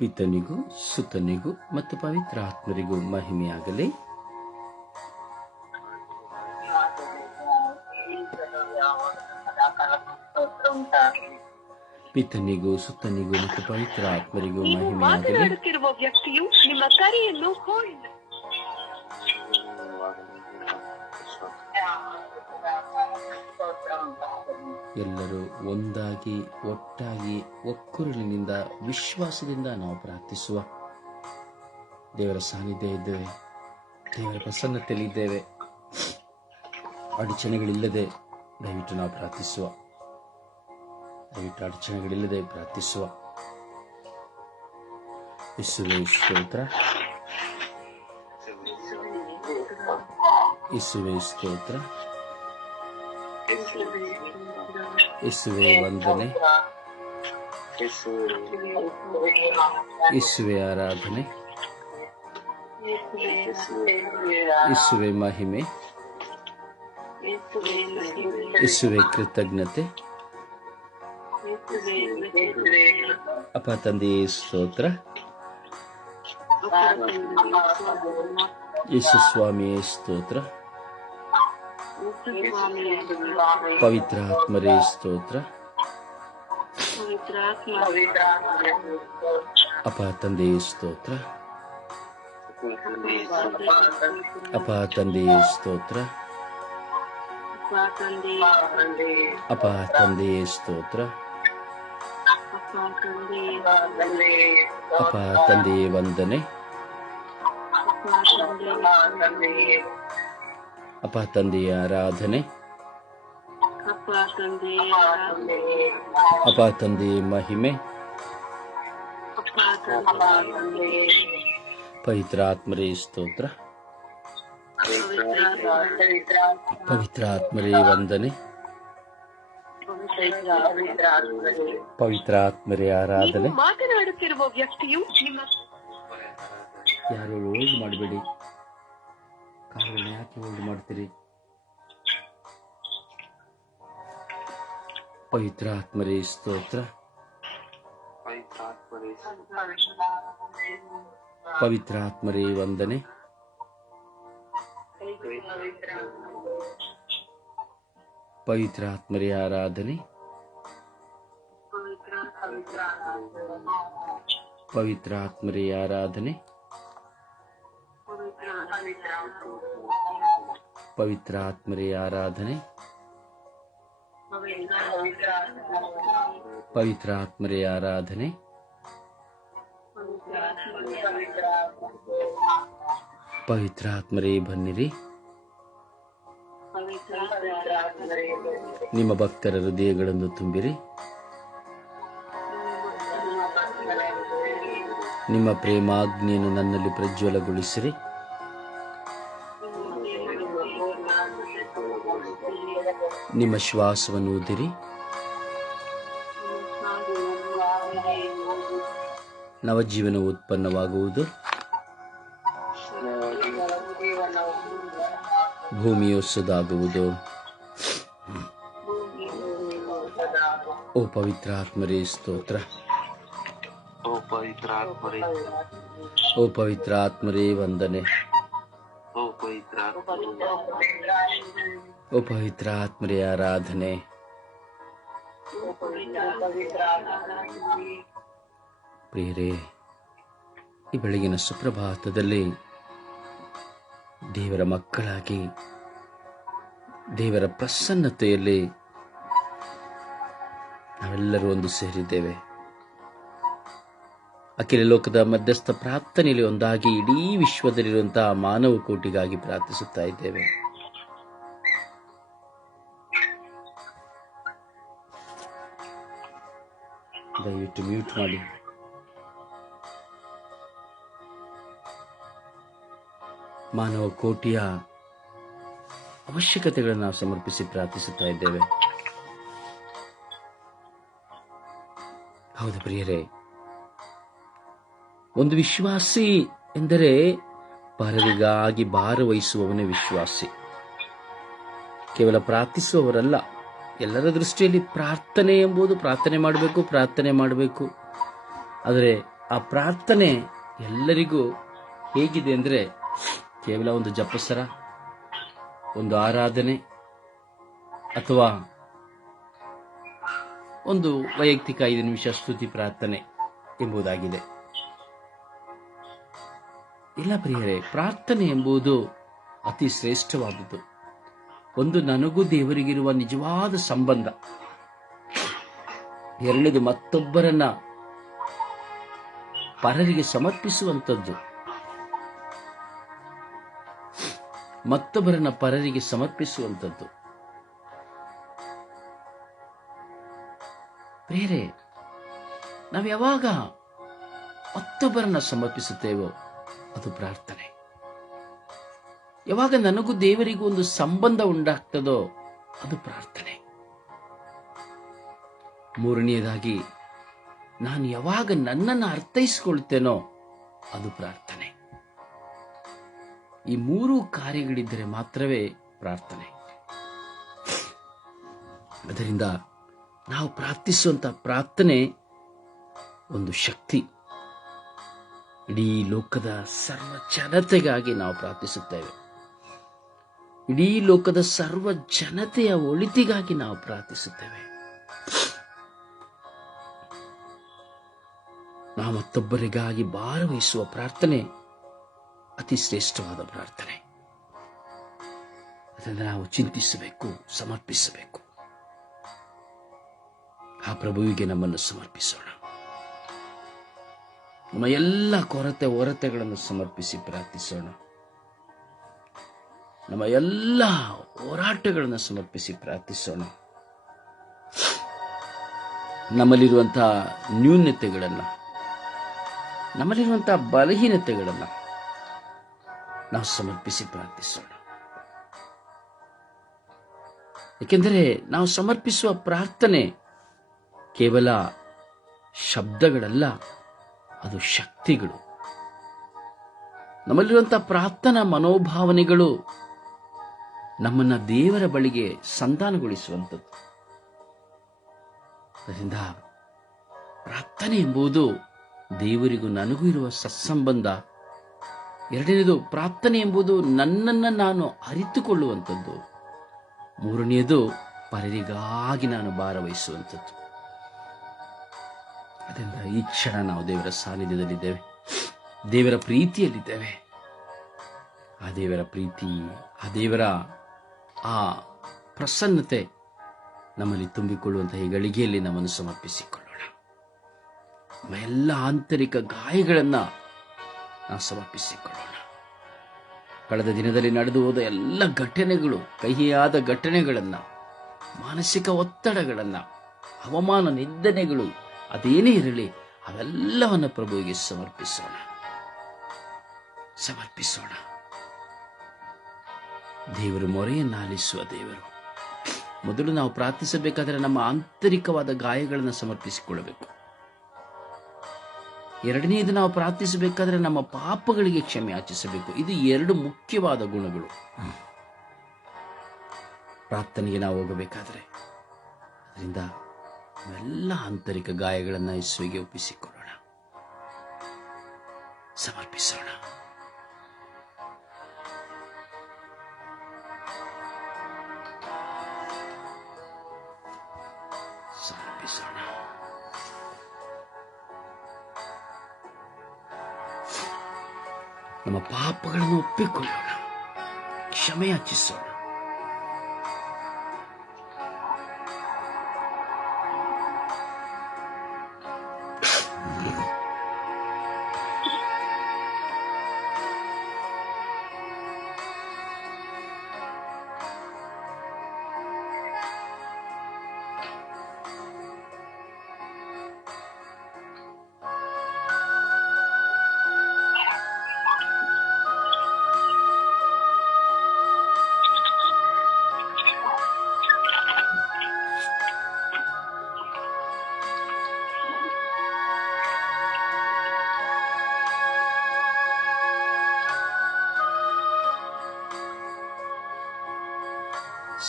ಪಿತನಿಗೂ ಸುತನಿಗೂ ಮತ್ತು ಪವಿತ್ರಾತ್ಮರಿಗೂ ಮಹಿಮೆಯಾಗಲಿ. ಪಿತನಿಗೂ ಸುತನಿಗೂ ಮತ್ತು ಪವಿತ್ರ ಆತ್ಮರಿಗೂ ಮಹಿಮೆಯಾಗಲಿ. ಮಾತನಾಡುತ್ತಿರುವ ವ್ಯಕ್ತಿಯು ನಿಮ್ಮ ಕರೆಯನ್ನು ಎಲ್ಲರೂ ಒಂದಾಗಿ ಒಟ್ಟಾಗಿ ಒಕ್ಕುರಲಿನಿಂದ ವಿಶ್ವಾಸದಿಂದ ನಾವು ಪ್ರಾರ್ಥಿಸುವ. ದೇವರ ಸಾನ್ನಿಧ್ಯ ಇದ್ದೇವೆ, ದೇವರ ಪ್ರಸನ್ನತೆಯಲ್ಲಿದ್ದೇವೆ. ಅಡಚಣೆಗಳಿಲ್ಲದೆ ದಯವಿಟ್ಟು ನಾವು ಪ್ರಾರ್ಥಿಸುವ. ಅಡಚಣೆಗಳಿಲ್ಲದೆ ಪ್ರಾರ್ಥಿಸುವ. ಯೇಸುವೇ ಸ್ತೋತ್ರ, ಯೇಸುವೇ ಸ್ತೋತ್ರ, ಯೇಸುವೇ ವಂದನೆ, ಯೇಸುವೇ ಆರಾಧನೆ, ಯೇಸುವೇ ಮಹಿಮೆ, ಯೇಸುವೇ ಕೃತಜ್ಞತೆ. ಅಪ್ಪ ತಂದೆಯೇ ಸ್ತೋತ್ರ, ಯೇಸು ಸ್ವಾಮಿಯೇ ಸ್ತೋತ್ರ, ಪವಿತ್ರ ಆತ್ಮರೇ ಸ್ತೋತ್ರ. ಅಪ್ಪ ತಂದೆಯೇ ಸ್ತೋತ್ರ, ಅಪ್ಪ ತಂದೆಯೇ ಸ್ತೋತ್ರ, ಅಪ್ಪ ತಂದೆಯೇ ಸ್ತೋತ್ರ, ಅಪ್ಪ ತಂದೆಯೇ ವಂದನೆ, ಅಪ್ಪ ತಂದೆಯ ಆರಾಧನೆ, ಅಪ್ಪ ತಂದೆಯ ಮಹಿಮೆ, ಪವಿತ್ರ ಆತ್ಮರೇ ಸ್ತೋತ್ರ, ಪವಿತ್ರ ಆತ್ಮರೇ ವಂದನೆ, ಪವಿತ್ರ ಆತ್ಮರೇ ಆರಾಧನೆ. ಮಾತನಾಡುತ್ತಿರುವ ವ್ಯಕ್ತಿಯು ಯಾರು ಹೋಲ್ಡ್ ಮಾಡಬೇಡಿ. ಕಾರಣ ಯಾಕೆ ಹೋಲ್ಡ್ ಮಾಡ್ತೀರಿ? ಪವಿತ್ರ ಆತ್ಮರೇ ಸ್ತೋತ್ರ, ಪವಿತ್ರ ಆತ್ಮರೇ ವಂದನೆ, ಪವಿತ್ರ ಆತ್ಮರೇ ಆರಾಧನೆ, ಪವಿತ್ರ ಆತ್ಮರೇ ಆರಾಧನೆ, ಪವಿತ್ರ ಆತ್ಮರೇ ಆರಾಧನೆ, ಪವಿತ್ರ ಆತ್ಮರೇ ಆರಾಧನೆ, ಪವಿತ್ರ ಆತ್ಮರೇ ಬನ್ನಿರಿ. ನಿಮ್ಮ ಭಕ್ತರ ಹೃದಯಗಳನ್ನು ತುಂಬಿರಿ. ನಿಮ್ಮ ಪ್ರೇಮಾಗ್ನಿಯನ್ನು ನನ್ನಲ್ಲಿ ಪ್ರಜ್ವಲಗೊಳಿಸಿರಿ. ನಿಮ್ಮ ಶ್ವಾಸವನ್ನು ಊದಿರಿ. ನವಜೀವನ ಉತ್ಪನ್ನವಾಗುವುದು. ಭೂಮಿಯು ಹೊಸದಾಗುವುದು. ಓ ಪವಿತ್ರ ಆತ್ಮರೇ ಸ್ತೋತ್ರ, ಓ ಪವಿತ್ರ ಆತ್ಮರೇ ವಂದನೆ, ಓ ಪವಿತ್ರ ಆತ್ಮರೇ ಆರಾಧನೆ. ಪ್ರಿಯರೇ, ಈ ಬೆಳಗಿನ ಸುಪ್ರಭಾತದಲ್ಲಿ ದೇವರ ಮಕ್ಕಳಾಗಿ ದೇವರ ಪ್ರಸನ್ನತೆಯಲ್ಲಿ ನಾವೆಲ್ಲರೂ ಒಂದು ಸೇರಿದ್ದೇವೆ. ಅಖಿಲ ಲೋಕದ ಮಧ್ಯಸ್ಥ ಪ್ರಾರ್ಥನೆಯಲ್ಲಿ ಒಂದಾಗಿ ಇಡೀ ವಿಶ್ವದಲ್ಲಿರುವಂತಹ ಮಾನವ ಕೋಟಿಗಾಗಿ ಪ್ರಾರ್ಥಿಸುತ್ತಾ ಇದ್ದೇವೆ. ದಯವಿಟ್ಟು ಮ್ಯೂಟ್ ಮಾಡಿ. ಮಾನವ ಕೋಟಿಯ ಅವಶ್ಯಕತೆಗಳನ್ನು ನಾವು ಸಮರ್ಪಿಸಿ ಪ್ರಾರ್ಥಿಸುತ್ತಾ ಇದ್ದೇವೆ. ಹೌದು ಪ್ರಿಯರೇ, ಒಂದು ವಿಶ್ವಾಸಿ ಎಂದರೆ ಪರರಿಗಾಗಿ ಭಾರವಹಿಸುವವನೇ ವಿಶ್ವಾಸಿ. ಕೇವಲ ಪ್ರಾರ್ಥಿಸುವವರಲ್ಲ. ಎಲ್ಲರ ದೃಷ್ಟಿಯಲ್ಲಿ ಪ್ರಾರ್ಥನೆ ಎಂಬುದು ಪ್ರಾರ್ಥನೆ ಮಾಡಬೇಕು. ಆದರೆ ಆ ಪ್ರಾರ್ಥನೆ ಎಲ್ಲರಿಗೂ ಹೇಗಿದೆ ಅಂದರೆ ಕೇವಲ ಒಂದು ಜಪಸರ, ಒಂದು ಆರಾಧನೆ ಅಥವಾ ಒಂದು ವೈಯಕ್ತಿಕ 5 ನಿಮಿಷ ಸ್ತುತಿ ಪ್ರಾರ್ಥನೆ ಎಂಬುದಾಗಿದೆ. ಇಲ್ಲ ಪ್ರಿಯರೇ, ಪ್ರಾರ್ಥನೆ ಎಂಬುದು ಅತಿ ಶ್ರೇಷ್ಠವಾದುದು. ಒಂದು ನನಗೂ ದೇವರಿಗಿರುವ ನಿಜವಾದ ಸಂಬಂಧ. ಎರಡನೇದು ಮತ್ತೊಬ್ಬರನ್ನ ಪರರಿಗೆ ಸಮರ್ಪಿಸುವಂಥದ್ದು. ಮತ್ತೊಬ್ಬರನ್ನ ಪರರಿಗೆ ಸಮರ್ಪಿಸುವಂಥದ್ದು. ಪ್ರಿಯರೇ, ನಾವು ಯಾವಾಗ ಮತ್ತೊಬ್ಬರನ್ನ ಸಮರ್ಪಿಸುತ್ತೇವೋ ಅದು ಪ್ರಾರ್ಥನೆ. ಯಾವಾಗ ನನಗೂ ದೇವರಿಗೂ ಒಂದು ಸಂಬಂಧ ಉಂಟಾಗ್ತದೋ ಅದು ಪ್ರಾರ್ಥನೆ. ಮೂರನೆಯದಾಗಿ ನಾನು ಯಾವಾಗ ನನ್ನನ್ನು ಅರ್ಥೈಸಿಕೊಳ್ತೇನೋ ಅದು ಪ್ರಾರ್ಥನೆ. ಈ 3 ಕಾರ್ಯಗಳಿದ್ದರೆ ಮಾತ್ರವೇ ಪ್ರಾರ್ಥನೆ. ಅದರಿಂದ ನಾವು ಪ್ರಾರ್ಥಿಸುವಂತ ಪ್ರಾರ್ಥನೆ ಒಂದು ಶಕ್ತಿ. ಇಡೀ ಲೋಕದ ಸರ್ವ ಜನತೆಗಾಗಿ ನಾವು ಪ್ರಾರ್ಥಿಸುತ್ತೇವೆ. ಇಡೀ ಲೋಕದ ಸರ್ವ ಜನತೆಯ ಒಳಿತಿಗಾಗಿ ನಾವು ಪ್ರಾರ್ಥಿಸುತ್ತೇವೆ. ನಾವು ಮತ್ತೊಬ್ಬರಿಗಾಗಿ ಭಾರವಹಿಸುವ ಪ್ರಾರ್ಥನೆ ಅತಿ ಶ್ರೇಷ್ಠವಾದ ಪ್ರಾರ್ಥನೆ. ಅದರಿಂದ ನಾವು ಚಿಂತಿಸಬೇಕು, ಸಮರ್ಪಿಸಬೇಕು. ಆ ಪ್ರಭುವಿಗೆ ನಮ್ಮನ್ನು ಸಮರ್ಪಿಸೋಣ. ನಮ್ಮ ಎಲ್ಲ ಹೊರತೆಗಳನ್ನು ಸಮರ್ಪಿಸಿ ಪ್ರಾರ್ಥಿಸೋಣ. ನಮ್ಮ ಎಲ್ಲ ಹೋರಾಟಗಳನ್ನು ಸಮರ್ಪಿಸಿ ಪ್ರಾರ್ಥಿಸೋಣ. ನಮ್ಮಲ್ಲಿರುವಂತಹ ನ್ಯೂನತೆಗಳನ್ನು, ನಮ್ಮಲ್ಲಿರುವಂತಹ ಬಲಹೀನತೆಗಳನ್ನು ನಾವು ಸಮರ್ಪಿಸಿ ಪ್ರಾರ್ಥಿಸೋಣ. ಏಕೆಂದರೆ ನಾವು ಸಮರ್ಪಿಸುವ ಪ್ರಾರ್ಥನೆ ಕೇವಲ ಶಬ್ದಗಳಲ್ಲ, ಅದು ಶಕ್ತಿಗಳು. ನಮ್ಮಲ್ಲಿರುವಂತಹ ಪ್ರಾರ್ಥನಾ ಮನೋಭಾವನೆಗಳು ನಮ್ಮನ್ನ ದೇವರ ಬಳಿಗೆ ಸಂಧಾನಗೊಳಿಸುವಂಥದ್ದು. ಅದರಿಂದ ಪ್ರಾರ್ಥನೆ ಎಂಬುದು ದೇವರಿಗೂ ನನಗೂ ಇರುವ ಸತ್ಸಂಬಂಧ. ಎರಡನೇದು, ಪ್ರಾರ್ಥನೆ ಎಂಬುದು ನನ್ನನ್ನು ನಾನು ಅರಿತುಕೊಳ್ಳುವಂಥದ್ದು. ಮೂರನೆಯದು, ಪರರಿಗಾಗಿ ನಾನು ಭಾರವಹಿಸುವಂಥದ್ದು. ಅದರಿಂದ ಈ ಕ್ಷಣ ನಾವು ದೇವರ ಸಾನ್ನಿಧ್ಯದಲ್ಲಿದ್ದೇವೆ, ದೇವರ ಪ್ರೀತಿಯಲ್ಲಿದ್ದೇವೆ. ಆ ದೇವರ ಪ್ರೀತಿ, ಆ ದೇವರ ಆ ಪ್ರಸನ್ನತೆ ನಮ್ಮಲ್ಲಿ ತುಂಬಿಕೊಳ್ಳುವಂತಹ ಈ ಗಳಿಗೆಯಲ್ಲಿ ನಮ್ಮನ್ನು ಸಮರ್ಪಿಸಿಕೊಳ್ಳೋಣ. ನಮ್ಮ ಎಲ್ಲ ಆಂತರಿಕ ಗಾಯಗಳನ್ನು ನಾವು ಸಮರ್ಪಿಸಿಕೊಳ್ಳೋಣ. ಕಳೆದ ದಿನದಲ್ಲಿ ನಡೆದು ಹೋದ ಎಲ್ಲ ಘಟನೆಗಳು, ಕಹಿಯಾದ ಘಟನೆಗಳನ್ನು, ಮಾನಸಿಕ ಒತ್ತಡಗಳನ್ನು, ಅವಮಾನ ನಿಂದನೆಗಳು, ಅದೇನೇ ಇರಲಿ ಅವೆಲ್ಲವನ್ನು ಪ್ರಭುವಿಗೆ ಸಮರ್ಪಿಸೋಣ. ದೇವರು ಮೊರೆಯನ್ನು ಆಲಿಸುವ ದೇವರು. ಮೊದಲು ನಾವು ಪ್ರಾರ್ಥಿಸಬೇಕಾದರೆ ನಮ್ಮ ಆಂತರಿಕವಾದ ಗಾಯಗಳನ್ನು ಸಮರ್ಪಿಸಿಕೊಳ್ಳಬೇಕು. ಎರಡನೆಯದು, ನಾವು ಪ್ರಾರ್ಥಿಸಬೇಕಾದರೆ ನಮ್ಮ ಪಾಪಗಳಿಗೆ ಕ್ಷಮೆ ಯಾಚಿಸಬೇಕು. ಇದು 2 ಮುಖ್ಯವಾದ ಗುಣಗಳು ಪ್ರಾರ್ಥನೆಗೆ ನಾವು ಹೋಗಬೇಕಾದರೆ. ಅದರಿಂದ ಎಲ್ಲ ಆಂತರಿಕ ಗಾಯಗಳನ್ನು ಯೇಸುವಿಗೆ ಒಪ್ಪಿಸಿಕೊಳ್ಳೋಣ, ಸಮರ್ಪಿಸೋಣ. ನಮ್ಮ ಪಾಪಗಳನ್ನು ಒಪ್ಪಿಕೊಳ್ಳೋಣ, ಕ್ಷಮೆ ಯಾಚಿಸೋಣ.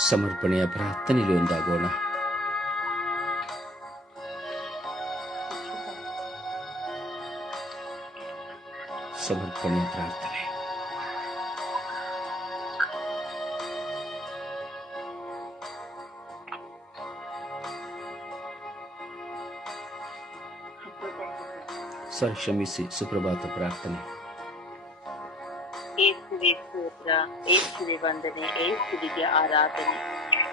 ಸಮರ್ಪಣೆಯ ಪ್ರಾರ್ಥನೆಯಲ್ಲಿ ಒಂದಾಗೋಣ. ಸಮರ್ಪಣೆಯ ಪ್ರಾರ್ಥನೆ. ಸರ್ ಕ್ಷಮಿಸಿ. ಸುಪ್ರಭಾತ ಪ್ರಾರ್ಥನೆ. ಏಸುವೆ ಸ್ತೋತ್ರ, ಏಸುವೆ ವಂದನೆ, ಏಸುವಿಗೆ ಆರಾಧನೆ.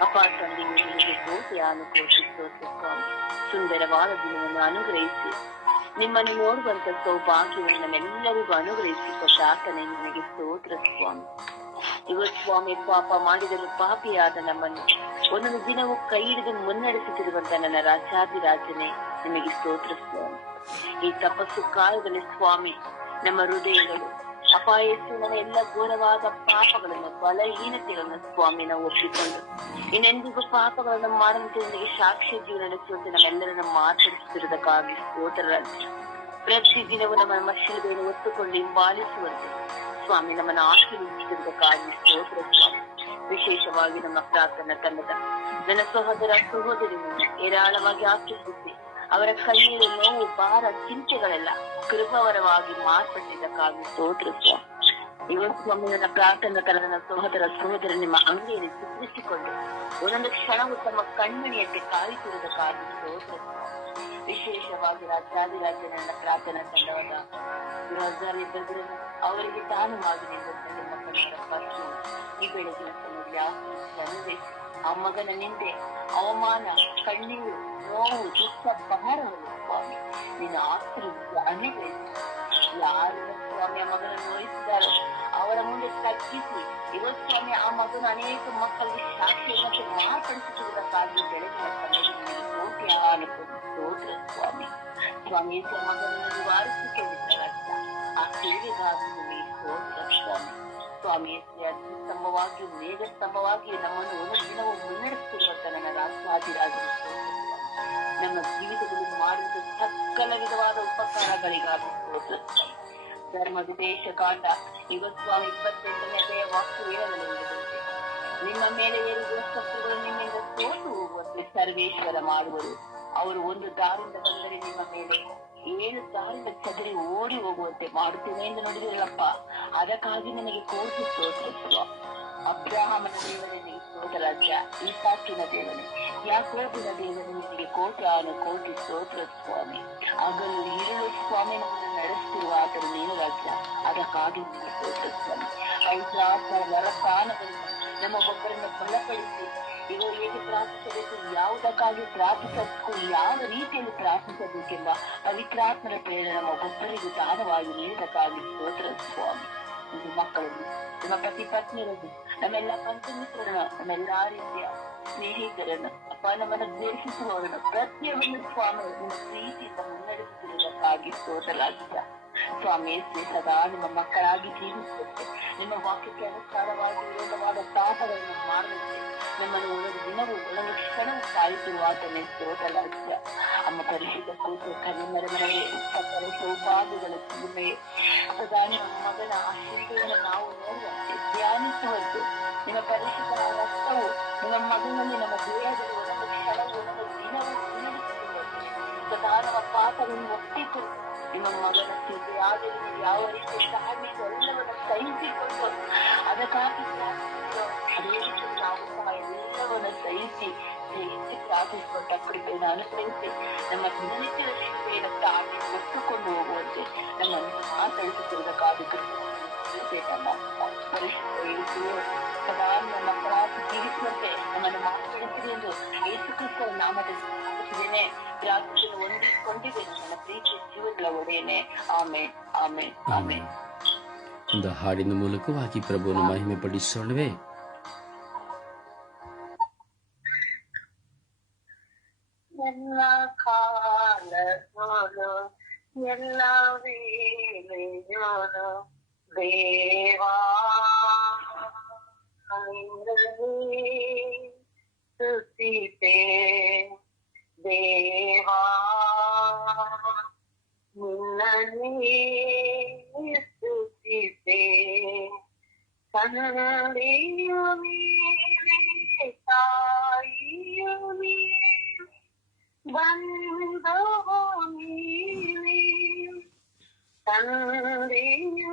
ಅಪ್ಪ ತಂದೆ, ನಿಮಗೆ ಕೋಟಿ ಅನುಕೋಟಿ ಸ್ತೋತ್ರ ಸ್ವಾಮಿ. ಸುಂದರವಾದ ದಿನವನ್ನು ಅನುಗ್ರಹಿಸಿ ನಿಮ್ಮನ್ನು ನೋಡುವಂತ ಸೌಭಾಗ್ಯವನ್ನು ನಮ್ಮೆಲ್ಲರಿಗೂ ಅನುಗ್ರಹಿಸಿ ಪ್ರಾರ್ಥನೆ ನಿಮಗೆ ಸ್ತೋತ್ರ ಸ್ವಾಮಿ. ಇವತ್ತು ಸ್ವಾಮಿ, ಪಾಪ ಮಾಡಿದರೂ ಪಾಪಿಯಾದ ನಮ್ಮನ್ನು ಒಂದೊಂದು ದಿನವೂ ಕೈ ಹಿಡಿದು ಮುನ್ನಡೆಸುತ್ತಿರುವಂತ ನನ್ನ ರಾಜಾದಿರಾಜನೇ ನಿಮಗೆ ಸ್ತೋತ್ರ ಸ್ವಾಮಿ. ಈ ತಪಸ್ಸು ಕಾಲದಲ್ಲಿ ಸ್ವಾಮಿ, ನಮ್ಮ ಹೃದಯಗಳು ಅಪಾಯಸ್ಸು ನಮ್ಮ ಎಲ್ಲ ಘೋರವಾದ ಪಾಪಗಳನ್ನು, ಬಲಹೀನತೆಗಳನ್ನು ಸ್ವಾಮಿ ನಾವು ಒಪ್ಪಿಕೊಂಡು ಇನ್ನೆಂದಿಗೂ ಪಾಪಗಳನ್ನು ಮಾಡುವಂತೆ ನಿಮಗೆ ಸಾಕ್ಷಿ ಜೀವನ ನಡೆಸುವಂತೆ ನಮ್ಮೆಲ್ಲರನ್ನು ಮಾರ್ಪಡಿಸುತ್ತಿರುವುದಕ್ಕಾಗಿ ಸ್ತೋತ್ರ ರಾಜ್ಯ. ಪ್ರತಿ ದಿನವೂ ನಮ್ಮ ಶಿಲುಬೆಯನ್ನು ಹೊತ್ತುಕೊಂಡು ಹಿಂಬಾಲಿಸುವಂತೆ ಸ್ವಾಮಿ ನಮ್ಮನ್ನು ಆಶೀರ್ವದಿಸುವುದಕ್ಕಾಗಿ ಸ್ತೋತ್ರ ಸ್ವಾಮಿ. ವಿಶೇಷವಾಗಿ ನಮ್ಮ ಪ್ರಾರ್ಥನಾ ತಂಡದ ನನ್ನ ಸಹೋದರ ಸಹೋದರಿಯನ್ನು ಏರಾಳವಾಗಿ ಆಶೀರ್ವಿಸಿ ಅವರ ಕಣ್ಣೀರು, ನೋವು, ಭಾರ, ಚಿಂತೆಗಳೆಲ್ಲ ಕೃಪವರವಾಗಿ ಮಾರ್ಪಟ್ಟಿದ್ದಕ್ಕಾಗಿ ಸ್ತೋತ್ರ ಸ್ವಾಮಿ. ಇವತ್ತು ಸ್ವಾಮಿ ನನ್ನ ಪ್ರಾರ್ಥನಾ ಕರ ನನ್ನ ಸಹೋದರ ಸಹೋದರ ನಿಮ್ಮ ಅಂಗಡಿಯಲ್ಲಿ ಚಿತ್ರಿಸಿಕೊಂಡು ಒಂದೊಂದು ಕ್ಷಣವು ತಮ್ಮ ಕಣ್ಮಣಿಯಂತೆ ಕಾಯುತ್ತಿರುವುದಕ್ಕಾಗಿ ಸ್ತೋತ್ರ ಸ್ವಾಮಿ. ವಿಶೇಷವಾಗಿ ರಾಜ್ಯಾದಿರಾಜ್ಯ ನನ್ನ ಪ್ರಾರ್ಥನಾ ತಂಡವಾದ ರಾಜರಿದ್ದರು ಅವರಿಗೆ ದಾನವಾಗಿ ನಿಂತ ಮಕ್ಕಳ ಪಕ್ಷ ಈ ಬೆಳಗಿನ ಸಮಯ ಆ ಮಗನ ನಿಂದೆ, ಅವಮಾನ, ಕಣ್ಣೀರು, ನೋವು, ದುಃಖ, ಭಾರವನ್ನು ಸ್ವಾಮಿ ನಿನ್ನ ಆಶೀರ್ವದಿಸಿ ಅನುಗ್ರಹಿಸಿ. ಯಾರು ಸ್ವಾಮಿ ಆ ಮಗನ ನೋಯಿಸಿದಾರೋ ಅವರ ಮುಂದೆ ತಗ್ಗಿಸಿ ಇವತ್ತು ಸ್ವಾಮಿ ಆ ಮಗನ ಅನೇಕ ಮಕ್ಕಳಿಗೆ ಸಾಕ್ಷಿಯನ್ನು ಮಾರ್ಪಡಿಸುವುದಕ್ಕಾಗಿ ಬೆಳಗಿನ ಸಮಯದಲ್ಲಿ ಕೋಟಿ ಸ್ತೋತ್ರ ಸ್ವಾಮಿ. ಸ್ವಾಮಿ ಮಗನನ್ನು ನಿವಾರಿಸಿಕೆ ಬಿಟ್ಟರಾಗ್ತ ಆ ಸೇವೆಗಾಗಿ ನಿಮಗೆ ಸ್ತೋತ್ರ ಸ್ವಾಮಿ. ಸ್ವಾಮಿ ಸ್ತಂಭವಾಗಿ, ಮೇಘ ಸ್ತಂಭವಾಗಿ ನಮ್ಮನ್ನು ಒಂದು ದಿನವೂ ಮುನ್ನಡೆಸುತ್ತಿರುವಂತ ನನ್ನ ರಾಷ್ಟ್ರಾಧಿರಾಜ ನಮ್ಮ ಜೀವಿತದಲ್ಲಿ ಮಾಡಿದ ಸಕಲ ವಿಧವಾದ ಉಪಕಾರಗಳಿಗಾಗಿ ಸ್ತೋತ್ರ. ಧರ್ಮ ವಿದೇಶ ಕಾಂಡ ಇವತ್ತು ಸ್ವಾಮಿ 28ನೇ ವಾಕ್ಯ ವೇಳದಲ್ಲಿ ನಿಮ್ಮ ಮೇಲೆ ಏರಿದ ಶತ್ರುಗಳು ನಿಮ್ಮಿಂದ ಸೋತು ಹೋಗುವಂತೆ ಸರ್ವೇಶ್ವರ ಮಾಡುವರು. ಅವರು ಒಂದು ದಾರಿಂದ ಬಂದರೆ ನಿಮ್ಮ ಮೇಲೆ 7 ದಾರಿಂದ ಚದರಿ ಓಡಿ ಹೋಗುವಂತೆ ಮಾಡುತ್ತೇನೆ ಎಂದು ನೋಡಿದಿರಲ್ಲಪ್ಪ. ಅದಕ್ಕಾಗಿ ನನಗೆ ಕೋಟಿ ಸ್ತೋತ್ರ. ಅಬ್ರಹಾಮನ ದೇವರೇ ನಿಮಗೆ ಸ್ತೋತ್ರ ರಾಜ್ಯ. ಈಸಾಕಿನ ದೇವರೇ, ಯಾಕೋಬನ ದೇವರೇ ನಿಮಗೆ ಕೋಟಿ ಸ್ತೋತ್ರ ಸ್ವಾಮಿ. ಆಗಲು ಇರಲು ಸ್ವಾಮಿ ನಮ್ಮನ್ನು ನಡೆಸುತ್ತಿರುವ ಆತನ ನೀನು ರಾಜ್ಯ. ಅದಕ್ಕಾಗಿ ನಿಮಗೆ ಸ್ತೋತ್ರ ಸ್ವಾಮಿ. ಪವಿತ್ರಾತ್ಮರ ವರದಾನಗಳಿಂದ ನಮ್ಮ ಒಬ್ಬರನ್ನು ಬಲಪಡಿಸಿ ಇವರು ಹೇಗೆ ಪ್ರಾರ್ಥಿಸಬೇಕು, ಯಾವುದಕ್ಕಾಗಿ ಪ್ರಾರ್ಥಿಸಬೇಕು, ಯಾವ ರೀತಿಯಲ್ಲಿ ಪ್ರಾರ್ಥಿಸಬೇಕೆಂಬ ಪವಿತ್ರಾತ್ಮರ ಪ್ರೇರಣೆ ನಮ್ಮ ಒಬ್ಬರಿಗೂ ದಾನವಾಗಿ ನೀಡಕ್ಕಾಗಿ ಸ್ತೋತ್ರ ಸ್ವಾಮಿ. ಇದು ಮಕ್ಕಳನ್ನು, ನಮ್ಮ ಪತಿ ಪತ್ನಿಯರನ್ನು, ನಮ್ಮೆಲ್ಲ ಪಂಚಮಿತ್ರರನ್ನು, ನಮ್ಮೆಲ್ಲಾ ರೀತಿಯ ಸ್ನೇಹಿತರನ್ನು, ಅಪ್ಪ ನಮ್ಮನ್ನು ದ್ವೇಷಿಸುವವರನ್ನು ಪ್ರತಿಯೊಂದು ಸ್ವಾಮಿ ನಿಮ್ಮ ಪ್ರೀತಿಯಿಂದ ಮುನ್ನಡೆಸುತ್ತಿರುವುದಕ್ಕಾಗಿ ಸ್ತೋತ್ರ ರಾಜ್ಯ. ಸ್ವಾಮಿ ಸದಾ ನಿಮ್ಮ ಮಕ್ಕಳಾಗಿ ಜೀವಿಸುತ್ತೆ, ನಿಮ್ಮ ವಾಕ್ಯಕ್ಕೆ ಅನುಸಾರವಾಗಿ ವಿರೋಧವಾದ ಪಾಪಗಳನ್ನು ಮಾಡುವಂತೆ ನಮ್ಮನ್ನು ಒಂದೊಂದು ದಿನವೂ ಒಂದೊಂದು ಕ್ಷಣವೂ ಕಾಯುತ್ತಿರುವ ಆತನೇ ಸ್ತೋತ್ರ ರಾಜ್ಯ. ಅಮ್ಮ ಪರಿಶುದ್ಧ ಕೂತು ಕನ್ನಿಮರ ಮನೆಯೇ ಸಕಲ ಸೌಭಾಗ್ಯಗಳ ಚಿಲುಮೆ ಸದಾ ನಿಮ್ಮ ಮಗನ ಆ ಶಿಲ್ಪೆಯನ್ನು ನಾವು ನೋಡುವಂತೆ ಧ್ಯಾನಿಸುವಂತೆ ನಿಮ್ಮ ಪರಿಶುದ್ಧ ರಕ್ತವು ನಿಮ್ಮ ಮಗನಲ್ಲಿ ನಮ್ಮ ದೇಹದಲ್ಲಿ ಒಂದೊಂದು ಕ್ಷಣವೂ ಒಂದೊಂದು ದಿನವೂ ಮುನ್ನಡೆಸುತ್ತಿರುವಂತೆ ಸದಾ ನಮ್ಮ ಪಾಪವನ್ನು ಒಪ್ಪಿಕೊಂಡು ನಿಮ್ಮ ಮಗನ ಸ್ಥಿತಿಯಾಗಲಿ ಯಾವ ರೀತಿ ತಾಳ್ಮೆಯಿಂದ ಎಲ್ಲವನ್ನು ಸಹಿಸಿಕೊಂಡು ಅದಕ್ಕಾಗಿ ಅದೇ ರೀತಿ ನಾವು ಸಹ ಎಲ್ಲವನ್ನು ಸಹಿಸಿ ಪ್ರಾರ್ಥಿಸುವಂತ ಕೃಪೆಯನ್ನು ಅನುಸರಿಸಿ ನಮ್ಮ ದಿನನಿತ್ಯದ ಶಿಕ್ಷೆಯನ್ನು ತಾಳ್ಮೆ ಒತ್ತುಕೊಂಡು ಹೋಗುವಂತೆ ನಮ್ಮನ್ನು ಮಾತಾಡಿಸುತ್ತಿರುವುದಕ್ಕಾಗಿ ಸದಾ ನಮ್ಮ ಮಕ್ಕಳಾಗಿ ಜೀವಿಸುವಂತೆ ನಮ್ಮನ್ನು ಮಾತಾಡಿಸಿದೆ ಎಂದು ಯೇಸು ಕ್ರಿಸ್ತನ ನಾಮದಲ್ಲಿ ಪ್ರಾರ್ಥಿಸಿದ್ದೇನೆ. ಪ್ರಾರ್ಥನೆಯನ್ನು ಹೊಂದಿಕೊಂಡಿದೆ ನನ್ನ ಪ್ರೀತಿ ಜೀವಗಳ ಒಡೆಯನೆ. ಆಮೇನ್, ಆಮೇನ್, ಆಮೇನ್. ಒಂದು ಹಾಡಿನ ಮೂಲಕವಾಗಿ ಪ್ರಭುವನ್ನು ಮಹಿಮೆ ಪಡಿಸೋಣವೇ. ಎಲ್ಲ ಕಾಲದೋಳು ಎಲ್ಲ ವೇಳೆಯೋಳು ದೇವಾ ಸ್ತುತಿಪೇ ದೇವಾ ನಿನ್ನನ್ನೇ ಸ್ತುತಿಪೇ ತಂದೆಯು ನೀನೇ ತಾಯಿಯು ನೀನೇ ಬಂಧುವು ನೀನೇ ತಂದೆಯು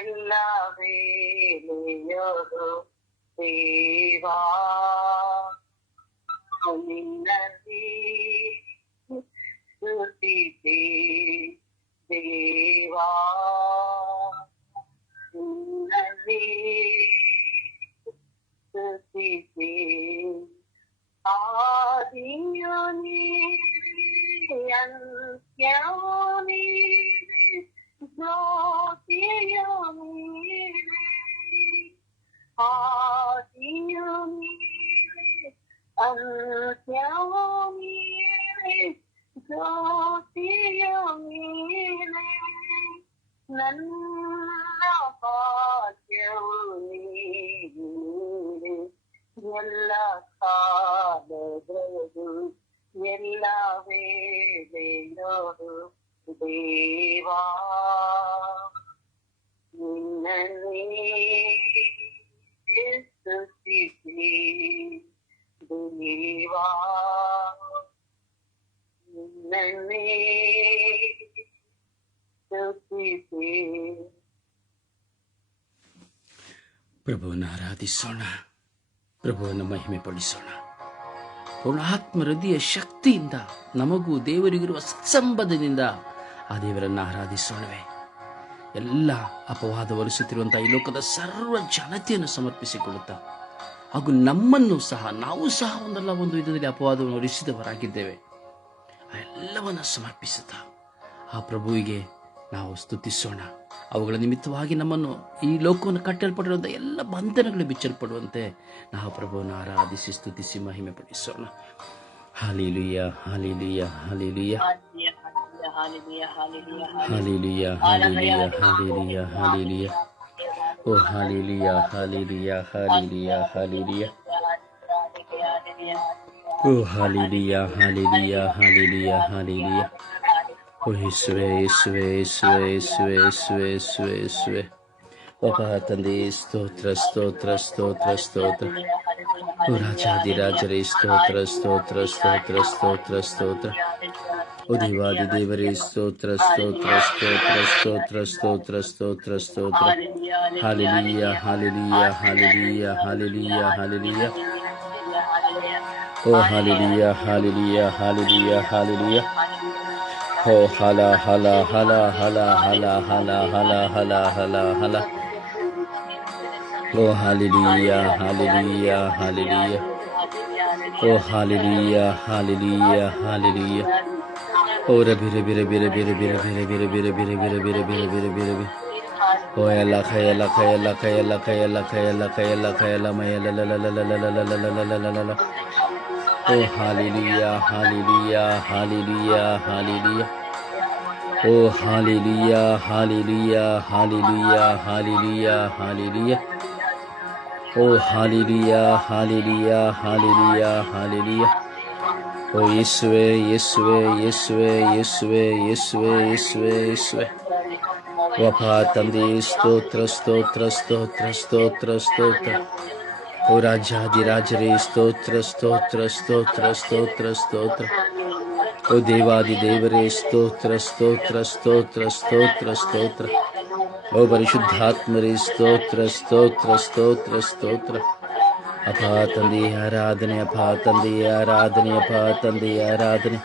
ಎಲ್ಲ ವೇಳೆಯರು ದೇವಾ ನಿನ್ನಲ್ಲಿ ಸ್ತುತಿಸಿ ದೇವಾ ನಿನ್ನಲ್ಲಿ ಸ್ತುತಿಸಿ ಆದಿಯು ನೀನೇ ಅಂತ್ಯವೂ ನೀನೇ ಜ್ಯೋತಿಯು ನೀನೇ ಆದಿಯು ನೀನೇ ಅಂತ್ಯವೂ ನೀನೇ ಜ್ಯೋತಿಯು ನೀನೇ ನನ್ನ ಭಾಗ್ಯವು ನೀನೇ ಎಲ್ಲ ಕಾಲದದು ಎಲ್ಲ ವೇಳೆಯರು ದೇವಾ ನಿನ್ನನ್ನೇ ಸ್ತುತಿಸಿ ದೇವಾ ನಿನ್ನನ್ನೇ ಸ್ತುತಿಸಿ. ಪ್ರಭುವನ್ನು ಆರಾಧಿಸೋಣ, ಪ್ರಭುವನ್ನು ಮಹಿಮೆ ಪಡಿಸೋಣ. ಪೂರ್ಣಾತ್ಮ ಹೃದಯ ಶಕ್ತಿಯಿಂದ ನಮಗೂ ದೇವರಿಗಿರುವ ಸತ್ಸಂಬಂಧದಿಂದ ಆ ದೇವರನ್ನು ಆರಾಧಿಸೋಣವೇ. ಎಲ್ಲ ಅಪವಾದ ಹೊರಿಸುತ್ತಿರುವಂತಹ ಈ ಲೋಕದ ಸರ್ವ ಜನತೆಯನ್ನು ಸಮರ್ಪಿಸಿಕೊಳ್ಳುತ್ತಾ ಹಾಗೂ ನಮ್ಮನ್ನು ಸಹ, ನಾವು ಸಹ ಒಂದಲ್ಲ ಒಂದು ವಿಧದಲ್ಲಿ ಅಪವಾದವನ್ನು ಹೊರಿಸಿದವರಾಗಿದ್ದೇವೆ, ಆ ಎಲ್ಲವನ್ನು ಸಮರ್ಪಿಸುತ್ತಾ ಆ ಪ್ರಭುವಿಗೆ ನಾವು ಸ್ತುತಿಸೋಣ. ಅವುಗಳ ನಿಮಿತ್ತವಾಗಿ ನಮ್ಮನ್ನು ಈ ಲೋಕವನ್ನು ಕಟ್ಟಲ್ಪಟ್ಟಿರುವಂಥ ಎಲ್ಲ ಬಂಧನಗಳು ಬಿಚ್ಚಲ್ಪಡುವಂತೆ ನಾವು ಪ್ರಭುವನ್ನು ಆರಾಧಿಸಿ ಸ್ತುತಿಸಿ ಮಹಿಮೆ ಪಡಿಸೋಣ. Hallelujah, hallelujah, hallelujah, hallelujah, hallelujah, hallelujah, hallelujah. ಓ ಹಾಲೆಲೂಯ, ಹಾಲೆಲೂಯ, ಹಾಲೆಲೂಯ, ಹಾಲೆಲೂಯ. ಓ ಹಾಲೆಲೂಯ, ಹಾಲೆಲೂಯ, ಹಾಲೆಲೂಯ, ಹಾಲೆಲೂಯ. ಓ ಯೇಸುವೆ, ಯೇಸುವೆ, ಯೇಸುವೆ, ಯೇಸುವೆ, ಯೇಸುವೆ, ಯೇಸುವೆ, ಯೇಸುವೆ. ಅಪ್ಪ ತಂದೆ, ಸ್ತೋತ್ರ, ಸ್ತೋತ್ರ, ಸ್ತೋತ್ರ, ಸ್ತೋತ್ರ. ಓ ರಾಜಾದಿರಾಜರೇ, ಸ್ತೋತ್ರ, ಸ್ತೋತ್ರ, ಸ್ತೋತ್ರ, ಸ್ತೋತ್ರ, ಸ್ತೋತ್ರ. ಓ ದೇವಾದಿ ದೇವರೇ, ಸ್ತೋತ್ರ, ಸ್ತೋತ್ರ, ಸ್ತೋತ್ರ, ಸ್ತೋತ್ರ, ಸ್ತೋತ್ರ, ಸ್ತೋತ್ರ, ಸ್ತೋತ್ರ. Hallelujah, hallelujah, hallelujah, hallelujah, hallelujah. ಓ ಹಾಲೆಲೂಯ, ಹಾಲೆಲೂಯ, ಹಾಲೆಲೂಯ, ಹಾಲೆಲೂಯ. ಓ ಹಲ ಹಲ ಹಲ ಹಲ ಹಲ ಹಲ ಹಲ ಹಲ ಹಲ ಹಲ. ಓ ಹಾಲೆಲೂಯ, ಹಾಲೆಲೂಯ, ಹಾಲೆಲೂಯ. ಓ ಹಾಲೆಲೂಯ, ಹಾಲೆಲೂಯ, ಹಾಲೆಲೂಯ. ಓ ರಬಿ ರಬಿ ರಬಿ ರಬಿ ರಬಿ ರಬಿ ರಬಿ ರಬಿ ರಬಿ ರಬಿ ರಬಿ ರಬಿ ರಬಿ ರಬಿ ರಬಿ. ಓ ಎಲ್ಲ ಕಯಲ ಕಯಲ ಕಯಲ ಕಯಲ ಕಯಲ ಕಯಲ ಕಯಲ ಮಯಲ ಲಲ ಲಲ ಲಲ ಲಲ ಲಲ ಲಲ. ಓ ಹಾಲೆಲೂಯ, ಹಾಲೆಲೂಯ, ಹಾಲೆಲೂಯ, ಹಾಲೆಲೂಯ. ಓ hallelujah, hallelujah, hallelujah, hallelujah, hallelujah. ಓ ಹಾಲೆಲೂಯ, ಹಾಲೆಲೂಯ, ಹಾಲೆಲೂಯ, ಹಾಲೆಲೂಯ. ಓ ಯೇಸುವೆ, ಯೇಸುವೆ, ಯೇಸುವೆ, ಯೇಸುವೆ, ಯೇಸುವೆ, ಯೇಸುವೆ, ಯೇಸುವೆ. ವಪ ತಂದೆ, ಸ್ತೋತ್ರ, ಸ್ತೋತ್ರ, ಸ್ತೋತ್ರ, ಸ್ತೋತ್ರ, ಸ್ತೋತ್ರ. ಓ ರಾಜಾದಿರಾಜರೇ, ಸ್ತೋತ್ರ, ಸ್ತೋತ್ರ, ಸ್ತೋತ್ರ, ಸ್ತೋತ್ರ, ಸ್ತೋತ್ರ. ಓ ದೇವಾದಿ ದೇವರೇ, ಸ್ತೋತ್ರ, ಸ್ತೋತ್ರ, ಸ್ತೋತ್ರ, ಸ್ತೋತ್ರ, ಸ್ತೋತ್ರ. ಓ ಪರಿಶುದ್ಧಾತ್ಮರೇ, ಸ್ತೋತ್ರ, ಸ್ತೋತ್ರ, ಸ್ತೋತ್ರ, ಸ್ತೋತ್ರ. ಅಪ ತಂದೆಯ ಆರಾಧನೆ, ಅಪ ತಂದೆಯ ಆರಾಧನೆ, ಅಪ ತಂದೆಯ ಆರಾಧನೆ.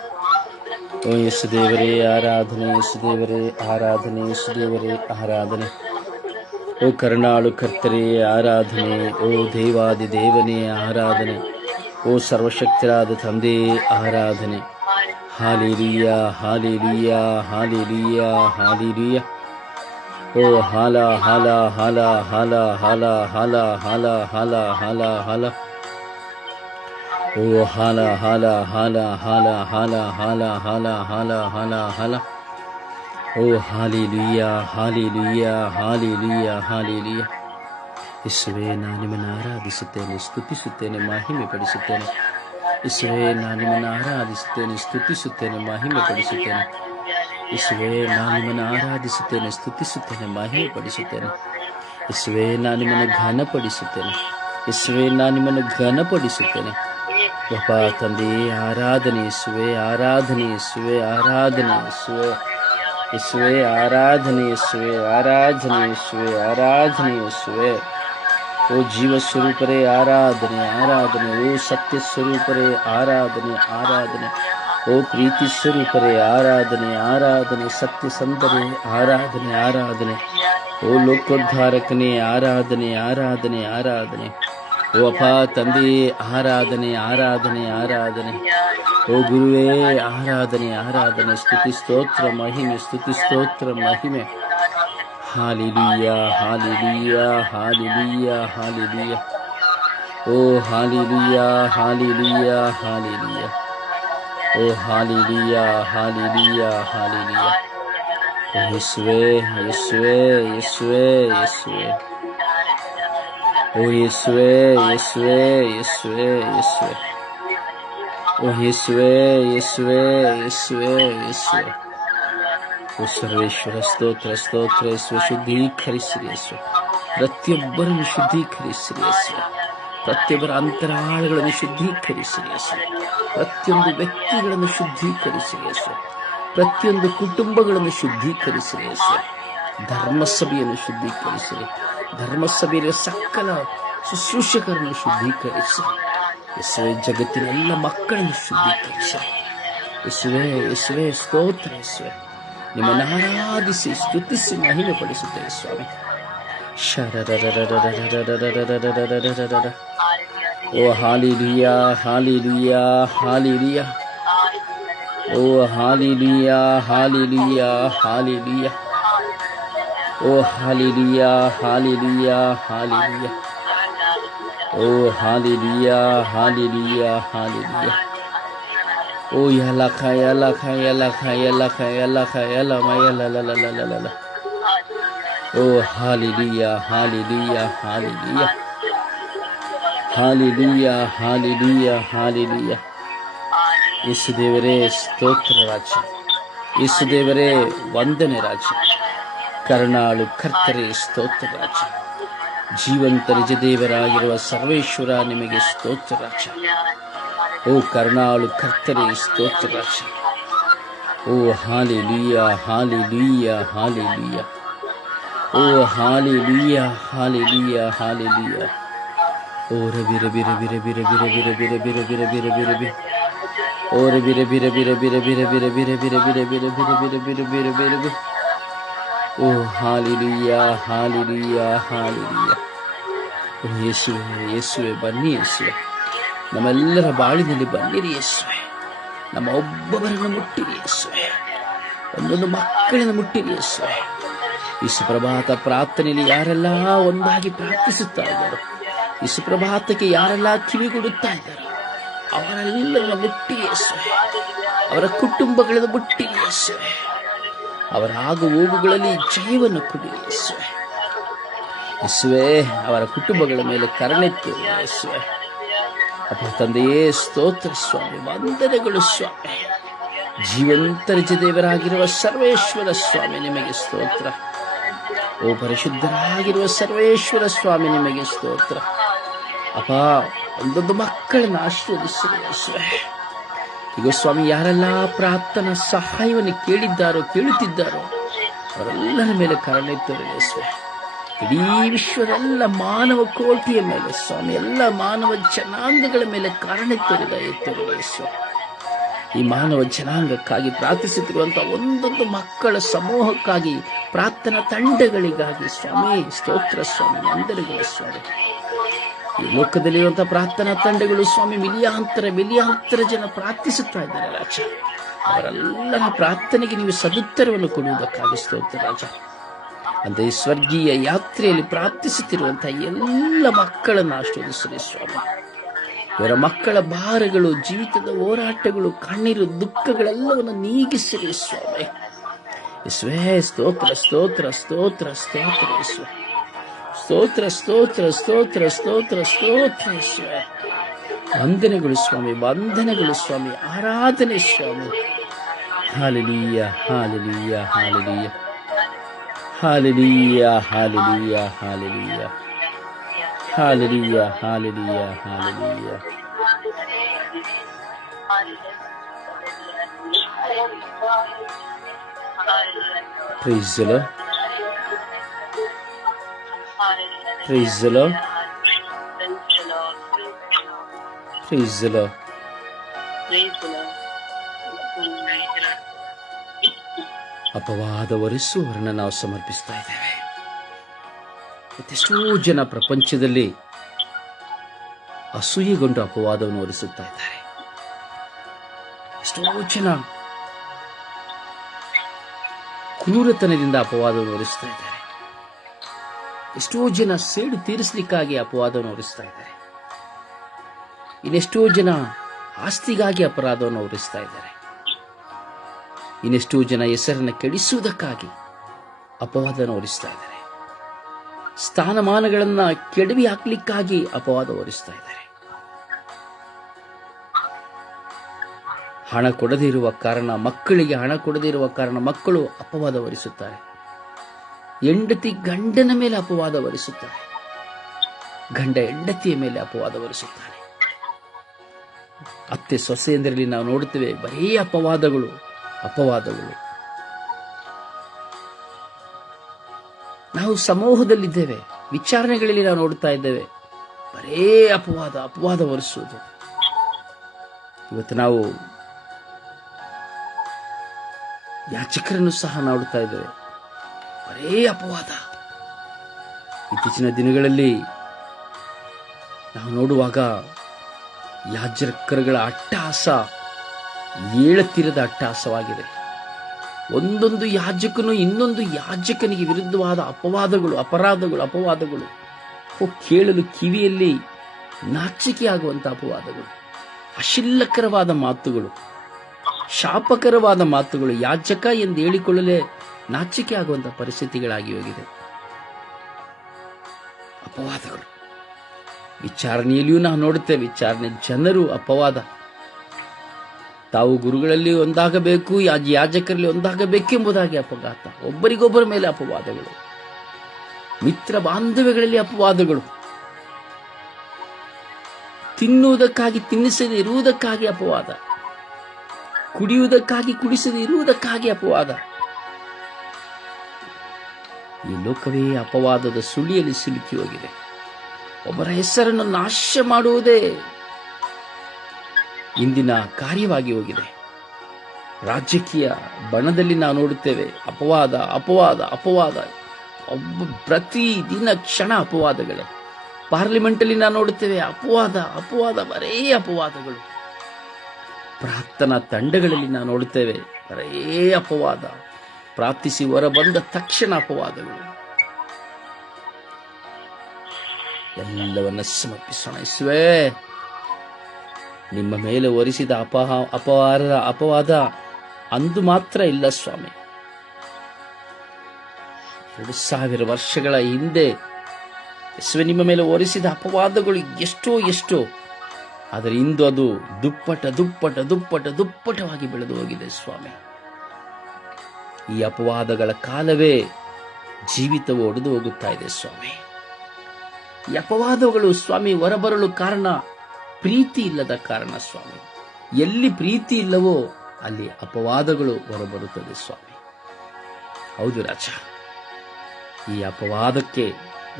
ಓ ಯೇಸು ದೇವರೇ ಆರಾಧನೆ, ಯೇಸು ದೇವರೇ ಆರಾಧನೆ, ಯೇಸು ದೇವರೇ ಆರಾಧನೆ. ಓ ಕರುಣಾಳು ಕರ್ತರೇ ಆರಾಧನೆ, ಓ ದೇವಾದಿ ದೇವನೇ ಆರಾಧನೆ, ಓ ಸರ್ವಶಕ್ತರಾದ ತಂದೆಯೇ ಆರಾಧನೆ. Hallelujah, hallelujah, hallelujah, hallelujah. ಓ ಹಾಲ ಹಾಲ ಹಾಲ ಹಾಲ ಹಾಲ ಹಾಲ ಹಾಲ ಹಾಲ ಹಾಲ ಹಾಲ. ಓ ಹಾಲ ಹಾಲ ಹಾಲ ಹಾಲ ಹಾಲ ಹಾಲ ಹಾಲ ಹಾಲ ಹಾಲ ಹಾಲ. ಓ ಹಾಲೆಲೂಯ, ಹಾಲೆಲೂಯ, ಹಾಲೆಲೂಯ, ಹಾಲೆಲೂಯ. ಯೇಸುವೇ, ನಾನು ನಿಮ್ಮನ್ನು ಆರಾಧಿಸುತ್ತೇನೆ, ಸ್ತುತಿಸುತ್ತೇನೆ, ಮಹಿಮೆ ಪಡಿಸುತ್ತೇನೆ. ಯೇಸುವೇ, ನಾನು ನಿಮ್ಮನ್ನು ಆರಾಧಿಸುತ್ತೇನೆ, ಸ್ತುತಿಸುತ್ತೇನೆ, ಮಹಿಮೆ ಪಡಿಸುತ್ತೇನೆ. ಯೇಸುವೇ, ನಾನು ನಿಮ್ಮನ್ನು ಆರಾಧಿಸುತ್ತೇನೆ, ಸ್ತುತಿಸುತ್ತೇನೆ, ಮಹಿಮೆ ಪಡಿಸುತ್ತೇನೆ. ಯೇಸುವೇ, ನಾನು ನಿಮ್ಮನ್ನು ಘನಪಡಿಸುತ್ತೇನೆ. ಯೇಸುವೇ, ನಾನು ನಿಮ್ಮನ್ನು ಘನಪಡಿಸುತ್ತೇನೆ. ಒಬ್ಬ ತಂದೆಯೇ ಆರಾಧನೆ, ಯೇಸುವೇ ಆರಾಧನೆ, ಯೇಸುವೇ ಆರಾಧನೆ, ಯೇಸುವೇ ಯೇಸುವೆ ಆರಾಧನೆ, ಯೇಸುವೆ ಆರಾಧನೆ, ಯೇಸುವೆ ಆರಾಧನೆ, ಯೇಸುವೆ. ಓ ಜೀವ ಸ್ವರೂಪರೇ ಆರಾಧನೆ, ಆರಾಧನೆ. ಓ ಸತ್ಯ ಸ್ವರೂಪರೇ ಆರಾಧನೆ, ಆರಾಧನೆ. ಓ ಪ್ರೀತಿ ಸ್ವರೂಪರೇ ಆರಾಧನೆ, ಆರಾಧನೆ. ಸತ್ಯ ಸಂತರೇ ಆರಾಧನೆ, ಆರಾಧನೆ. ಓ ಲೋಕೋದ್ಧಾರಕನೇ ಆರಾಧನೆ, ಆರಾಧನೆ, ಆರಾಧನೆ. ಓ ಅಪ್ಪ ತಂದೆಯೇ ಆರಾಧನೆ, ಆರಾಧನೆ, ಆರಾಧನೆ. ಓ ಗುರುವೇ ಆರಾಧನೆ, ಆರಾಧನೆ. ಸ್ತುತಿ ಸ್ತೋತ್ರ ಮಹಿಮೆ, ಸ್ತುತಿ ಸ್ತೋತ್ರ ಮಹಿಮೆ. Hallelujah, hallelujah, hallelujah, hallelujah. ಓ ಹಾಲೆಲೂಯ, ಹಾಲೆಲೂಯ, ಹಾಲೆಲೂಯ. ಓ ಹಾಲೆಲೂಯ, ಹಾಲೆಲೂಯ, ಹಾಲೆಲೂಯ. ಯೇಸುವೇ, ಯೇಸುವೇ, ಯೇಸುವೇ, ಯೇಸುವೇ. ಓ ಯೇಸುವೇ, ಯೇಸುವೇ, ಯೇಸುವೇ, ಯೇಸುವೇ. ಓ ಯೇಸುವೇ, ಯೇಸುವೇ, ಯೇಸುವೇ, ಯೇಸುವೇ. ಓ ಸರ್ವೇಶ್ವರ ಸ್ತೋತ್ರ, ಸ್ತೋತ್ರ. ಯೇಸುವೆ ಶುದ್ಧೀಕರಿಸಿರಿ ಯೇಸುವೆ. ಪ್ರತಿಯೊಬ್ಬರನ್ನು ಶುದ್ಧೀಕರಿಸಿರಿ ಯೇಸುವೆ. ಪ್ರತಿಯೊಬ್ಬರ ಅಂತರಾಳಗಳನ್ನು ಶುದ್ಧೀಕರಿಸಿರಿ ಯೇಸುವೆ. ಪ್ರತಿಯೊಂದು ವ್ಯಕ್ತಿಗಳನ್ನು ಶುದ್ಧೀಕರಿಸಿರಿ ಯೇಸುವೆ. ಪ್ರತಿಯೊಂದು ಕುಟುಂಬಗಳನ್ನು ಶುದ್ಧೀಕರಿಸಿರಿ ಯೇಸುವೆ. ಧರ್ಮಸಭೆಯನ್ನು ಶುದ್ಧೀಕರಿಸಿರಿ. ಧರ್ಮಸಭೆಯ ಸಕಲ ಶುಶ್ರೂಷಕರನ್ನು ಶುದ್ಧೀಕರಿಸಿರಿ ಯೇಸುವೆ. ಜಗತ್ತಿನ ಎಲ್ಲ ಮಕ್ಕಳನ್ನು ಶುದ್ಧೀಕರಿಸಿರಿ ಯೇಸುವೆ. ಯೇಸುವೆ ಸ್ತೋತ್ರ ಯೇಸುವೆ. ನಿಮ್ಮನ್ನು ಆರಾಧಿಸಿ ಸ್ತುತಿಸಿ ಮಹಿಮೆ ಪಡಿಸುತ್ತೇವೆ ಸ್ವಾಮಿ. ಓ ಹಾಲೆಲೂಯ, ಹಾಲೆಲೂಯ, ಹಾಲೆಲೂಯ. ಓ ಹಾಲೆಲೂಯ, ಹಾಲೆಲೂಯ, ಹಾಲೆಲೂಯ. ಓ ಹಾಲೆಲೂಯ, ಹಾಲೆಲೂಯ, ಹಾಲೆಲೂಯ. ಓ ಹಾಲೆಲೂಯ, ಹಾಲೆಲೂಯ, ಹಾಲೆಲೂಯ. ಓ ಯಲಖ ಯಲಖ ಯಲಖ ಯಲಖ ಯಲಖ ಯಲಮ ಯಲಲಲಲಲಲ. ಓ hallelujah, hallelujah, hallelujah. Hallelujah, hallelujah, hallelujah. ಯೇಸು ದೇವರೇ ಸ್ತೋತ್ರ ರಾಜ. ಯೇಸು ದೇವರೇ ವಂದನೆ ರಾಜ. ಕರುಣಾಳು ಕರ್ತರೇ ಸ್ತೋತ್ರ ರಾಜ. ಜೀವಂತ ನಿಜ ದೇವರಾಗಿರುವ ಸರ್ವೇಶ್ವರ ನಿಮಗೆ ಸ್ತೋತ್ರ ರಾಜ. ಓ ಕರುಣಾಳು ಕರ್ತರೇ ಸ್ತೋತ್ರ ರಾಜ. ಓ ಹಾಲೆಲೂಯ, ಹಾಲೆಲೂಯ, ಹಾಲೆಲೂಯ. ಓ ಹಾಲೆಲೂಯ, ಹಾಲೆಲೂಯ, ಹಾಲೆಲೂಯ. ಓ ರಬಿ ರಬಿ ರಬಿ ರಬಿ ರಬಿ ರಬಿ ರಬಿ ರಬಿ ರಬಿ ರಬಿ ರಬಿ ರಬಿ. ಓ ರಬಿ ರಬಿ ರಬಿ ರಬಿ ರಬಿ ರಬಿ ರಬಿ ರಬಿ ರಬಿ ರಬಿ ರಬಿ ರಬಿ ರಬಿ ರಬಿ ರಬಿ ರಬಿ. ಓ ಹಾಲೆಲೂಯ, ಹಾಲೆಲೂಯ, ಹಾಲೆಲೂಯ. ಓ ಯೇಸುವೆ, ಯೇಸುವೆ ಬನ್ನಿ ಯೇಸುವೆ. ನಮ್ಮೆಲ್ಲರ ಬಾಳಿನಲ್ಲಿ ಬನ್ನಿರಿ ಯೇಸುವೆ. ನಮ್ಮ ಒಬ್ಬೊಬ್ಬರನ್ನು ಮುಟ್ಟಿರಿ ಯೇಸುವೆ. ಒಂದೊಂದು ಮಕ್ಕಳನ್ನು ಮುಟ್ಟಿರಿ ಯೇಸುವೆ. ಈ ಸುಪ್ರಭಾತ ಪ್ರಾರ್ಥನೆಯಲ್ಲಿ ಯಾರೆಲ್ಲ ಒಂದಾಗಿ ಪ್ರಾರ್ಥಿಸುತ್ತಾ ಇದ್ದಾರೋ, ಈ ಸುಪ್ರಭಾತಕ್ಕೆ ಯಾರೆಲ್ಲ ಕಿವಿಗೊಡುತ್ತಾ ಇದ್ದಾರೋ ಅವರೆಲ್ಲರನ್ನು ಮುಟ್ಟಿ ಯೇಸುವೆ. ಅವರ ಕುಟುಂಬಗಳನ್ನು ಮುಟ್ಟಿ ಯೇಸುವೆ. ಅವರ ಆಗು ಹೋಗುಗಳಲ್ಲಿ ಜಯವನ್ನು ಕೊಡಿರಿ ಯೇಸುವೆ. ಯೇಸುವೆ ಅವರ ಕುಟುಂಬಗಳ ಮೇಲೆ ಕರುಣೆ ತೋರಿ ಯೇಸುವೆ. ಅಪ್ಪ ತಂದೆಯೇ ಸ್ತೋತ್ರ ಸ್ವಾಮಿ, ವಂದನೆಗಳು ಸ್ವಾಮಿ. ಜೀವಂತ ನಿಜ ದೇವರಾಗಿರುವ ಸರ್ವೇಶ್ವರ ಸ್ವಾಮಿ ನಿಮಗೆ ಸ್ತೋತ್ರ. ಓ ಪರಿಶುದ್ಧರಾಗಿರುವ ಸರ್ವೇಶ್ವರ ಸ್ವಾಮಿ ನಿಮಗೆ ಸ್ತೋತ್ರ. ಅಪ್ಪ ಒಂದೊಂದು ಮಕ್ಕಳನ್ನು ಆಶೀರ್ವದಿಸಿರಿ ಯೇಸುವೆ. ಈಗ ಸ್ವಾಮಿ ಯಾರೆಲ್ಲ ಪ್ರಾರ್ಥನಾ ಸಹಾಯವನ್ನು ಕೇಳಿದ್ದಾರೋ ಕೇಳುತ್ತಿದ್ದಾರೋ ಅವರೆಲ್ಲರ ಮೇಲೆ ಕರುಣೆ ತೋರಿ ಯೇಸುವೆ. ಇಡೀ ವಿಶ್ವದ ಮಾನವ ಕೋಟಿಯ ಮೇಲೆ ಸ್ವಾಮಿ, ಎಲ್ಲ ಮಾನವ ಜನಾಂಗಗಳ ಮೇಲೆ ಕರುಣೆ ತೋರಿದ ಯೇಸುವೆ. ಈ ಮಾನವ ಜನಾಂಗಕ್ಕಾಗಿ ಪ್ರಾರ್ಥಿಸುತ್ತಿರುವಂತಹ ಒಂದೊಂದು ಮಕ್ಕಳ ಸಮೂಹಕ್ಕಾಗಿ, ಪ್ರಾರ್ಥನಾ ತಂಡಗಳಿಗಾಗಿ ಸ್ವಾಮಿ ಸ್ತೋತ್ರ ಸ್ವಾಮಿ, ವಂದನೆಗಳು ಸ್ವಾಮಿ. ಈ ಲೋಕದಲ್ಲಿರುವಂತಹ ಪ್ರಾರ್ಥನಾ ತಂಡಗಳು ಸ್ವಾಮಿ ಮಿಲಿಯಾಂತರ ಜನ ಪ್ರಾರ್ಥಿಸುತ್ತಾ ಇದ್ದಾರೆ ರಾಜ. ಅವರೆಲ್ಲರ ಪ್ರಾರ್ಥನೆಗೆ ನೀವು ಸದುತ್ತರವನ್ನು ಕೊಡುವುದಕ್ಕಾಗಿ ಸ್ತೋತ್ರ ರಾಜ. ಅಂದರೆ ಸ್ವರ್ಗೀಯ ಯಾತ್ರೆಯಲ್ಲಿ ಪ್ರಾರ್ಥಿಸುತ್ತಿರುವಂತಹ ಎಲ್ಲ ಮಕ್ಕಳನ್ನು ಆಶೀರ್ವದಿಸಿರಿ ಸ್ವಾಮಿ. ಇವರ ಮಕ್ಕಳ ಭಾರಗಳು, ಜೀವಿತದ ಹೋರಾಟಗಳು, ಕಣ್ಣೀರು, ದುಃಖಗಳೆಲ್ಲವನ್ನು ನೀಗಿಸಿರಿ ಸ್ವಾಮಿ. ಯೇಸುವೇ ಸ್ತೋತ್ರ ಸ್ತೋತ್ರ ಸ್ತೋತ್ರ ಸ್ತೋತ್ರ ಯೇಸುವೆ. ಸ್ತೋತ್ರ ಸ್ತೋತ್ರ ಸ್ತೋತ್ರ ಸ್ತೋತ್ರ ಸ್ತೋತ್ರ ಯೇಸುವೆ. ವಂದನೆಗಳು ಸ್ವಾಮಿ, ವಂದನೆಗಳು ಸ್ವಾಮಿ, ಆರಾಧನೆ ಸ್ವಾಮಿ. Hallelujah, hallelujah, hallelujah. Hallelujah, hallelujah, hallelujah. Hallelujah, hallelujah, hallelujah. Praise the Lord. Praise the Lord. Praise the Lord. ಅಪವಾದ ಹೊರಿಸುವವರನ್ನ ನಾವು ಸಮರ್ಪಿಸ್ತಾ ಇದ್ದೇವೆ. ಎಷ್ಟೋ ಜನ ಪ್ರಪಂಚದಲ್ಲಿ ಅಸೂಯೆಗೊಂಡು ಅಪವಾದವನ್ನು ಹೊರಿಸುತ್ತಾ ಇದ್ದಾರೆ. ಎಷ್ಟೋ ಜನ ಕ್ರೂರತನದಿಂದ ಅಪವಾದವನ್ನು ಹೊರಿಸ್ತಾ ಇದ್ದಾರೆ. ಎಷ್ಟೋ ಜನ ಸೇಡು ತೀರಿಸಲಿಕ್ಕಾಗಿ ಅಪವಾದವನ್ನು ಹೊರಿಸ್ತಾ ಇದ್ದಾರೆ. ಇನ್ನೆಷ್ಟೋ ಜನ ಆಸ್ತಿಗಾಗಿ ಅಪರಾಧವನ್ನು ಹೊರಿಸ್ತಾ ಇದ್ದಾರೆ. ಇನ್ನೆಷ್ಟೋ ಜನ ಹೆಸರನ್ನು ಕೆಡಿಸುವುದಕ್ಕಾಗಿ ಅಪವಾದವನ್ನು ಹೊರಿಸ್ತಾ ಇದ್ದಾರೆ. ಸ್ಥಾನಮಾನಗಳನ್ನ ಕೆಡವಿ ಹಾಕ್ಲಿಕ್ಕಾಗಿ ಅಪವಾದ ಹೊರಿಸ್ತಾ ಇದ್ದಾರೆ. ಹಣ ಕೊಡದೇ ಇರುವ ಕಾರಣ ಮಕ್ಕಳಿಗೆ ಹಣ ಕೊಡದೇ ಇರುವ ಕಾರಣ ಮಕ್ಕಳು ಅಪವಾದ ಹೊರಿಸುತ್ತಾರೆ. ಹೆಂಡತಿ ಗಂಡನ ಮೇಲೆ ಅಪವಾದ ಹೊರಿಸುತ್ತಾರೆ. ಗಂಡ ಹೆಂಡತಿಯ ಮೇಲೆ ಅಪವಾದ ಹೊರಿಸುತ್ತಾರೆ. ಅತ್ತೆ ಸೊಸೆಯಂದರಲ್ಲಿ ನಾವು ನೋಡುತ್ತೇವೆ, ಬರೀ ಅಪವಾದಗಳು. ನಾವು ಸಮೂಹದಲ್ಲಿದ್ದೇವೆ, ವಿಚಾರಣೆಗಳಲ್ಲಿ ನಾವು ನೋಡ್ತಾ ಇದ್ದೇವೆ, ಬರೇ ಅಪವಾದ ಹೊರಿಸುವುದು. ಇವತ್ತು ನಾವು ಯಾಚಕರನ್ನು ಸಹ ನೋಡ್ತಾ ಇದ್ದೇವೆ, ಬರೇ ಅಪವಾದ. ಇತ್ತೀಚಿನ ದಿನಗಳಲ್ಲಿ ನಾವು ನೋಡುವಾಗ ಯಾಜಕರುಗಳ ಅಟ್ಟಹಾಸ ಏಳತೀರದ ಅಟ್ಟಹಾಸವಾಗಿದೆ. ಒಂದೊಂದು ಯಾಜಕನು ಇನ್ನೊಂದು ಯಾಜಕನಿಗೆ ವಿರುದ್ಧವಾದ ಅಪವಾದಗಳು ಕೇಳಲು ಕಿವಿಯಲ್ಲಿ ನಾಚಿಕೆಯಾಗುವಂತಹ ಅಪವಾದಗಳು, ಅಶಿಲ್ಲಕರವಾದ ಮಾತುಗಳು, ಶಾಪಕರವಾದ ಮಾತುಗಳು, ಯಾಜಕ ಎಂದು ಹೇಳಿಕೊಳ್ಳಲೇ ನಾಚಿಕೆ ಆಗುವಂತಹ ಪರಿಸ್ಥಿತಿಗಳಾಗಿ ಹೋಗಿದೆ. ಅಪವಾದಗಳು ವಿಚಾರಣೆಯಲ್ಲಿಯೂ ನಾವು ನೋಡುತ್ತೇವೆ. ವಿಚಾರಣೆ ಜನರು ಅಪವಾದ, ತಾವು ಗುರುಗಳಲ್ಲಿ ಒಂದಾಗಬೇಕು, ಯಾಜಕರಲ್ಲಿ ಒಂದಾಗಬೇಕೆಂಬುದಾಗಿ ಅಪಘಾತ, ಒಬ್ಬರಿಗೊಬ್ಬರ ಮೇಲೆ ಅಪವಾದಗಳು, ಮಿತ್ರ ಬಾಂಧವ್ಯಗಳಲ್ಲಿ ಅಪವಾದಗಳು, ತಿನ್ನುವುದಕ್ಕಾಗಿ ತಿನ್ನಿಸದೇ ಇರುವುದಕ್ಕಾಗಿ ಅಪವಾದ, ಕುಡಿಯುವುದಕ್ಕಾಗಿ ಕುಡಿಸದೇ ಇರುವುದಕ್ಕಾಗಿ ಅಪವಾದ. ಈ ಲೋಕವೇ ಅಪವಾದದ ಸುಳಿಯಲ್ಲಿ ಸಿಲುಕಿ ಹೋಗಿದೆ. ಒಬ್ಬರ ಹೆಸರನ್ನು ನಾಶ ಮಾಡುವುದೇ ಇಂದಿನ ಕಾರ್ಯವಾಗಿ ಹೋಗಿದೆ. ರಾಜಕೀಯ ಬಣದಲ್ಲಿ ನಾವು ನೋಡುತ್ತೇವೆ, ಅಪವಾದ. ಪ್ರತಿ ದಿನ ಕ್ಷಣ ಅಪವಾದಗಳೇ. ಪಾರ್ಲಿಮೆಂಟಲ್ಲಿ ನಾವು ನೋಡುತ್ತೇವೆ, ಅಪವಾದ, ಬರೇ ಅಪವಾದಗಳು. ಪ್ರಾರ್ಥನಾ ತಂಡಗಳಲ್ಲಿ ನಾವು ನೋಡುತ್ತೇವೆ, ಬರೇ ಅಪವಾದ. ಪ್ರಾರ್ಥಿಸಿ ಹೊರ ಬಂದ ತಕ್ಷಣ ಅಪವಾದಗಳು. ಎಲ್ಲವನ್ನ ಸಮರ್ಪಿಸೋಣ. ಯೇಸುವೇ, ನಿಮ್ಮ ಮೇಲೆ ಹೊರಿಸಿದ ಅಪವಾದ ಅಂದು ಮಾತ್ರ ಇಲ್ಲ ಸ್ವಾಮಿ. 2000 ವರ್ಷಗಳ ಹಿಂದೆ ಯೇಸುವೇ ನಿಮ್ಮ ಮೇಲೆ ಹೊರಿಸಿದ ಅಪವಾದಗಳು ಎಷ್ಟೋ, ಆದರೆ ಇಂದು ಅದು ದುಪ್ಪಟವಾಗಿ ಬೆಳೆದು ಹೋಗಿದೆ ಸ್ವಾಮಿ. ಈ ಅಪವಾದಗಳ ಕಾಲವೇ ಜೀವಿತವು ಒಡೆದು ಹೋಗುತ್ತಾ ಇದೆ ಸ್ವಾಮಿ. ಈ ಅಪವಾದಗಳು ಸ್ವಾಮಿ ಹೊರಬರಲು ಕಾರಣ ಪ್ರೀತಿ ಇಲ್ಲದ ಕಾರಣ ಸ್ವಾಮಿ. ಎಲ್ಲಿ ಪ್ರೀತಿ ಇಲ್ಲವೋ ಅಲ್ಲಿ ಅಪವಾದಗಳು ಹೊರಬರುತ್ತದೆ ಸ್ವಾಮಿ. ಹೌದು ರಾಜ, ಈ ಅಪವಾದಕ್ಕೆ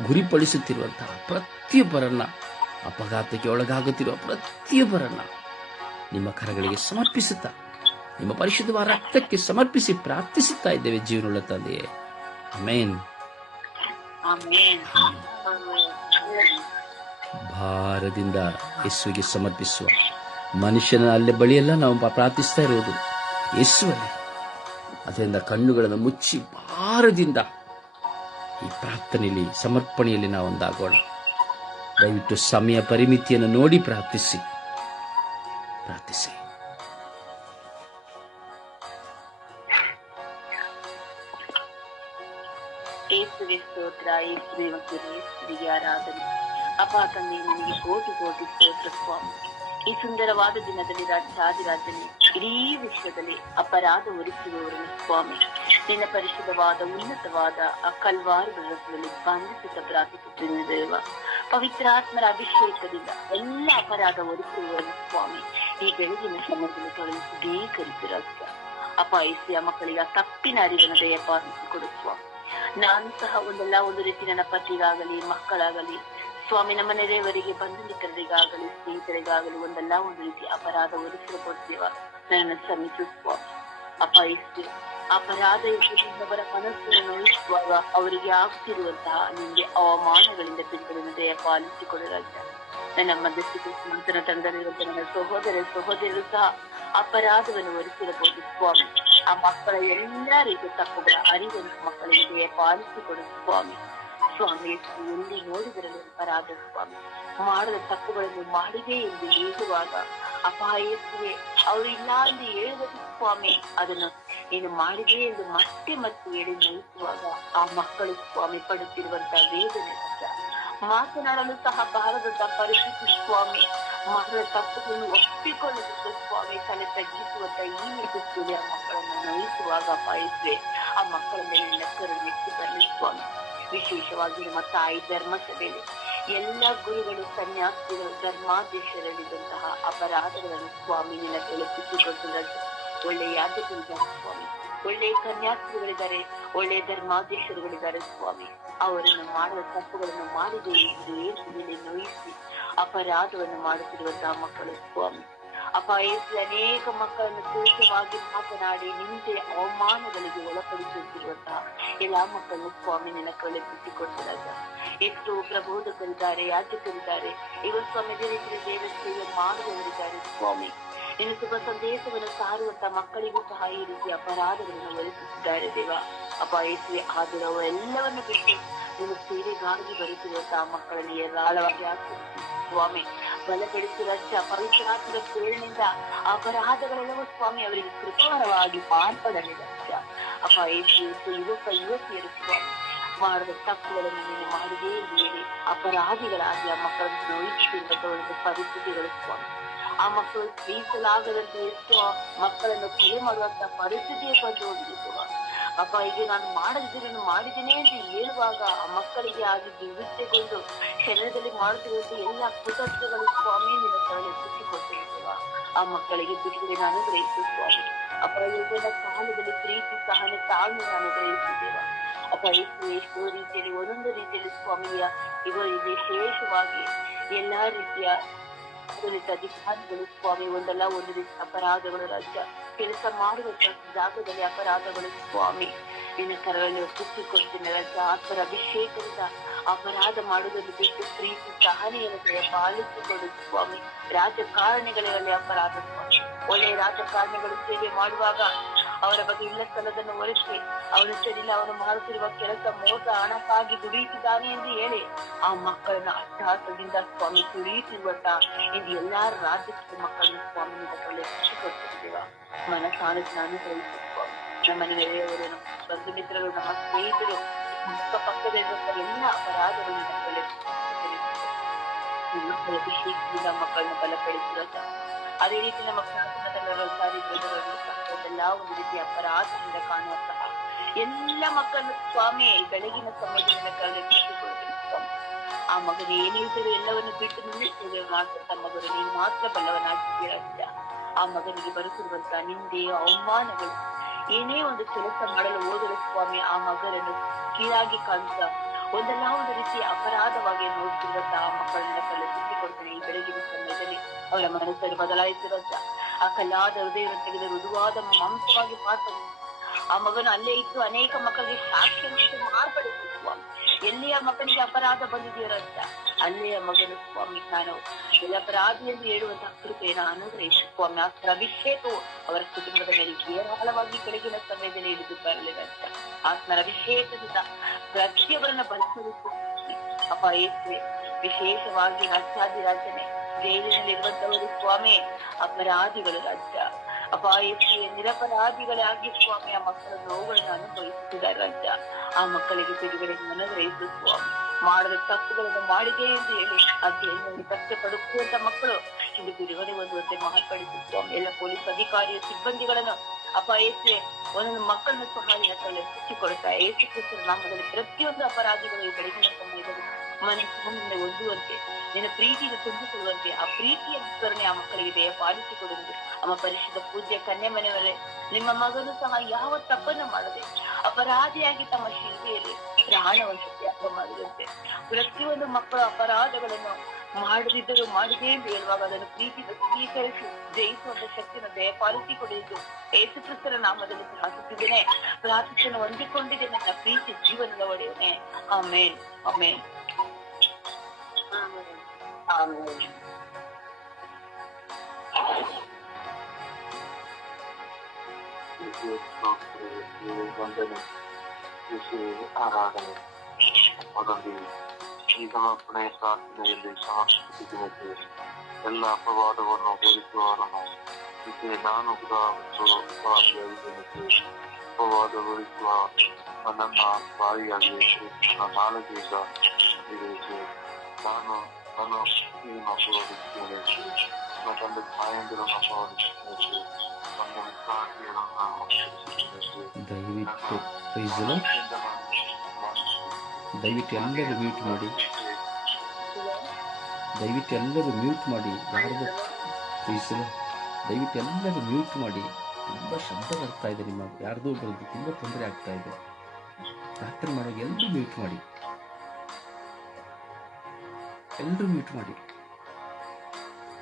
ಗುರಿಪಡಿಸುತ್ತಿರುವಂತಹ ಪ್ರತಿಯೊಬ್ಬರನ್ನ, ಅಪಘಾತಕ್ಕೆ ಒಳಗಾಗುತ್ತಿರುವ ಪ್ರತಿಯೊಬ್ಬರನ್ನ ನಿಮ್ಮ ಕರಗಳಿಗೆ ಸಮರ್ಪಿಸುತ್ತಾ, ನಿಮ್ಮ ಪರಿಶುದ್ಧವಾದ ರಕ್ತಕ್ಕೆ ಸಮರ್ಪಿಸಿ ಪ್ರಾರ್ಥಿಸುತ್ತಾ ಇದ್ದೇವೆ ಜೀವನವುಳ್ಳ ತಂದೆಯೇ. ಆಮೆನ್. ಭಾರದಿಂದ ಯೇಸುವಿಗೆ ಸಮರ್ಪಿಸುವ ಮನುಷ್ಯನ ಅಲ್ಲೇ ಬಳಿಯೆಲ್ಲ ನಾವು ಪ್ರಾರ್ಥಿಸ್ತಾ ಇರುವುದು ಯೇಸುವಲ್ಲಿ. ಅದರಿಂದ ಕಣ್ಣುಗಳನ್ನು ಮುಚ್ಚಿ ಭಾರದಿಂದ ಈ ಪ್ರಾರ್ಥನೆಯಲ್ಲಿ, ಸಮರ್ಪಣೆಯಲ್ಲಿ ನಾವು ಒಂದಾಗೋಣ. ದಯವಿಟ್ಟು ಸಮಯ ಪರಿಮಿತಿಯನ್ನು ನೋಡಿ ಪ್ರಾರ್ಥಿಸಿ. ಯೇಸುವೆ ಸ್ತೋತ್ರ, ಯೇಸುವೆ ಮಕ್ಕಳು, ಯೇಸುವಿಗೆ ಆರಾಧನೆ. ಅಪ್ಪ ತಂದೆ, ನಿನಗೆ ಕೋಟಿ ಸ್ತೋತ್ರ ಸ್ವಾಮಿ. ಈ ಸುಂದರವಾದ ದಿನದಲ್ಲಿ ರಾಜಾದಿರಾಜನೇ, ಇಡೀ ವಿಶ್ವದಲ್ಲಿ ಅಪರಾಧ ಹೊರಿಸುವವರನ್ನು ಸ್ವಾಮಿ ನಿನ್ನ ಪರಿಶುದ್ಧವಾದ ಉನ್ನತವಾದ ಆ ಕಲ್ವಾರಿ ರಕ್ತದಲ್ಲಿ ಬಂಧಿಸುತ್ತ ಪ್ರಾರ್ಥಿಸುತ್ತಿರುವ ದೇವ, ಪವಿತ್ರಾತ್ಮರ ಅಭಿಷೇಕದಿಂದ ಎಲ್ಲ ಅಪರಾಧ ಹೊರಿಸುವವರನ್ನು ಸ್ವಾಮಿ ಈ ಬೆಳಗಿನ ಸಮಯದಲ್ಲಿ ತೊಳೆದು ಸ್ವೀಕರಿಸಿರತ್ತ. ಅಪ್ಪ ಯೇಸುವೆ, ಆ ಮಕ್ಕಳಿಗೆ ಆ ತಪ್ಪಿನ ಅರಿವನ್ನು ದಯಪಾಲಿಸಿಕೊಡು ಸ್ವಾಮಿ. ನಾನು ಸಹ ಒಂದು ರೀತಿ ನನ್ನ ಪತಿಗಾಗಲಿ ಮಕ್ಕಳಾಗಲಿ ಸ್ವಾಮಿ, ನಮ್ಮ ನೆರೆಯವರಿಗೆ ಬಂಧುಮಿತ್ರರಿಗಾಗಲಿ ಸ್ನೇಹಿತರಿಗಾಗಲಿ ಒಂದು ರೀತಿ ಅಪರಾಧ ಹೊರಿಸಿಕೊಡ್ತೀವ. ನನ್ನನ್ನು ಶ್ರಮಿಸು ಸ್ವಾಮಿ. ಅಪ್ಪ ಯೇಸುವೆ, ಅಪರಾಧ ಅವರ ಮನಸ್ಸನ್ನು ನೋಯಿಸುವಾಗ ಅವರಿಗೆ ಆಗ್ತಿರುವಂತಹ ನಿಮಗೆ ಅವಮಾನಗಳಿಂದ ಬಿಡುಗಡೆಯನ್ನು ದಯಪಾಲಿಸಿಕೊಡು ರಾಜ. ನನ್ನ ಮಧ್ಯಸ್ಥಿಕೆ ತಂದರಿರುವಂತ ನನ್ನ ಸಹೋದರರು ಸಹ ಅಪರಾಧವನ್ನು ಹೊರಿಸಿರಬಹುದು ಸ್ವಾಮಿ. ಆ ಮಕ್ಕಳ ಎಲ್ಲಾ ರೀತಿಯ ತಪ್ಪುಗಳ ಅರಿವನ್ನು ಮಕ್ಕಳಿಗೆ ದಯಪಾಲಿಸಿಕೊಡು ಸ್ವಾಮಿ. ಸ್ವಾಮಿ, ಎಲ್ಲಿ ನೋಡಿದರಲು ಅಪರಾಧ ಸ್ವಾಮಿ, ಮಾಡದ ತಪ್ಪುಗಳನ್ನು ಮಾಡಿದೆ ಎಂದು ಹೇಳುವಾಗ ಅಪಾಯಕ್ಕೆ ಅವರು ಇಲ್ಲ ಎಂದು ಹೇಳುವುದು ಸ್ವಾಮಿ, ಅದನ್ನು ನೀನು ಮಾಡಿದೆ ಎಂದು ಮತ್ತೆ ಮತ್ತೆ ಹೇಳಿ ನೋಯಿಸುವಾಗ ಆ ಮಕ್ಕಳು ಸ್ವಾಮಿ ಪಡುತ್ತಿರುವಂತಹ ವೇದನೆ ಮಾತನಾಡಲು ಸಹ ಬಹಳ ದೊಡ್ಡ ಪರಿಸ್ಥಿತಿ ಸ್ವಾಮಿ. ಮಕ್ಕಳ ತಪ್ಪುಗಳನ್ನು ಒಪ್ಪಿಕೊಳ್ಳುವುದು ಸ್ವಾಮಿ, ತಲೆ ತಗ್ಗಿಸುವಂತ ಈ ನಿಟ್ಟಿನಲ್ಲಿ ಆ ಮಕ್ಕಳನ್ನು ನೋಯಿಸುವಾಗ ಅಪಾಯಿಸುವೆ. ಆ ಮಕ್ಕಳ ಮೇಲೆ ನೆಕ್ಕರು ನೆಟ್ಟು ಬರಲಿ ಸ್ವಾಮಿ. ವಿಶೇಷವಾಗಿ ನಮ್ಮ ತಾಯಿ ಧರ್ಮಸಭೆಯಲ್ಲಿ ಎಲ್ಲ ಗುರುಗಳು, ಸನ್ಯಾಸಿಗಳು, ಧರ್ಮಾಧ್ಯಕ್ಷರಲ್ಲಿದ್ದಂತಹ ಅಪರಾಧಗಳನ್ನು ಸ್ವಾಮಿ ನಿನ್ನ ತಲುಪಿಸಿಕೊಟ್ಟಿದ್ದಾರೆ. ಒಳ್ಳೆಯ ಯಾಜಕರಿದ್ದಾರೆ ಸ್ವಾಮಿ, ಒಳ್ಳೆಯ ಕನ್ಯಾಸ್ತ್ರಿಗಳಿದ್ದಾರೆ, ಒಳ್ಳೆಯ ಧರ್ಮಾಧ್ಯಕ್ಷರುಗಳಿದ್ದಾರೆ ಸ್ವಾಮಿ. ಅವರನ್ನು ಮಾಡುವ ತಪ್ಪುಗಳನ್ನು ಮಾಡಿದೆ ಎಂದು ಮೇಲೆ ನೋಯಿಸಿ ಅಪರಾಧವನ್ನು ಮಾಡುತ್ತಿರುವಂತಹ ಮಕ್ಕಳು ಸ್ವಾಮಿ. ಅಪಾಯಕ್ಕೆ ಅನೇಕ ಮಕ್ಕಳನ್ನು ಸೂಕ್ಷ್ಮವಾಗಿ ಮಾತನಾಡಿ ನಿಂದೆ ಅವಮಾನಗಳಿಗೆ ಒಳಪಡಿಸುತ್ತಿರುವಂತಹ ಎಲ್ಲಾ ಮಕ್ಕಳನ್ನು ಸ್ವಾಮಿ ನಿನ್ನ ಕಳುಹಿಸಿಕೊಟ್ಟಿರಾಗ. ಎಷ್ಟು ಪ್ರಬೋಧಕರಿದ್ದಾರೆ, ಯಾಜಕರಿದ್ದಾರೆ, ಇವತ್ತು ಸ್ವಾಮಿ ರೀತಿಯ ದೇವ ಸೇವೆ ಮಾಡುವವರಿದ್ದಾರೆ ಸ್ವಾಮಿ. ನಿನ್ನ ಶುಭ ಸಂದೇಶವನ್ನು ಸಾರುವಂತ ಮಕ್ಕಳಿಗೂ ಸಹ ಈ ರೀತಿ ಅಪರಾಧಗಳನ್ನು ಹೊರಿಸುತ್ತಿದ್ದಾರೆ ದೇವ. ಅಪಾಯಕ್ಕೆ ಆದರೂ ಅವೆಲ್ಲವನ್ನು ಬಿಟ್ಟು ನಿನ್ನ ಸೇವೆಗಾಗಿ ಬರುತ್ತಿರುವಂತಹ ಮಕ್ಕಳನ್ನು ಏರಾಳವಾಗಿ ಆಚರಿಸಿ ಸ್ವಾಮಿ. ಬಲಪಡಿಸಿದ ಪವಿತ್ರಾತ್ಮಕ ಪ್ರೇರಣೆಯಿಂದ ಅಪರಾಧಗಳೆಲ್ಲವೂ ಸ್ವಾಮಿ ಅವರಿಗೆ ಕೃಪಣವಾಗಿ ಮಾರ್ಪಡಲಿದೆ. ಅಪಾಯಕ್ಕೆ ಯುವತಿಯರು ಸ್ವಾಮಿ ಮಾಡದ ತಪ್ಪುಗಳನ್ನು ನೀನು ಮಾಡಿದೇ ಹೇಳಿ ಅಪರಾಧಿಗಳಾಗಿ ಆ ಮಕ್ಕಳನ್ನು ನೋಯಿಸುತ್ತಿರುವಂತಹ ಪರಿಸ್ಥಿತಿಗಳು ಸ್ವಾಮಿ. ಆ ಮಕ್ಕಳು ಮೀಸಲಾಗದಂತೆ ಎಷ್ಟು ಮಕ್ಕಳನ್ನು ಕೊಲೆ ಮಾಡುವಂತ ಪರಿಸ್ಥಿತಿಯೇ ಬಂದು ಹೋಗಿರುವ ಅಪ್ಪ. ಈಗ ನಾನು ಮಾಡಿದ್ದೇನೆ ಎಂದು ಹೇಳುವಾಗ ಆ ಮಕ್ಕಳಿಗೆ ಆಗಿದ್ದು ನೃತ್ಯಗೊಂಡು ಶರೀರದಲ್ಲಿ ಮಾಡುತ್ತಿರುವಂತ ಎಲ್ಲಾ ಕುತಂತ್ರಗಳು ಸ್ವಾಮಿ ನಿನ್ನ ತಲೆಸಿಕೊಟ್ಟಿರುತ್ತೇವ. ಆ ಮಕ್ಕಳಿಗೆ ಬಿಡುಗಡೆ ನಾನು ಗ್ರಹಿಸು ಸ್ವಾಮಿ. ಅಪ್ಪ, ಯೋಗದ ಕಾಲದಲ್ಲಿ ಪ್ರೀತಿ ಸಹನೆ ತಾಳ್ಮೆ ನಾನು ಗ್ರಹಿಸಿದ್ದೇವ. ಅಪ್ಪ, ಎಷ್ಟೋ ರೀತಿಯಲ್ಲಿ ಒಂದೊಂದು ರೀತಿಯಲ್ಲಿ ಸ್ವಾಮಿಯ ಇವರಿಗೆ ವಿಶೇಷವಾಗಿ ಎಲ್ಲಾ ರೀತಿಯ ಅಧಿಕಾರಿಗಳು ಸ್ವಾಮಿ ಒಂದು ರೀತಿ ಅಪರಾಧಗಳು ರಾಜ್ಯ ಕೆಲಸ ಮಾಡುವ ಜಾಗದಲ್ಲಿ ಅಪರಾಧಗಳು ಸ್ವಾಮಿ ನಿನ್ನ ಕರಗಳಲ್ಲಿ ಒಪ್ಪಿಸಿಕೊಡ್ತೀನಿ ರಾಜ್ಯ. ಆತ್ಮರ ಅಭಿಷೇಕದಿಂದ ಅಪರಾಧ ಮಾಡುವುದನ್ನು ಬಿಟ್ಟು ಪ್ರೀತಿ ಸಹನೆಯನ್ನು ಪಾಲಿಸಿಕೊಂಡು ಸ್ವಾಮಿ. ರಾಜಕಾರಣಿಗಳಲ್ಲಿ ಅಪರಾಧ ಸ್ವಾಮಿ, ಒಳ್ಳೆಯ ರಾಜಕಾರಣಿಗಳು ಸೇವೆ ಮಾಡುವಾಗ ಅವರ ಬಗ್ಗೆ ಇಲ್ಲ ಸ್ಥಳದನ್ನು ಹೊರಿಸಿ ಅವನು ಸರಿಯಿಲ್ಲ, ಅವನು ಮಾಡುತ್ತಿರುವ ಕೆಲಸ ಮೋಸ, ಹಣಕ್ಕಾಗಿ ದುಡಿಯುತ್ತಿದ್ದಾನೆ ಎಂದು ಹೇಳಿ ಆ ಮಕ್ಕಳನ್ನ ಅಟ್ಟಹಾಸದಿಂದ ಸ್ವಾಮಿ ತುಳಿಯುತ್ತಿರುವಂತ ಇದು ಎಲ್ಲಾ ರಾಜ್ಯದ ಮಕ್ಕಳನ್ನು ಸ್ವಾಮಿ ಕೊಟ್ಟಿದ್ದೇವ. ಮನಸ್ಸಾನು ನಾನು ಗ್ರಹಿಸಿ ಸ್ವಾಮಿ. ನಮ್ಮ ನೆರೆಯವರು, ನಮ್ಮ ಬಂಧು ಮಿತ್ರರು, ನಮ್ಮ ಸ್ನೇಹಿತರು, ಪಕ್ಕದಲ್ಲಿರುವಂತ ಎಲ್ಲ ಅಪರಾಧಗಳನ್ನು ಅಭಿಷೇಕದಿಂದ ಮಕ್ಕಳನ್ನು ಬಲಪಡಿಸಿರುತ್ತ. ಅದೇ ರೀತಿ ನಮ್ಮ ಎಲ್ಲಾ ಒಂದು ರೀತಿಯ ಅಪರಾಧದಿಂದ ಕಾಣುವಂತಹ ಎಲ್ಲ ಮಕ್ಕಳನ್ನು ಸ್ವಾಮಿ ಬೆಳಗಿನ ಸಮಯದಿಂದ ಕಳೆದುಕೊಳ್ಳುತ್ತಾರೆ ಸ್ವಾಮಿ. ಆ ಮಗನ ಏನಿದ್ದರೂ ಎಲ್ಲವನ್ನು ಬಿಟ್ಟು ನಿನ್ನೆ ಸೇವೆ ಮಾಡ್ತಂತ ಮಗನು ನೀನು ಮಾತ್ರ ಬಲ್ಲವನಾಗಿದ್ದೀರ. ಆ ಮಗನಿಗೆ ಬರುತ್ತಿರುವಂತಹ ನಿಂದೆ ಅವಮಾನಗಳು, ಏನೇ ಒಂದು ಕೆಲಸ ಮಾಡಲು ಹೋದರೂ ಸ್ವಾಮಿ ಆ ಮಗನನ್ನು ಕೀಳಾಗಿ ಕಾಣುತ್ತಾ ಒಂದಲ್ಲ ಒಂದು ರೀತಿಯ ಅಪರಾಧವಾಗಿ ನೋಡುತ್ತಿರುವಂತಹ ಮಕ್ಕಳನ್ನ ಕಲಿಸಿಕೊಡ್ತೇನೆ. ಈ ಬೆಳಗಿನ ಸಮಯದಲ್ಲಿ ಅವರ ಮನಸ್ಸನ್ನು ಬದಲಾಯಿಸಿರುವಂತ ಆ ಕಲ್ಲಾದ ಹೃದಯವನ್ನು ತೆಗೆದ ಮೃದುವಾದ ಮಾಂಸವಾಗಿ ಮಾರ್ಪಡಿಸಿ ಆ ಮಗನು ಅಲ್ಲೇ ಇದ್ದು ಅನೇಕ ಮಕ್ಕಳಿಗೆ ಸಾಕ್ಷಿ ಮಾರ್ಪಡಿಸಿ ಸ್ವಾಮಿ. ಎಲ್ಲಿ ಆ ಮಕ್ಕಳಿಗೆ ಅಪರಾಧ ಬಂದಿದೆಯರಂತ ಅಲ್ಲೇ ಆ ಮಗನು ಸ್ವಾಮಿ ನಾನು ಅಪರಾಧಿ ಎಂದು ಹೇಳುವಂತಹ ಕೃಪೆಯನ್ನು ಅನುಗ್ರಹಿಸಿ ಸ್ವಾಮಿ. ಆ ಅಭಿಷೇಕವು ಅವರ ಕುಟುಂಬದ ಮೇಲೆ ಏರಾಳವಾಗಿ ಬೆಳಗಿನ ಸಮಯದಲ್ಲಿ ಹಿಡಿದು ಬರಲಿರಂತ ಆತ್ಮರ ಅಭಿಷೇಕದಿಂದ ಪ್ರತಿಯೊಬ್ಬರನ್ನ ಬಲಪಡಿಸಿ ಅಪಾಯಕ್ಕೆ ವಿಶೇಷವಾಗಿ ರಾಜ್ಯಾಧಿರಾಜನೆ ಜೈಲಿನಲ್ಲಿರುವಂತವರು ಸ್ವಾಮಿ ಅಪರಾಧಿಗಳು ರಾಜ್ಯ. ಅಪಾಯಕ್ಕೆ ನಿರಪರಾಧಿಗಳಾಗಿ ಸ್ವಾಮಿ ಆ ಮಕ್ಕಳ ನೋವುಗಳನ್ನು ಅನುಭವಿಸುತ್ತಿದ್ದಾರೆ ರಾಜ್ಯ. ಆ ಮಕ್ಕಳಿಗೆ ಬಿಡುಗಡೆ ಅನುಗ್ರಹಿಸು ಸ್ವಾಮಿ. ಮಾಡದ ತಪ್ಪುಗಳನ್ನು ಮಾಡಿದೆ ಎಂದು ಹೇಳಿ ಅಧ್ಯಯನದಲ್ಲಿ ಕಷ್ಟಪಡುವಂತ ಮಕ್ಕಳು ಇಲ್ಲಿ ಬಿಡುಗಡೆ ಹೊಂದುವಂತೆ ಮಾರ್ಪಡಿಸಿ ಸ್ವಾಮಿ. ಎಲ್ಲ ಪೊಲೀಸ್ ಅಧಿಕಾರಿಯ ಸಿಬ್ಬಂದಿಗಳನ್ನು ಅಪಾಯಕ್ಕೆ ಒಂದೊಂದು ಮಕ್ಕಳನ್ನು ಸಹ ಹೆಚ್ಚಿಕೊಡುತ್ತಾ ಯೇಸು ಕ್ರಿಸ್ತನ ನಾಮದಲ್ಲಿ ಪ್ರತಿಯೊಂದು ಅಪರಾಧಿಗಳು ಈ ಬೆಳಗಿನ ಸಮಯದಲ್ಲಿ ಮನಸ್ಸಿನಿಂದ ಒದ್ದುವಂತೆ ನಿನ್ನ ಪ್ರೀತಿಗೆ ತುಂಬಿಕೊಳ್ಳುವಂತೆ ಆ ಪ್ರೀತಿಯ ವಿಸ್ತರಣೆ ಆ ಮಕ್ಕಳಿಗೆ ದಯ ಪಾಲಿಸಿಕೊಡುವುದು. ಅಮ್ಮ ಪರಿಶುದ್ಧ ಪೂಜ್ಯ ಕನ್ಯೆ ಮನೆಯವರೇ, ನಿಮ್ಮ ಮಗನು ಸಹ ಯಾವ ತಪ್ಪನ್ನು ಮಾಡದೆ ಅಪರಾಧಿಯಾಗಿ ತಮ್ಮ ಶಿಲ್ಪೆಯಲ್ಲಿ ಪ್ರಾಣವನ್ನು ತ್ಯಾಗ ಮಾಡಿದಂತೆ ಪ್ರತಿಯೊಂದು ಮಕ್ಕಳ ಅಪರಾಧಗಳನ್ನು ಮಾಡದಿದ್ದರೂ ಮಾಡಿದೆ ಎಂದು ಹೇಳುವಾಗ ಅದನ್ನು ಪ್ರೀತಿಯಿಂದ ಸ್ವೀಕರಿಸಿ ಜಯಿಸುವಂತ ಶಕ್ತಿಯನ್ನು ದಯಪಾಲಿಸಿಕೊಡುವುದು ಯೇಸು ಕ್ರಿಸ್ತರ ನಾಮದಲ್ಲಿ ಪ್ರಾರ್ಥಿಸಿದ್ದೇನೆ, ಪ್ರಾರ್ಥನೆಯನ್ನು ಹೊಂದಿಕೊಂಡಿದೆ ನನ್ನ ಪ್ರೀತಿ ಜೀವನದ ಒಡೆಯನೆ. ಆಮೇನ್ ಆಮೇನ್ ಆಮೇನ್. ಆರಾಧನೆ ಅದೊಂದು ಈ ಸಮರ್ಪಣೆ ಪ್ರಾರ್ಥನೆಯಲ್ಲಿ ಸಮರ್ಪಿಸುತ್ತಿದೆ. ಎಲ್ಲ ಅಪವಾದವನ್ನು ಹೋಲಿಸುವವರನ್ನು ಇದಕ್ಕೆ ನಾನು ಅಪವಾದಗೊಳಿಸುವ ನನ್ನ ಬಾಯಿಯಾಗಿ ನನ್ನ ನಾಲಿಗೆಯಿಂದ ಇರಿಸಿ ನಾನು ಈ ಅಪವಾದಿಸುತ್ತೇನೆ, ನನ್ನ ತಂದೆ ತಾಯಂದಿರನ್ನು ಅಪವಾದಿಸುತ್ತೇನೆ, ನನ್ನ ದಯವಿಟ್ಟು ಎಲ್ಲರೂ ಮ್ಯೂಟ್ ಮಾಡಿ, ದಯವಿಟ್ಟು ಎಲ್ಲರೂ ಮ್ಯೂಟ್ ಮಾಡಿ, ಯಾರ್ದು ಪ್ಲೀಸಲು ದಯವಿಟ್ಟು ಎಲ್ಲರೂ ಮ್ಯೂಟ್ ಮಾಡಿ. ತುಂಬ ಶಬ್ದ ಬರ್ತಾ ಇದೆ, ನಿಮ್ಮ ಯಾರ್ದೋ ಬರೋದು ತುಂಬ ತೊಂದರೆ ಆಗ್ತಾ ಇದೆ. ಪ್ರಾರ್ಥನೆ ಮಾಡುವಾಗ ಎಲ್ಲರೂ ಮ್ಯೂಟ್ ಮಾಡಿ, ಎಲ್ಲರೂ ಮ್ಯೂಟ್ ಮಾಡಿ.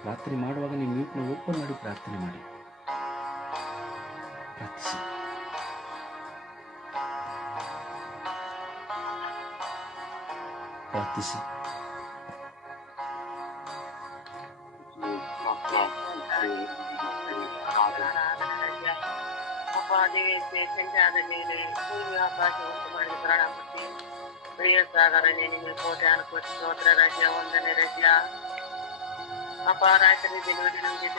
ಪ್ರಾರ್ಥನೆ ಮಾಡುವಾಗ ನೀವು ಮ್ಯೂಟ್ನ ಓಪನ್ ಮಾಡಿ ಪ್ರಾರ್ಥನೆ ಮಾಡಿ, ಪ್ರಾರ್ಥಿಸಿ. ಪ್ರಾರ್ಥಿಸಿ. ಸಂಜಾದ ಮೇಲೆ ಭೂಮಿ ಆಕಾಶ ಉಂಟು ಮಾಡಿ ಪ್ರಾಣಪತಿ ಪ್ರಿಯ ಸಾಗರನೆ ನಿಮಗೆ ಕೋಟೆ ಅನುಕೋಟಿ ಸ್ತೋತ್ರ ರಾಜ್ಯ ವಂದನೆ ರಾಜ್ಯ. ಅಪಾರಾತ್ರಿ ದಿನವೇ ನಮಗೆ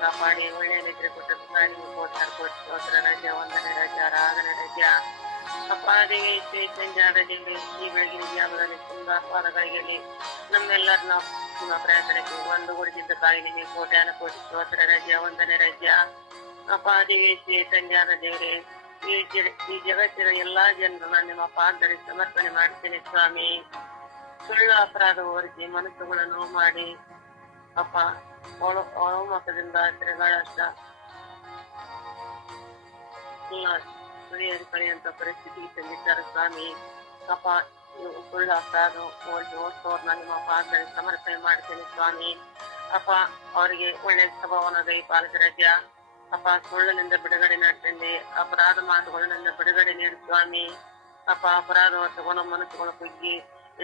ಕಾಪಾಡಿ ಒಳ್ಳೆಯ ನಿದ್ರೆ ಕೊಟ್ಟದ್ದು ನಿಮಗೆ ಕೋಟೆ ಅನುಕೋಟಿ ಸ್ತೋತ್ರ ರಾಜ್ಯ ವಂದನೆ ರಾಜ್ಯ ಆರಾಧನೆ ರಾಜ್ಯ. ಅಪಾದಿಗೆ ಸಂಜಾದ ದೇವಿ ಈ ಬೆಳಗಿನ ಜಾಗದಲ್ಲಿ ಪಾದಗಳಿಗೆ ನಮ್ಮೆಲ್ಲರನ್ನ ನಿಮ್ಮ ಪ್ರಾರ್ಥನೆಗೆ ಒಂದುಗೂಡಿಸಿದ್ದ ಕಾಯಿ ನಿಮಗೆ ಕೋಟೆ ಅನುಕೋಟಿ ಸ್ತೋತ್ರ ರಾಜ್ಯ ವಂದನೆ ರಾಜ್ಯ. ಅಪಾದಿಗೆ ಸಂಜಾದ ದೇವರೇ, ಈ ಜಗತ್ತಿನ ಎಲ್ಲಾ ಜನರನ್ನ ನಿಮ್ಮ ಪಾದದಲ್ಲಿ ಸಮರ್ಪಣೆ ಮಾಡ್ತೇನೆ ಸ್ವಾಮಿ. ಸುಳ್ಳು ಅಪರಾಧ ಹೊರಿಸಿ ಮನಸ್ಸುಗಳನ್ನು ಮಾಡಿ ಅಪ್ಪ ಒಳಮುಖದಿಂದ ತಿರುಗಾಡಷ್ಟ ಕಳೆಯುವಂತ ಪರಿಸ್ಥಿತಿಗೆ ತಂದಿದ್ದಾರೆ ಸ್ವಾಮಿ. ಅಪ್ಪ ಸುಳ್ಳು ಅಪರಾಧ ಓದಿಸೋರ್ನ ನಿಮ್ಮ ಪಾದದಲ್ಲಿ ಸಮರ್ಪಣೆ ಮಾಡ್ತೇನೆ ಸ್ವಾಮಿ. ಅಪ್ಪ ಅವರಿಗೆ ಒಳ್ಳೆಯ ಸ್ವಭಾವನ ದಯಪಾಲಿಸ ರಾಜ್ಯ. ಅಪ್ಪ ಸುಳ್ಳಿನಿಂದ ಬಿಡುಗಡೆ ನೀಡ್ತಂದೆ, ಅಪರಾಧ ಮಾತುಗಳಿಂದ ಬಿಡುಗಡೆ ನೀಡಿ ಸ್ವಾಮಿ. ಅಪ್ಪ ಅಪರಾಧ ಹೊತ್ತುಕೊಂಡು ಮನಸ್ಸುಗಳು ಕುಗ್ಗಿ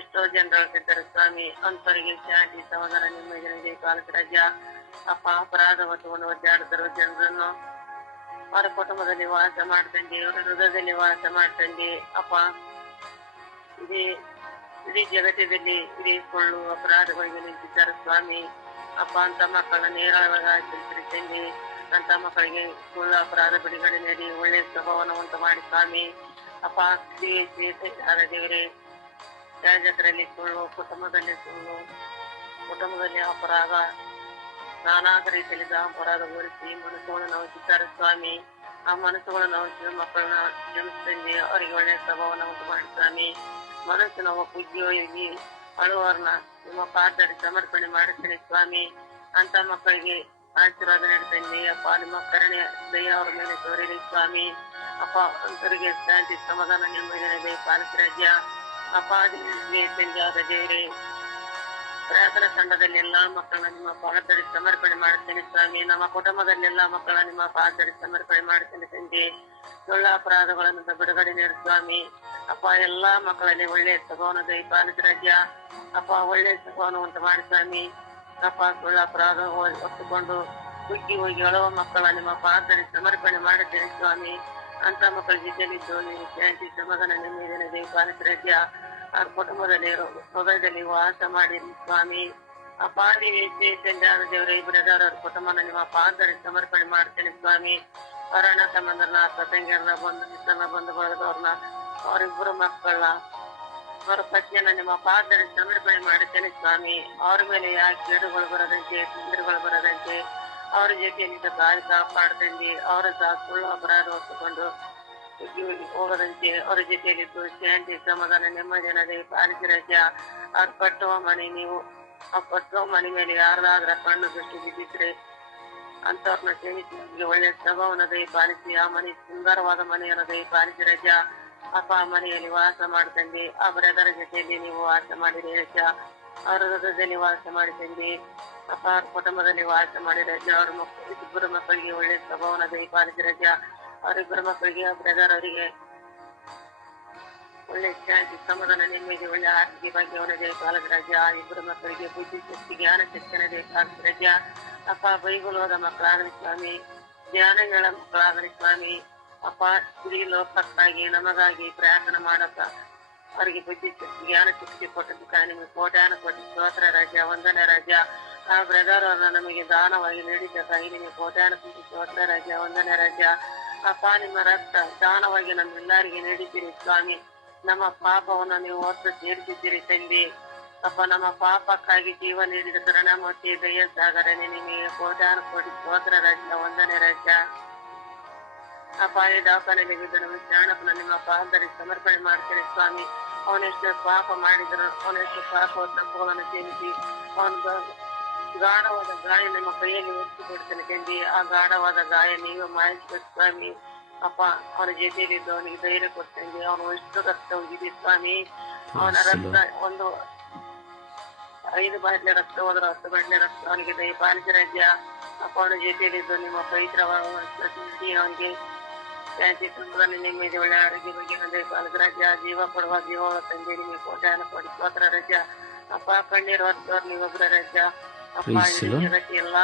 ಎಷ್ಟೋ ಜನರಿದ್ದಾರೆ ಸ್ವಾಮಿ, ಅಂತವರಿಗೆ ಶಾಂತಿ ಸಮಾಧಾನ ನಿಮ್ಮದಿನಿದೆ ಪಾಲಿಸ ರಾಜ್ಯ. ಅಪ್ಪ ಅಪರಾಧ ಹೊತ್ತುಕೊಂಡು ಒದ್ದಾಡುತ್ತಿರುವ ಜನರನ್ನು ಅವರ ಕುಟುಂಬದಲ್ಲಿ ವಾಸ ಮಾಡ್ತಂದೆ, ಅವರ ಹೃದಯದಲ್ಲಿ ವಾಸ ಮಾಡ್ತಂದೆ. ಅಪ್ಪ ಇಡೀ ಜಗತ್ತದಲ್ಲಿ ಇಡೀ ಸುಳ್ಳು ಅಪರಾಧಗಳಿಗೆ ನಿಂತಿದ್ದಾರೆ ಸ್ವಾಮಿ. ಅಪ್ಪ ಅಂತ ಮಕ್ಕಳನ್ನ ನೇರವಾಗಿ ತಂದೆ, ಅಂತ ಮಕ್ಕಳಿಗೆ ಸುಳ್ಳು ಅಪರಾಧ ಬಿಡುಗಡೆ ನೀಡಿ ಒಳ್ಳೆಯ ಸ್ವಭಾವವನ್ನು ಉಂಟು ಮಾಡಿ ಸ್ವಾಮಿ. ಅಪ್ಪ ದೇವರೇ, ಯಾಜಕರಲ್ಲಿ ಸುಳ್ಳು, ಕುಟುಂಬದಲ್ಲಿ ಅಪರಾಧ, ನಾನಾ ರೀತಿಯಲ್ಲಿ ಅಪರಾಧ ಹೊರಿಸಿ ಮನಸ್ಸುಗಳನ್ನು ನೋಯಿಸಿದ್ದಾರೆ ಸ್ವಾಮಿ. ಆ ಮನಸ್ಸುಗಳನ್ನು ನೋಯಿಸಿದ ಮಕ್ಕಳನ್ನ ಜನಿಸ್ತಂದೆ, ಅವರಿಗೆ ಒಳ್ಳೆಯ ಸ್ವಭಾವವನ್ನು ಉಂಟು ಮಾಡಿ ಸ್ವಾಮಿ. ಮನಸ್ಸು ನಾವು ಕುಗ್ಗಿ ಅಳುವರ್ನ ನಿಮ್ಮ ಪಾದದಲ್ಲಿ ಸಮರ್ಪಣೆ ಮಾಡುತ್ತೇನೆ ಸ್ವಾಮಿ. ಅಂತ ಮಕ್ಕಳಿಗೆ ಆಶೀರ್ವಾದ ನೀಡ್ತಂದೆ. ಅಪ್ಪ ನಿಮ್ಮ ಕರುಣೆ ದಯ ಅವರ ಮೇಲೆ ತೋರಿರಿ ಸ್ವಾಮಿ. ಅಪ್ಪ ಅಂತರಿಗೆ ಶಾಂತಿ ಸಮಾಧಾನ ನೆಮ್ಮದಿನ ಪಾಲಿಸ ರಾಜ್ಯ. ಅಪ್ಪ ಸಂಜಾದ ದೇವರೇ, ಪ್ರಾರ್ಥನಾ ತಂಡದಲ್ಲಿ ಎಲ್ಲಾ ಮಕ್ಕಳನ್ನ ನಿಮ್ಮ ಪಾದದಲ್ಲಿ ಸಮರ್ಪಣೆ ಮಾಡುತ್ತೇನೆ ಸ್ವಾಮಿ. ನಮ್ಮ ಕುಟುಂಬದಲ್ಲಿ ಎಲ್ಲಾ ಮಕ್ಕಳನ್ನ ನಿಮ್ಮ ಪಾದದಲ್ಲಿ ಸಮರ್ಪಣೆ ಮಾಡುತ್ತೇನೆ ತಂದೆ. ಸುಳ್ಳ ಅಪರಾಧಗಳನ್ನು ಬಿಡುಗಡೆ ನೀಡಿ ಸ್ವಾಮಿ. ಅಪ್ಪ ಎಲ್ಲಾ ಮಕ್ಕಳಲ್ಲಿ ಒಳ್ಳೆಯ ಸ್ವಭಾವನ ದಯಪಾಲಿಸ ರಾಜ್ಯ. ಅಪ್ಪ ಒಳ್ಳೆಯ ಸ್ವಭಾವನ ಉಂಟು ಮಾಡಿ ಸ್ವಾಮಿ. ಅಪ್ಪ ಸುಳ್ಳ ಅಪರಾಧ ಹೊತ್ತುಕೊಂಡು ಕುಗ್ಗಿ ಹೋಗಿ ಅಳುವ ಮಕ್ಕಳ ನಿಮ್ಮ ಪಾದದಲ್ಲಿ ಸಮರ್ಪಣೆ ಮಾಡುತ್ತೇನೆ ಸ್ವಾಮಿ. ಅಂತ ಮಕ್ಕಳ ಜೊತೆಲಿದ್ದು ನೀವು ಶಾಂತಿ ಸಮಾಧಾನ ನೆಮ್ಮದಿನ ದಯಪಾಲಿಸ ರಾಜ್ಯ. ಆ ಕುಟುಂಬದಲ್ಲಿ ಹೃದಯದಲ್ಲಿ ವಾಸ ಮಾಡಿ ಸ್ವಾಮಿ. ಅಪ್ಪ ಸಂಜಾದ ದೇವರ ಬ್ರದರ್ ಅವ್ರ ಕುಟುಂಬನ ನಿಮ್ಮ ಪಾದದಲ್ಲಿ ಸಮರ್ಪಣೆ ಮಾಡ್ತೇನೆ ಸ್ವಾಮಿ. ಅವರ ಅಣ್ಣ ತಮ್ಮಂದ್ರನ್ನ, ತಂಗಿಯರನ್ನ, ಬಂಧು ಬಳಗದವ್ರನ್ನ, ಅವರಿಬ್ಬರು ಮಕ್ಕಳನ್ನ, ಅವರ ಪತ್ನಿಯನ್ನ ನಿಮ್ಮ ಪಾದದಲ್ಲಿ ಸಮರ್ಪಣೆ ಮಾಡುತ್ತೇನೆ ಸ್ವಾಮಿ. ಅವ್ರ ಮೇಲೆ ಯಾಕೆ ಕೇಡುಗಳು ಬರದಂತೆ, ತೊಂದರೆಗಳು ಬರದಂತೆ ಅವ್ರ ಜೊತೆಯಲ್ಲಿ ಕಾಪಾಡ್ತಂಡಿ. ಅವರ ಸಹ ಸುಳ್ಳು ಅಪರಾಧ ಹೊತ್ತುಕೊಂಡು ಹೋಗದಂತೆ ಅವರ ಜೊತೆಯಲ್ಲಿದ್ದು ಶಾಂತಿ ಸಮಾಧಾನ ನೆಮ್ಮದಿಯನ್ನು ದಯಪಾಲಿಸಿ ರಾಜ. ಅವ್ರು ಕಟ್ಟುವ ಮನೆ ನೀವು ಆ ಕಟ್ಟುವ ಮನೆ ಮೇಲೆ ಯಾರ್ದಾದ್ರ ಕಣ್ಣು ದೃಷ್ಟಿ ಬಿದ್ದಿದ್ರೆ ಅಂತವ್ರನ್ನ ಕ್ಷಮಿಸಿ ಒಳ್ಳೆ ಸ್ವಭಾವನ ದಯಪಾಲಿಸಿ ಆ ಮನೆ ಸುಂದರವಾದ ಮನೆಯನ್ನು ದಯಪಾಲಿಸಿ ರಾಜ. ಅಪ್ಪ ಆ ಮನೆಯಲ್ಲಿ ವಾಸ ಮಾಡ್ತಂದೆ ಆ ಬ್ರದರ್ ಜೊತೆಯಲ್ಲಿ ನೀವು ವಾಸ ಮಾಡಿರಿ ರಾಜ. ಅವರ ಹೃದಯದಲ್ಲಿ ವಾಸ ಮಾಡಿ ತಂದೆ ಅಪ್ಪ ಅವ್ರ ಕುಟುಂಬದಲ್ಲಿ ವಾಸ ಮಾಡಿ ರಾಜ. ಅವ್ರ ಇಬ್ಬರು ಮಕ್ಕಳಿಗೆ ಒಳ್ಳೆ ಸ್ವಭಾವನ ದಯಪಾಲಿಸಿ ರಾಜ. ಅವರಿಬ್ಬರು ಮಕ್ಕಳಿಗೆ ಬ್ರದರ್ ಅವರಿಗೆ ಒಳ್ಳೆ ಶಾಂತಿ ಸಮಾಧಾನ ನೆಮ್ಮದಿ ಒಳ್ಳೆ ಆರ್ಥಿಕ ಭಾಗ್ಯವನ್ನ ದಯಪಾಲಿಸಿ ರಾಜ. ಇಬ್ಬರು ಮಕ್ಕಳಿಗೆ ಬುದ್ಧಿ ಶಕ್ತಿ ಜ್ಞಾನ ಶಕ್ತಿಯನ್ನು ದಯಪಾಲಿಸಿ ರಾಜ. ಅಪ್ಪ ಬೈಬಲ್ ಓದ ಮಕ್ಕಳಾಗಲಿ ಸ್ವಾಮಿ, ಧ್ಯಾನಗಳ ಮಕ್ಕಳಾಗಲಿ ಸ್ವಾಮಿ. ಅಪ್ಪ ಇಡೀ ಲೋಕಕ್ಕಾಗಿ ನಮಗಾಗಿ ಪ್ರಾರ್ಥನೆ ಮಾಡಕ ಅವರಿಗೆ ಬುದ್ಧಿ ಶಕ್ತಿ ಜ್ಞಾನ ಶಕ್ತಿ ಕೊಟ್ಟದಕ್ಕ ನಿಮಗೆ ಕೋಟ್ಯಾನ ಕೋಟಿ ಸ್ತೋತ್ರ ರಾಜ, ವಂದನೆ ರಾಜ. ಆ ಬ್ರದರ್ ಅವರನ್ನ ನಮಗೆ ದಾನವಾಗಿ ನೀಡಿದ್ದಕ್ಕಾಗಿ ನಿಮಗೆ ಕೋಟ್ಯಾನ ಕೋಟಿ ಸ್ತೋತ್ರ ರಾಜ, ವಂದನೆ ರಾಜ. ಅಪ್ಪ ನಿಮ್ಮ ರಕ್ತ ದಾನವಾಗಿ ನಮ್ಮೆಲ್ಲರಿಗೆ ನೀಡಿದ್ದೀರಿ ಸ್ವಾಮಿ. ನಮ್ಮ ಪಾಪವನ್ನು ನೀವು ಹೊತ್ತು ಸೇರಿಸಿದ್ದೀರಿ ತಂದೆ. ಅಪ್ಪ ನಮ್ಮ ಪಾಪಕ್ಕಾಗಿ ಜೀವ ನೀಡಿದ ಕರುಣಾಮೂರ್ತಿ ದಯ ಸಾಗರನೆ ನಿಮಗೆ ಕೋಟ್ಯಾನ ಕೋಟಿ ಸ್ತೋತ್ರ ರಾಜ, ವಂದನೆ ರಾಜ. ಅಪ್ಪ ಈ ದವಾಖಾನೆಯಲ್ಲಿ ಬಿದ್ದು ನಮ್ಮ ಶಾಣಪ್ಪನ ನಿಮ್ಮ ಪಾದದಲ್ಲಿ ಸಮರ್ಪಣೆ ಮಾಡ್ತಾರೆ ಸ್ವಾಮಿ. ಅವನೆಷ್ಟು ಪಾಪ ಮಾಡಿದ್ರು, ಅವನೆಷ್ಟು ಪಾಪ ತಪ್ಪುಗಳನ್ನು ಸೇರಿಸಿ ಅವನ ಗಾಢವಾದ ಗಾಯ ನಿಮ್ಮ ಕೈಯಲ್ಲಿ ಒತ್ತಿ ಕೊಡ್ತಾನೆ ತಂದೆ. ಆ ಗಾಢವಾದ ಗಾಯ ನೀವೇ ಮಾಯಿಸ್ಬೇಕು ಸ್ವಾಮಿ. ಅಪ್ಪ ಅವನ ಜೊತೆಯಲ್ಲಿದ್ದು ಅವನಿಗೆ ಧೈರ್ಯ ಕೊಡ್ತಂದೆ. ಅವನು ಎಷ್ಟು ರಕ್ತ ಹೋಗಿದೆ ಸ್ವಾಮಿ. ಅವನ ರಕ್ತ ಒಂದು 5 ಬಾಟ್ಲೆ ರಕ್ತ ಹೋದ್ರೆ 10 ಬಾಟ್ಲೆ ರಕ್ತ ಅವನಿಗೆ ದಯಪಾಲಿಸಿ ರಾಜ್ಯ. ಅಪ್ಪ ಅವನ ಜೊತೆಯಲ್ಲಿದ್ದು ನಿಮ್ಮ ಪವಿತ್ರವಾದ ಅವನಿಗೆ ಶಾಂತಿ ಸಂಬಂಧ ನೆಮ್ಮದಿ ಒಳ್ಳೆ ಆರೋಗ್ಯ ಬಗ್ಗೆ ದಯಪಾಲಿಸಿ ರಾಜ್ಯ. ಜೀವ ಕೊಡುವ ಜೀವ ತಂದೆ ನಿಮಗೆ ಕೋಟ್ಯಾನ ಕೋಟಿ ಸ್ತೋತ್ರ ರಾಜ್ಯ. ಅಪ್ಪ ಕಣ್ಣೀರು ಹೊರದವ್ರು ನೀವೊಬ್ಬರ ರಾಜ್ಯ. ಅಪ್ಪ ಜಗತ್ತಿ ಎಲ್ಲ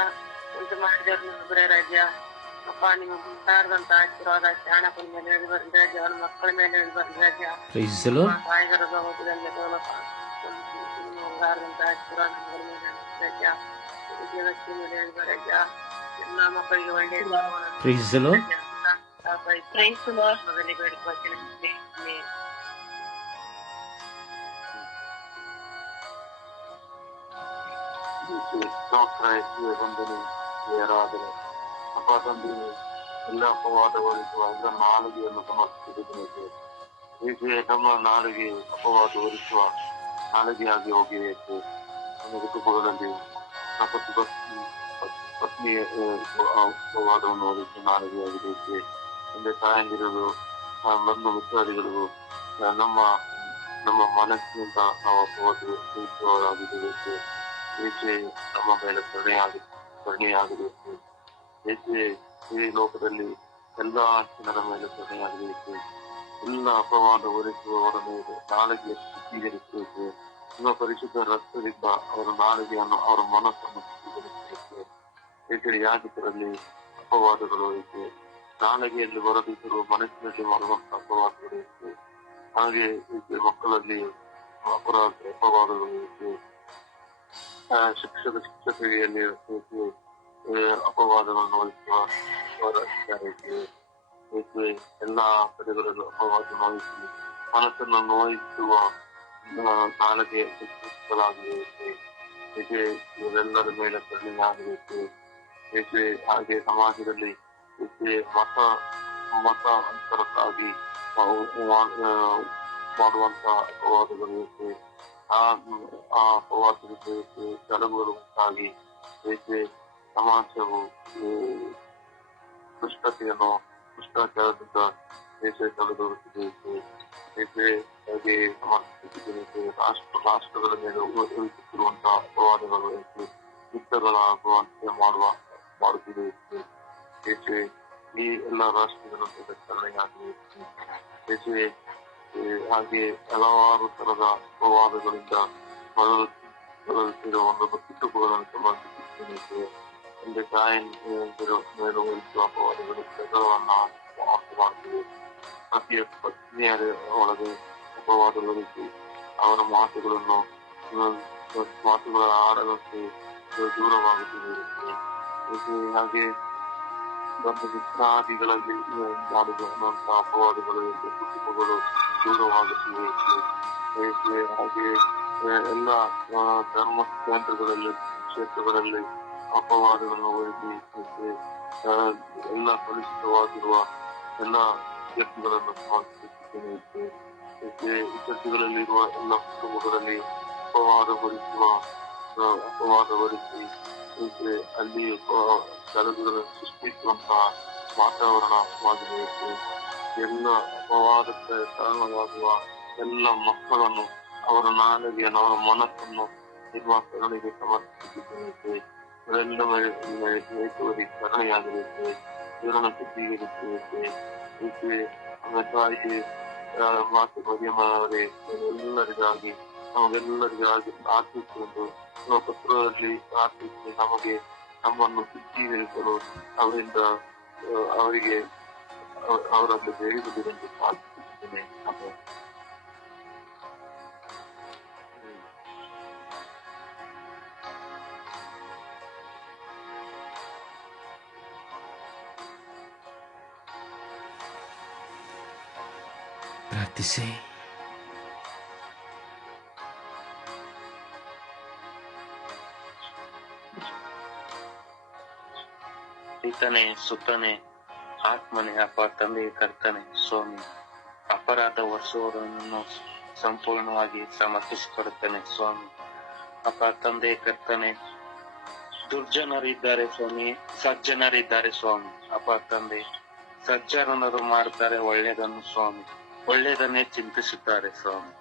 ಉಂಟು ಮಾಡಿದವ್ರು ನೀವೊಬ್ಬರೇ ರಾಜ್ಯ. ಅಪ್ಪ ನಿಮ್ಮ ಮುಂತಾದಂತ ಆಶೀರ್ವಾದ ಶಾಣಪ್ಪನ ಮೇಲೆ ಹೇಳಿ ಬರ್ರಿ ರಾಜ್ಯ, ಅವನ ಮಕ್ಕಳ ಮೇಲೆ ಹೇಳಿ ಬರ್ರಿ ರಾಜ್ಯ. ತಾಯಿಗರದ ಹೋಗದಲ್ಲಿ ಮುಂಗಾರದಂತ ಆಶೀರ್ವಾದ ಮಗಳ ಮೇಲೆ ರಾಜ್ಯ, ಜಗತ್ತಿನ ಮೇಲೆ ಹೇಳಿ ಬರ ರಾಜ್ಯ. ಎಲ್ಲ ಮಕ್ಕಳಿಗೆ ಒಳ್ಳೆ ಮೊದಲಿಗೆ ಬೇಡಿಕೊಳ್ತೇನೆ. ವಂದನೆ ಅಪ್ಪ ತಂದೆ ಎಲ್ಲ ಅಪವಾದಗೊಳಿಸುವ ಎಲ್ಲ ನಾಲಿಗೆಯನ್ನು ಸಮರ್ಪಿಸಿದ್ದೇನೆ. ಏಕೆ ನಮ್ಮ ನಾಲಿಗೆ ಅಪವಾದ ಹೊರಿಸುವ ನಾಲಿಗೆಯಾಗಿ ಹೋಗಿಬೇಕು. ನಮ್ಮ ಕುಟುಂಬಗಳಲ್ಲಿ ಪತ್ನಿಯ ಅಪವಾದವನ್ನು ಹೊರಿಸುವ ನಾಲಿಗೆಯಾಗಿರುತ್ತೆ. ತಂದೆ ತಾಯಂದಿರು ಬಂಧು ಮಿತ್ರಾದಿಗಳು ನಮ್ಮ ಮನಸ್ಸಿನಿಂದ ನಾವು ಅಪವಾದವಾಗಿರಬೇಕು. ಏಕೆ ನಮ್ಮ ಮೇಲೆ ಕರುಣೆಯಾಗಬೇಕು. ಏಕೆ ಈ ಲೋಕದಲ್ಲಿ ಎಲ್ಲಾ ಜನರ ಮೇಲೆ ಕರುಣೆಯಾಗಬೇಕು. ಎಲ್ಲ ಅಪವಾದ ಹೊರಿಸುವವರ ಮೇಲೆ ನಾಲಿಗೆ ಶುದ್ಧೀಕರಿಸಬೇಕು. ನಿಮ್ಮ ಪರಿಶುದ್ಧ ರಕ್ತದಿಂದ ಅವರ ನಾಲಿಗೆಯನ್ನು ಅವರ ಮನಸ್ಸನ್ನು ಶುದ್ಧೀಕರಿಸಬೇಕು. ಏಕೆ ಯಾಜಕರಲ್ಲಿ ಅಪವಾದಗಳು ಐತೆ, ನಾಲಿಗೆಯಲ್ಲಿ ಹೊರದಿದ್ದರೂ ಮನಸ್ಸಿನಲ್ಲಿ ಮಾಡುವಂತಹ ಅಪವಾದಗಳು ಐತೆ. ಹಾಗೆ ಮಕ್ಕಳಲ್ಲಿ ಅಪವಾದಗಳು ಐತೆ. ಶಿಕ್ಷಕರಲ್ಲಿ ಅಪವಾದಗಳನ್ನು ವಹಿಸುವ ಎಲ್ಲಾ ಕಡೆಗಳಲ್ಲೂ ಅಪವಾದ ನೋಯಿಸಿ ಮನಸ್ಸನ್ನು ನೋಯಿಸುವ ನಾಲಿಗೆ ಶಿಕ್ಷಿಸಲಾಗಬೇಕು. ಹೇಗೆ ಇವರೆಲ್ಲರ ಮೇಲೆ ಕರುಣೆಯಾಗಬೇಕು. ಹೇಗೆ ಹಾಗೆ ಸಮಾಜದಲ್ಲಿ ಮತ ಅಂತರಕ್ಕಾಗಿ ಮಾಡುವಂತಹ ಅಪವಾದಗಳು ಇರುತ್ತೆ. ಆ ಅಪವಾದಕ್ಕೆ ಕೆಲವುಗಳು ಉಂಟಾಗಿ ಏಕೆ ಸಮಾಜವು ಭ್ರಷ್ಟಾಚಾರದಿಂದ ದೇಶ ಕಳೆದೊಡುತ್ತಿದೆ. ಏಕೆ ಹಾಗೆ ಸಮರ್ಪಿಸುತ್ತಿದೆ. ರಾಷ್ಟ್ರಗಳ ಮೇಲೆ ಉಳಿಸುತ್ತಿರುವಂತಹ ಅಪವಾದಗಳು ಏಕೆ ಯುದ್ಧಗಳ ಆಗುವಂತೆ ಮಾಡುತ್ತಿದೆ. ಏಕೆ ಈ ಎಲ್ಲ ರಾಷ್ಟ್ರಗಳ ಕರುಣೆಯಾಗಬೇಕು. ಏಕೆ ಹಾಗೆ ಹಲವಾರು ತರದ ಅಪವಾದಗಳಿಂದ ಬಳಲುತ್ತಿರುವ ಒಂದೊಂದು ಕುಟುಂಬಗಳನ್ನು ಸಮರ್ಪಿಸುತ್ತಿದೆ. ತಂದೆ ತಾಯಿ ಮೇಲೆ ಹೋಲಿಸುವ ಅಪವಾದಗಳು ಪ್ರಜೆಗಳನ್ನ ಮಾಡ್ತಿವೆ. ಪತ್ನಿಯರ ಒಳಗೆ ಅಪವಾದಗಳಿಸಿ ಅವರ ಮಾತುಗಳ ಆಡಲಕ್ಕೆ ದೂರವಾಗುತ್ತಿದೆ. ಹಾಗೆ ಒಂದು ಮಿತ್ರಾದಿಗಳಲ್ಲಿ ಮಾಡುವಂತಹ ಅಪವಾದಗಳು ಕುಟುಂಬಗಳು ದೂರವಾಗುತ್ತಿವೆ. ಹಾಗೆ ಎಲ್ಲ ಧರ್ಮ ಕೇಂದ್ರಗಳಲ್ಲಿ ಕ್ಷೇತ್ರಗಳಲ್ಲಿ ಅಪವಾದಗಳನ್ನು ಹೊರಿಸಿ ಎಲ್ಲ ಕಲುಷಿತವಾಗಿರುವ ಎಲ್ಲ ವಿದ್ಯಾರ್ಥಿಗಳನ್ನು ಸಮರ್ಪಿಸುತ್ತೇನೆ. ವಿದ್ಯಾರ್ಥಿಗಳಲ್ಲಿರುವ ಎಲ್ಲ ಕುಟುಂಬಗಳಲ್ಲಿ ಅಪವಾದವರಿಸಿ ಅಲ್ಲಿ ಕಳೆದುಗಳನ್ನು ಸೃಷ್ಟಿಸುವಂತಹ ವಾತಾವರಣವಾಗಬೇಕು. ಎಲ್ಲ ಅಪವಾದಕ್ಕೆ ಕಾರಣವಾಗುವ ಎಲ್ಲ ಮಕ್ಕಳನ್ನು, ಅವರ ನಾಲಿಗೆಯನ್ನು, ಅವರ ಮನಸ್ಸನ್ನು ನಿಮ್ಮ ಕರುಣೆಗೆ ಸಮರ್ಪಿಸುತ್ತೇನೆ. ಅದೆಲ್ಲ ಕರುಣೆಯಾಗಬೇಕು, ಇವರನ್ನು ಶುದ್ಧೀಕರಿಸಬೇಕು. ತಾಯಿ ಮಾತು ಮರಿಯಮ್ಮನವರೇ, ಎಲ್ಲರಿಗಾಗಿ ನಮಗೆಲ್ಲರಿಗಾಗಿ ಪ್ರಾರ್ಥಿಸುವುದು, ನಮ್ಮ ಪತ್ರದಲ್ಲಿ ಪ್ರಾರ್ಥಿಸಿ ನಮಗೆ ನಮ್ಮನ್ನು ಶುದ್ಧೀಕರಿಸಲು ಅವರಿಂದ ಅವರಿಗೆ ಅವರಲ್ಲಿ ಬೇಡುವುದೆಂದು ಪ್ರಾರ್ಥಿಸುತ್ತೇನೆ. ಪ್ರಾರ್ಥಿಸಿ. ಈತನೇ ಸುತ್ತನೆ ಆತ್ಮನೇ ಅಪ್ಪ ತಂದೆ ಕರ್ತನೆ ಸ್ವಾಮಿ, ಅಪರಾಧ ವರ್ಷವರನ್ನು ಸಂಪೂರ್ಣವಾಗಿ ಸಮರ್ಪಿಸಿಕೊಡುತ್ತೇನೆ ಸ್ವಾಮಿ. ಅಪ್ಪ ತಂದೆ ಕರ್ತನೆ, ದುರ್ಜನರಿದ್ದಾರೆ ಸ್ವಾಮಿ, ಸಜ್ಜನರಿದ್ದಾರೆ ಸ್ವಾಮಿ. ಅಪ್ಪ ತಂದೆ, ಸಜ್ಜನರು ಮಾಡ್ತಾರೆ ಒಳ್ಳೆಯದನ್ನು ಸ್ವಾಮಿ, ಒಳ್ಳೆಯದನ್ನೇ ಚಿಂತಿಸುತ್ತಾರೆ ಸ್ವಾಮಿ.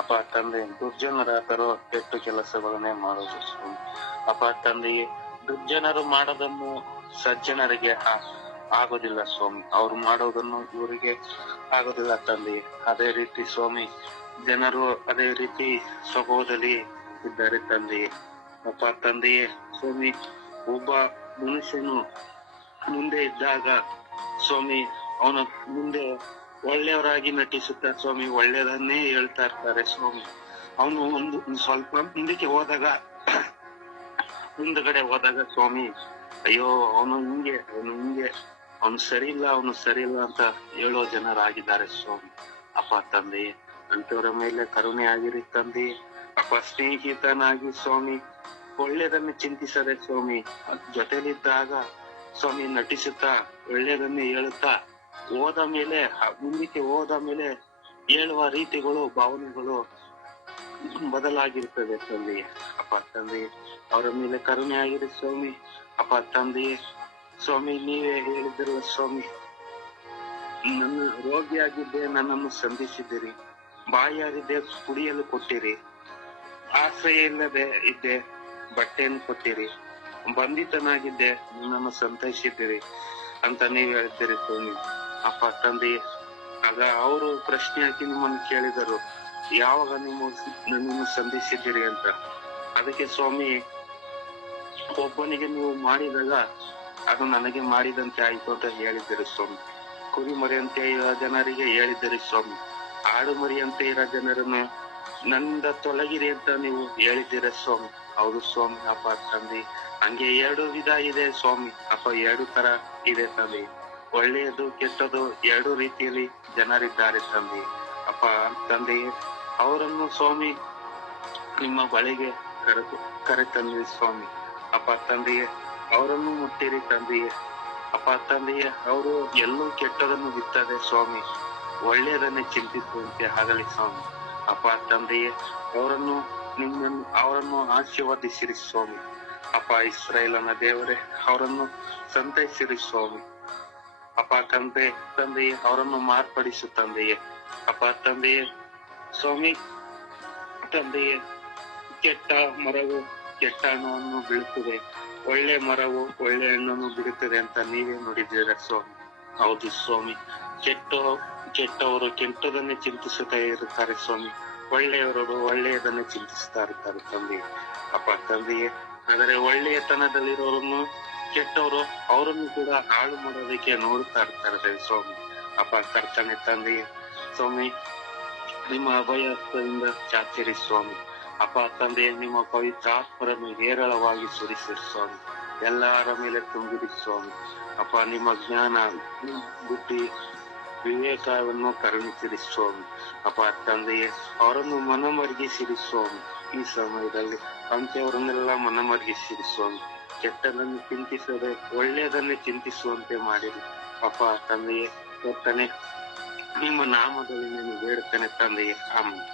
ಅಪ್ಪ ತಂದೆ, ದುರ್ಜನರಾದರೂ ಕೆಟ್ಟ ಕೆಲಸಗಳನ್ನೇ ಮಾಡೋದು ಸ್ವಾಮಿ. ಅಪ್ಪ ತಂದೆಯೇ, ದುರ್ಜನರು ಮಾಡೋದನ್ನು ಸಜ್ಜನರಿಗೆ ಆಗೋದಿಲ್ಲ ಸ್ವಾಮಿ, ಅವ್ರು ಮಾಡೋದನ್ನು ಇವರಿಗೆ ಆಗೋದಿಲ್ಲ ತಂದೆ. ಅದೇ ರೀತಿ ಸ್ವಾಮಿ, ಜನರು ಅದೇ ರೀತಿ ಸ್ವಭಾವದಲ್ಲಿ ಇದ್ದಾರೆ ತಂದೆಯೇ. ಅಪ್ಪ ತಂದೆಯೇ ಸ್ವಾಮಿ, ಒಬ್ಬ ಮನುಷ್ಯನು ಮುಂದೆ ಇದ್ದಾಗ ಸ್ವಾಮಿ, ಅವನ ಮುಂದೆ ಒಳ್ಳೆಯವರಾಗಿ ನಟಿಸುತ್ತಾ ಸ್ವಾಮಿ, ಒಳ್ಳೆಯದನ್ನೇ ಹೇಳ್ತಾ ಇರ್ತಾರೆ ಸ್ವಾಮಿ. ಅವನು ಒಂದು ಸ್ವಲ್ಪ ಮುಂದಕ್ಕೆ ಮುಂದಗಡೆ ಹೋದಾಗ ಸ್ವಾಮಿ, ಅಯ್ಯೋ ಅವನು ಹಿಂಗೆ ಅವನು ಸರಿ ಇಲ್ಲ ಅಂತ ಹೇಳೋ ಜನರಾಗಿದ್ದಾರೆ ಸ್ವಾಮಿ. ಅಪ್ಪ ತಂದೆಯೇ, ಅಂತವರ ಮೇಲೆ ಕರುಣೆ ಆಗಿರಿ ತಂದೆಯೇ. ಅಪ್ಪ ಸ್ನೇಹಿತನಾಗಿ ಸ್ವಾಮಿ, ಒಳ್ಳೆಯದನ್ನು ಚಿಂತಿಸದೆ ಸ್ವಾಮಿ, ಜೊತೆಲಿದ್ದಾಗ ಸ್ವಾಮಿ ನಟಿಸುತ್ತಾ ಒಳ್ಳೆಯದನ್ನೇ ಹೇಳುತ್ತಾ ಮುಂದಕ್ಕೆ ಹೋದ ಮೇಲೆ ಹೇಳುವ ರೀತಿಗಳು, ಭಾವನೆಗಳು ಬದಲಾಗಿರ್ತದೆ ತಂದೆಯೇ. ಅಪ್ಪ ತಂದೆಯೇ, ಅವರ ಮೇಲೆ ಕರುಣೆ ಆಗಿರಿ ಸ್ವಾಮಿ. ಅಪ್ಪ ತಂದೆಯೇ ಸ್ವಾಮಿ, ನೀವೇ ಹೇಳಿದಿರುವ ಸ್ವಾಮಿ, ನನ್ನ ರೋಗಿಯಾಗಿದ್ದೆ, ನನ್ನನ್ನು ಸಂಧಿಸಿದಿರಿ, ಬಾಯಾಗಿದ್ದೆ, ಕುಡಿಯಲು ಕೊಟ್ಟಿರಿ, ಆಶ್ರಯ ಇಲ್ಲದೆ ಇದ್ದೆ, ಬಟ್ಟೆಯನ್ನು ಕೊಟ್ಟಿರಿ, ಬಂಧಿತನಾಗಿದ್ದೆ, ನನ್ನನ್ನು ಸಂತೈಸಿದ್ದೀರಿ ಅಂತ ನೀವು ಹೇಳಿದ್ದೀರಿ ಸ್ವಾಮಿ. ಅಪ್ಪ ತಂದೆಯೇ, ಆಗ ಅವರು ಪ್ರಶ್ನೆ ಹಾಕಿ ನಿಮ್ಮನ್ನು ಕೇಳಿದರು, ಯಾವಾಗ ನೀವು ನನ್ನನ್ನು ಸಂಧಿಸಿದ್ದೀರಿ ಅಂತ. ಅದಕ್ಕೆ ಸ್ವಾಮಿ, ಒಬ್ಬನಿಗೆ ನೀವು ಮಾಡಿದಾಗ ಅದು ನನಗೆ ಮಾಡಿದಂತೆ ಆಯ್ತು ಅಂತ ಹೇಳಿದ್ದೀರಿ ಸ್ವಾಮಿ. ಕುರಿ ಮರಿಯಂತೆ ಇರೋ ಜನರಿಗೆ ಹೇಳಿದ್ದೀರಿ ಸ್ವಾಮಿ, ಆಡು ಮರಿಯಂತೆ ಇರೋ ಜನರನ್ನು ನನ್ನಿಂದ ತೊಲಗಿರಿ ಅಂತ ನೀವು ಹೇಳಿದ್ದೀರ ಸ್ವಾಮಿ. ಹೌದು ಸ್ವಾಮಿ. ಅಪ್ಪ ತಂದೆ, ಹಂಗೆ 2 ವಿಧ ಇದೆ ಸ್ವಾಮಿ. ಅಪ್ಪ 2 ತರ ಇದೆ ತಂದೆ, ಒಳ್ಳೆಯದು ಕೆಟ್ಟದು 2 ರೀತಿಯಲ್ಲಿ ಜನರಿದ್ದಾರೆ ತಂದೆ. ಅಪ್ಪ ತಂದೆಯೇ, ಅವರನ್ನು ಸ್ವಾಮಿ ನಿಮ್ಮ ಬಳಿಗೆ ಕರೆತಂದಿ ಸ್ವಾಮಿ. ಅಪ್ಪ ತಂದೆಯೇ, ಅವರನ್ನು ಮುಟ್ಟಿರಿ ತಂದೆಯೇ. ಅಪ್ಪ ತಂದೆಯೇ, ಅವರು ಎಲ್ಲೂ ಕೆಟ್ಟದನ್ನು ಬಿತ್ತದೆ ಸ್ವಾಮಿ, ಒಳ್ಳೆಯದನ್ನೇ ಚಿಂತಿಸುವಂತೆ ಆಗಲಿ ಸ್ವಾಮಿ. ಅಪ್ಪ ತಂದೆಯೇ, ಅವರನ್ನು ಆಶೀರ್ವದಿಸಿರಿ ಸ್ವಾಮಿ. ಅಪ್ಪ ಇಸ್ರಾಯೇಲನ ದೇವರೇ, ಅವರನ್ನು ಸಂತೈಸಿರಿ ಸ್ವಾಮಿ. ಅಪ್ಪ ತಂದೆಯೇ, ಅವರನ್ನು ಮಾರ್ಪಡಿಸು ತಂದೆಯೇ. ಅಪ್ಪ ತಂದೆಯೇ ಸ್ವಾಮಿ, ತಂದೆಯೇ, ಕೆಟ್ಟ ಮರವು ಕೆಟ್ಟ ಹಣ್ಣನ್ನು ಬಿಡುತ್ತದೆ, ಒಳ್ಳೆ ಮರವು ಒಳ್ಳೆ ಹಣ್ಣನ್ನು ಬಿಡುತ್ತದೆ ಅಂತ ನೀವೇ ನುಡಿದಿರ ಸ್ವಾಮಿ. ಹೌದು ಸ್ವಾಮಿ. ಕೆಟ್ಟವರು ಕೆಟ್ಟದನ್ನೇ ಚಿಂತಿಸುತ್ತಾ ಇರುತ್ತಾರೆ ಸ್ವಾಮಿ, ಒಳ್ಳೆಯವರು ಒಳ್ಳೆಯದನ್ನೇ ಚಿಂತಿಸುತ್ತಾ ಇರ್ತಾರೆ ತಂದೆ. ಅಪ್ಪ ತಂದೆಯೇ, ಆದರೆ ಒಳ್ಳೆಯತನದಲ್ಲಿರೋರನ್ನು ಕೆಟ್ಟವರು ಅವರನ್ನು ಕೂಡ ಹಾಳು ಮಾಡೋದಕ್ಕೆ ನೋಡುತ್ತಾ ಇರ್ತಾರೆ ಸ್ವಾಮಿ. ಅಪ್ಪ ಕರ್ತನೆ ತಂದೆಯೇ ಸ್ವಾಮಿ, ನಿಮ್ಮ ಅಭಯದಿಂದ ಚಾಚಿರಿ ಸ್ವಾಮಿ. ಅಪ್ಪ ತಂದೆಯೇ, ನಿಮ್ಮ ಪವಿತ್ರ ಆತ್ಮರನ್ನು ಹೇರಳವಾಗಿ ಸುರಿಸಿರಿ ಸ್ವಾಮಿ, ಎಲ್ಲರ ಮೇಲೆ ತುಂಬಿರಿ ಸ್ವಾಮಿ. ಅಪ್ಪ ನಿಮ್ಮ ಜ್ಞಾನ, ಬುದ್ಧಿ, ವಿವೇಕವನ್ನು ಕರುಣಿಸಿರಿ ಸ್ವಾಮಿ. ಅಪ್ಪ ತಂದೆಯೇ, ಅವರನ್ನು ಮನಮರ್ಗಿಸಿರಿ ಸ್ವಾಮಿ. ಈ ಸಮಯದಲ್ಲಿ ಅಂತ್ಯವರನ್ನೆಲ್ಲ ಮನಮರ್ಗಿಸಿರಿ ಸ್ವಾಮಿ. ಕೆಟ್ಟದನ್ನು ಚಿಂತಿಸದೆ ಒಳ್ಳೆಯದನ್ನೇ ಚಿಂತಿಸುವಂತೆ ಮಾಡಿರಿ. ಅಪ್ಪ ತಂದೆಯೇ, ಕರ್ತನೆ ನಿಮ್ಮ ನಾಮದಲ್ಲಿ ನಾನು ಬೇಡುತ್ತೇನೆ ತಂದೆಯೇ. ಆಮೆನ್.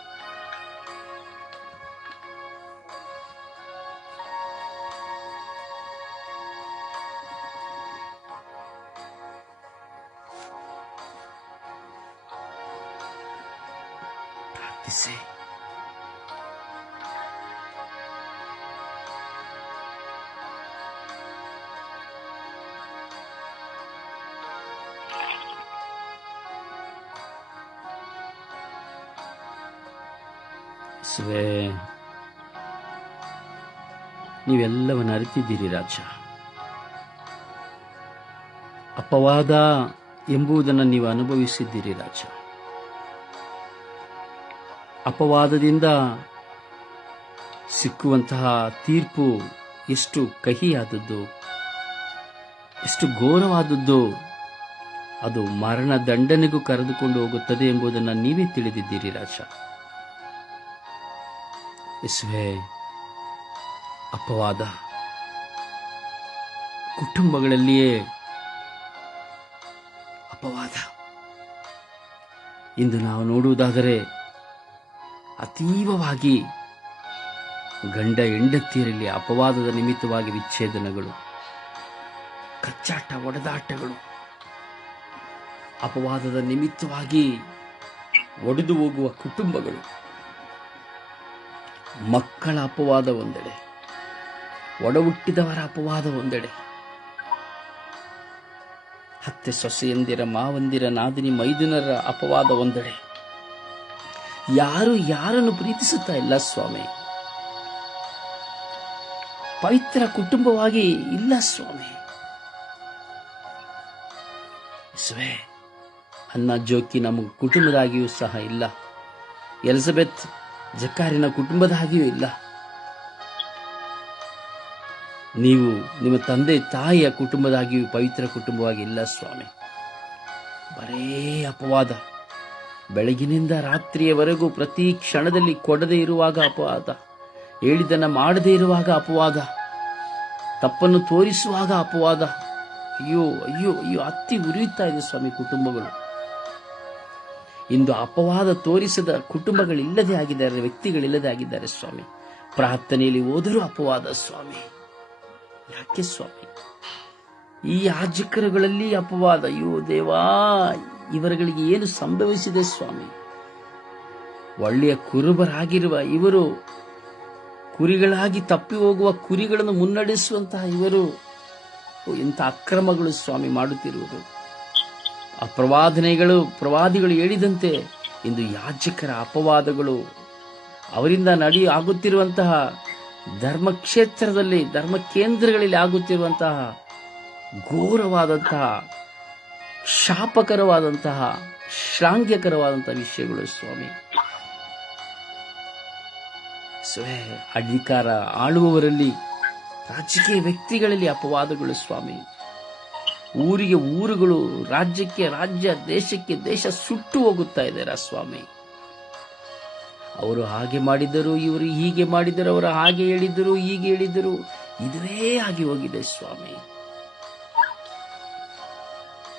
ಪ್ರಾರ್ಥಿಸಿ. ಯೇಸುವೇ, ನೀವೆಲ್ಲವನ್ನು ಅರಿತಿದ್ದೀರಿ ರಾಜ. ಅಪವಾದ ಎಂಬುದನ್ನು ನೀವು ಅನುಭವಿಸಿದ್ದೀರಿ ರಾಜ. ಅಪವಾದದಿಂದ ಸಿಕ್ಕುವಂತಹ ತೀರ್ಪು ಎಷ್ಟು ಕಹಿಯಾದದ್ದು, ಎಷ್ಟು ಘೋರವಾದದ್ದು, ಅದು ಮರಣ ದಂಡನೆಗೂ ಕರೆದುಕೊಂಡು ಹೋಗುತ್ತದೆ ಎಂಬುದನ್ನು ನೀವೇ ತಿಳಿದಿದ್ದೀರಿ ರಾಜ. ಯೇಸುವೇ, ಅಪವಾದ ಕುಟುಂಬಗಳಲ್ಲಿಯೇ ಅಪವಾದ. ಇಂದು ನಾವು ನೋಡುವುದಾದರೆ ಅತೀವವಾಗಿ ಗಂಡ ಹೆಂಡತಿಯರಲ್ಲಿ ಅಪವಾದದ ನಿಮಿತ್ತವಾಗಿ ವಿಚ್ಛೇದನಗಳು, ಕಚ್ಚಾಟ, ಒಡೆದಾಟಗಳು, ಅಪವಾದದ ನಿಮಿತ್ತವಾಗಿ ಒಡೆದು ಹೋಗುವ ಕುಟುಂಬಗಳು, ಮಕ್ಕಳ ಅಪವಾದ ಒಂದೆಡೆ, ಒಡಹುಟ್ಟಿದವರ ಅಪವಾದ ಒಂದೆಡೆ, ಅತ್ತೆ ಸೊಸೆಯಂದಿರ, ಮಾವಂದಿರ, ನಾದಿನಿ ಮೈದುನರ ಅಪವಾದ ಒಂದೆಡೆ. ಯಾರು ಯಾರನ್ನು ಪ್ರೀತಿಸುತ್ತಾ ಇಲ್ಲ ಸ್ವಾಮಿ. ಪವಿತ್ರ ಕುಟುಂಬವಾಗಿ ಇಲ್ಲ ಸ್ವಾಮಿ. ಯೇಸುವೇ, ಅನ್ನ ಜೋಕಿ ನಮ್ಮ ಕುಟುಂಬದಾಗಿಯೂ ಸಹ ಇಲ್ಲ. ಎಲಿಜಬೆತ್ ಜಕಾರಿನ ಕುಟುಂಬದಾಗಿಯೂ ಇಲ್ಲ. ನೀವು ನಿಮ್ಮ ತಂದೆ ತಾಯಿಯ ಕುಟುಂಬದಾಗಿಯೂ ಪವಿತ್ರ ಕುಟುಂಬವಾಗಿ ಇಲ್ಲ ಸ್ವಾಮಿ. ಬರೇ ಅಪವಾದ. ಬೆಳಗಿನಿಂದ ರಾತ್ರಿಯವರೆಗೂ ಪ್ರತಿ ಕ್ಷಣದಲ್ಲಿ ಕೊಡದೇ ಇರುವಾಗ ಅಪವಾದ, ಹೇಳಿದ್ದನ್ನು ಮಾಡದೇ ಇರುವಾಗ ಅಪವಾದ, ತಪ್ಪನ್ನು ತೋರಿಸುವಾಗ ಅಪವಾದ. ಅಯ್ಯೋ ಅಯ್ಯೋ ಅಯ್ಯೋ, ಅತ್ತಿ ಉರಿಯುತ್ತಾ ಇದೆ ಸ್ವಾಮಿ ಕುಟುಂಬಗಳು. ಇಂದು ಅಪವಾದ ತೋರಿಸದ ಕುಟುಂಬಗಳಿಲ್ಲದೆ ಆಗಿದ್ದಾರೆ, ವ್ಯಕ್ತಿಗಳಿಲ್ಲದೆ ಆಗಿದ್ದಾರೆ ಸ್ವಾಮಿ. ಪ್ರಾರ್ಥನೆಯಲ್ಲಿ ಹೋದರೂ ಅಪವಾದ ಸ್ವಾಮಿ. ಯಾಕೆ ಸ್ವಾಮಿ? ಈ ಯಾಜಕರುಗಳಲ್ಲಿ ಅಪವಾದ. ಅಯ್ಯೋ ದೇವಾ, ಇವರುಗಳಿಗೆ ಏನು ಸಂಭವಿಸಿದೆ ಸ್ವಾಮಿ? ಒಳ್ಳೆಯ ಕುರುಬರಾಗಿರುವ ಇವರು, ಕುರಿಗಳಾಗಿ ತಪ್ಪಿ ಹೋಗುವ ಕುರಿಗಳನ್ನು ಮುನ್ನಡೆಸುವಂತಹ ಇವರು ಇಂಥ ಅಕ್ರಮಗಳು ಸ್ವಾಮಿ ಮಾಡುತ್ತಿರುವುದು. ಆ ಪ್ರವಾದಿಗಳು ಹೇಳಿದಂತೆ ಇಂದು ಯಾಜಕರ ಅಪವಾದಗಳು, ಅವರಿಂದ ಆಗುತ್ತಿರುವಂತಹ ಧರ್ಮಕ್ಷೇತ್ರದಲ್ಲಿ, ಧರ್ಮ ಕೇಂದ್ರಗಳಲ್ಲಿ ಆಗುತ್ತಿರುವಂತಹ ಘೋರವಾದಂತಹ, ಶಾಪಕರವಾದಂತಹ, ಶ್ಲಾಘ್ಯಕರವಾದಂತಹ ವಿಷಯಗಳು ಸ್ವಾಮಿ. ಅಧಿಕಾರ ಆಳುವವರಲ್ಲಿ, ರಾಜಕೀಯ ವ್ಯಕ್ತಿಗಳಲ್ಲಿ ಅಪವಾದಗಳು ಸ್ವಾಮಿ. ಊರಿಗೆ ಊರುಗಳು, ರಾಜ್ಯಕ್ಕೆ ರಾಜ್ಯ, ದೇಶಕ್ಕೆ ದೇಶ ಸುಟ್ಟು ಹೋಗುತ್ತಾ ಇದ್ದಾರೆ ಸ್ವಾಮಿ. ಅವರು ಹಾಗೆ ಮಾಡಿದ್ದರು, ಇವರು ಹೀಗೆ ಮಾಡಿದರು, ಅವರು ಹಾಗೆ ಹೇಳಿದ್ದರು, ಹೀಗೆ ಹೇಳಿದ್ದರು, ಇದುವೇ ಆಗಿ ಹೋಗಿದೆ ಸ್ವಾಮಿ.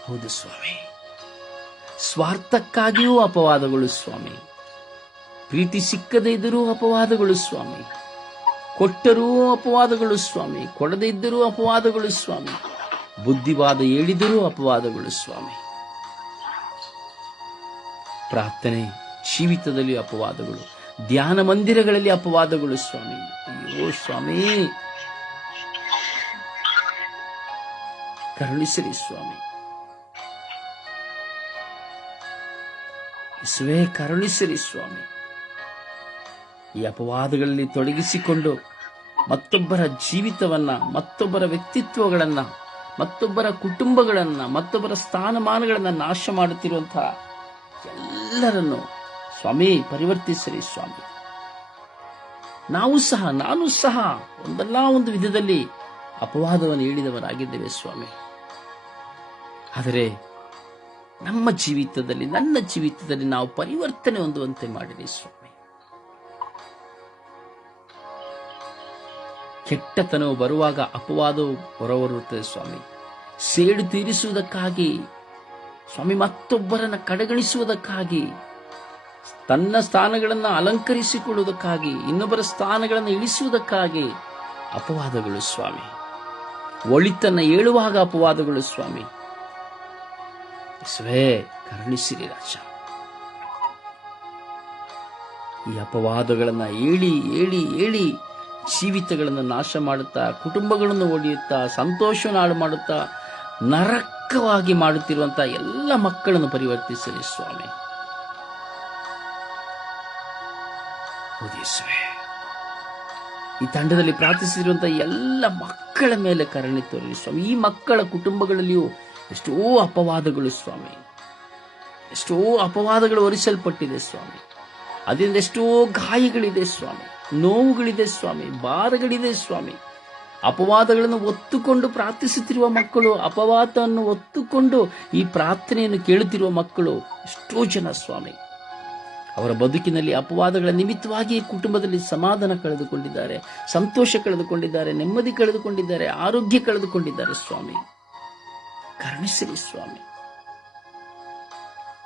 ಹೌದು ಸ್ವಾಮಿ. ಸ್ವಾರ್ಥಕ್ಕಾಗಿಯೂ ಅಪವಾದಗಳು ಸ್ವಾಮಿ. ಪ್ರೀತಿ ಸಿಕ್ಕದೇ ಇದ್ದರೂ ಅಪವಾದಗಳು ಸ್ವಾಮಿ. ಕೊಟ್ಟರೂ ಅಪವಾದಗಳು ಸ್ವಾಮಿ. ಕೊಡದೇ ಇದ್ದರೂ ಅಪವಾದಗಳು ಸ್ವಾಮಿ. ಬುದ್ಧಿವಾದ ಹೇಳಿದರೂ ಅಪವಾದಗಳು ಸ್ವಾಮಿ. ಪ್ರಾರ್ಥನೆ ಜೀವಿತದಲ್ಲಿ ಅಪವಾದಗಳು, ಧ್ಯಾನ ಮಂದಿರಗಳಲ್ಲಿ ಅಪವಾದಗಳು ಸ್ವಾಮಿ. ಅಯ್ಯೋ ಸ್ವಾಮಿ, ಕರುಣಿಸಲಿ ಸ್ವಾಮಿ. ಯೇಸುವೇ, ಕರುಣಿಸಲಿ ಸ್ವಾಮಿ. ಈ ಅಪವಾದಗಳಲ್ಲಿ ತೊಡಗಿಸಿಕೊಂಡು ಮತ್ತೊಬ್ಬರ ಜೀವಿತವನ್ನ, ಮತ್ತೊಬ್ಬರ ವ್ಯಕ್ತಿತ್ವಗಳನ್ನ, ಮತ್ತೊಬ್ಬರ ಕುಟುಂಬಗಳನ್ನ, ಮತ್ತೊಬ್ಬರ ಸ್ಥಾನಮಾನಗಳನ್ನ ನಾಶ ಮಾಡುತ್ತಿರುವಂತಹ ಎಲ್ಲರನ್ನು ಸ್ವಾಮಿ ಪರಿವರ್ತಿಸಲಿ ಸ್ವಾಮಿ. ನಾನು ಸಹ ಒಂದಲ್ಲ ಒಂದು ವಿಧದಲ್ಲಿ ಅಪವಾದವನ್ನು ಹೇಳಿದವರಾಗಿದ್ದೇವೆ ಸ್ವಾಮಿ. ಆದರೆ ನಮ್ಮ ಜೀವಿತದಲ್ಲಿ, ನನ್ನ ಜೀವಿತದಲ್ಲಿ ನಾವು ಪರಿವರ್ತನೆ ಹೊಂದುವಂತೆ ಮಾಡಿರಿ ಸ್ವಾಮಿ. ಕೆಟ್ಟತನವು ಬರುವಾಗ ಅಪವಾದವು ಹೊರಬರುತ್ತದೆ ಸ್ವಾಮಿ. ಸೇಡು ತೀರಿಸುವುದಕ್ಕಾಗಿ ಸ್ವಾಮಿ, ಮತ್ತೊಬ್ಬರನ್ನ ಕಡೆಗಣಿಸುವುದಕ್ಕಾಗಿ, ತನ್ನ ಸ್ಥಾನಗಳನ್ನು ಅಲಂಕರಿಸಿಕೊಳ್ಳುವುದಕ್ಕಾಗಿ, ಇನ್ನೊಬ್ಬರ ಸ್ಥಾನಗಳನ್ನು ಇಳಿಸುವುದಕ್ಕಾಗಿ ಅಪವಾದಗಳು ಸ್ವಾಮಿ. ಒಳಿತನ್ನ ಹೇಳುವಾಗ ಅಪವಾದಗಳು ಸ್ವಾಮಿ. ಯೇಸುವೇ, ಕರುಣಿಸಿರಿ ರಾಜ. ಈ ಅಪವಾದಗಳನ್ನ ಹೇಳಿ ಹೇಳಿ ಹೇಳಿ ಜೀವಿತಗಳನ್ನು ನಾಶ ಮಾಡುತ್ತಾ, ಕುಟುಂಬಗಳನ್ನು ಒಡೆಯುತ್ತಾ, ಸಂತೋಷವನ್ನು ಹಾಳು ಮಾಡುತ್ತಾ, ನರಕವಾಗಿ ಮಾಡುತ್ತಿರುವಂತಹ ಎಲ್ಲ ಮಕ್ಕಳನ್ನು ಪರಿವರ್ತಿಸಲಿ ಸ್ವಾಮಿ. ಯೇಸುವೇ, ಈ ತಂಡದಲ್ಲಿ ಪ್ರಾರ್ಥಿಸಿರುವಂತಹ ಎಲ್ಲ ಮಕ್ಕಳ ಮೇಲೆ ಕರುಣೆ ತೋರಲಿ ಸ್ವಾಮಿ. ಈ ಮಕ್ಕಳ ಕುಟುಂಬಗಳಲ್ಲಿಯೂ ಎಷ್ಟೋ ಅಪವಾದಗಳು ಸ್ವಾಮಿ, ಎಷ್ಟೋ ಅಪವಾದಗಳು ಹೊರಿಸಲ್ಪಟ್ಟಿದೆ ಸ್ವಾಮಿ. ಅದರಿಂದ ಎಷ್ಟೋ ಗಾಯಗಳಿದೆ ಸ್ವಾಮಿ, ನೋವುಗಳಿದೆ ಸ್ವಾಮಿ, ಭಾರಗಳಿದೆ ಸ್ವಾಮಿ. ಅಪವಾದಗಳನ್ನು ಒತ್ತುಕೊಂಡು ಪ್ರಾರ್ಥಿಸುತ್ತಿರುವ ಮಕ್ಕಳು, ಅಪವಾದವನ್ನು ಒತ್ತುಕೊಂಡು ಈ ಪ್ರಾರ್ಥನೆಯನ್ನು ಕೇಳುತ್ತಿರುವ ಮಕ್ಕಳು ಎಷ್ಟೋ ಜನ ಸ್ವಾಮಿ. ಅವರ ಬದುಕಿನಲ್ಲಿ ಅಪವಾದಗಳ ನಿಮಿತ್ತವಾಗಿ ಕುಟುಂಬದಲ್ಲಿ ಸಮಾಧಾನ ಕಳೆದುಕೊಂಡಿದ್ದಾರೆ, ಸಂತೋಷ ಕಳೆದುಕೊಂಡಿದ್ದಾರೆ, ನೆಮ್ಮದಿ ಕಳೆದುಕೊಂಡಿದ್ದಾರೆ, ಆರೋಗ್ಯ ಕಳೆದುಕೊಂಡಿದ್ದಾರೆ ಸ್ವಾಮಿ. ಕರುಣಿಸಿರಿ ಸ್ವಾಮಿ.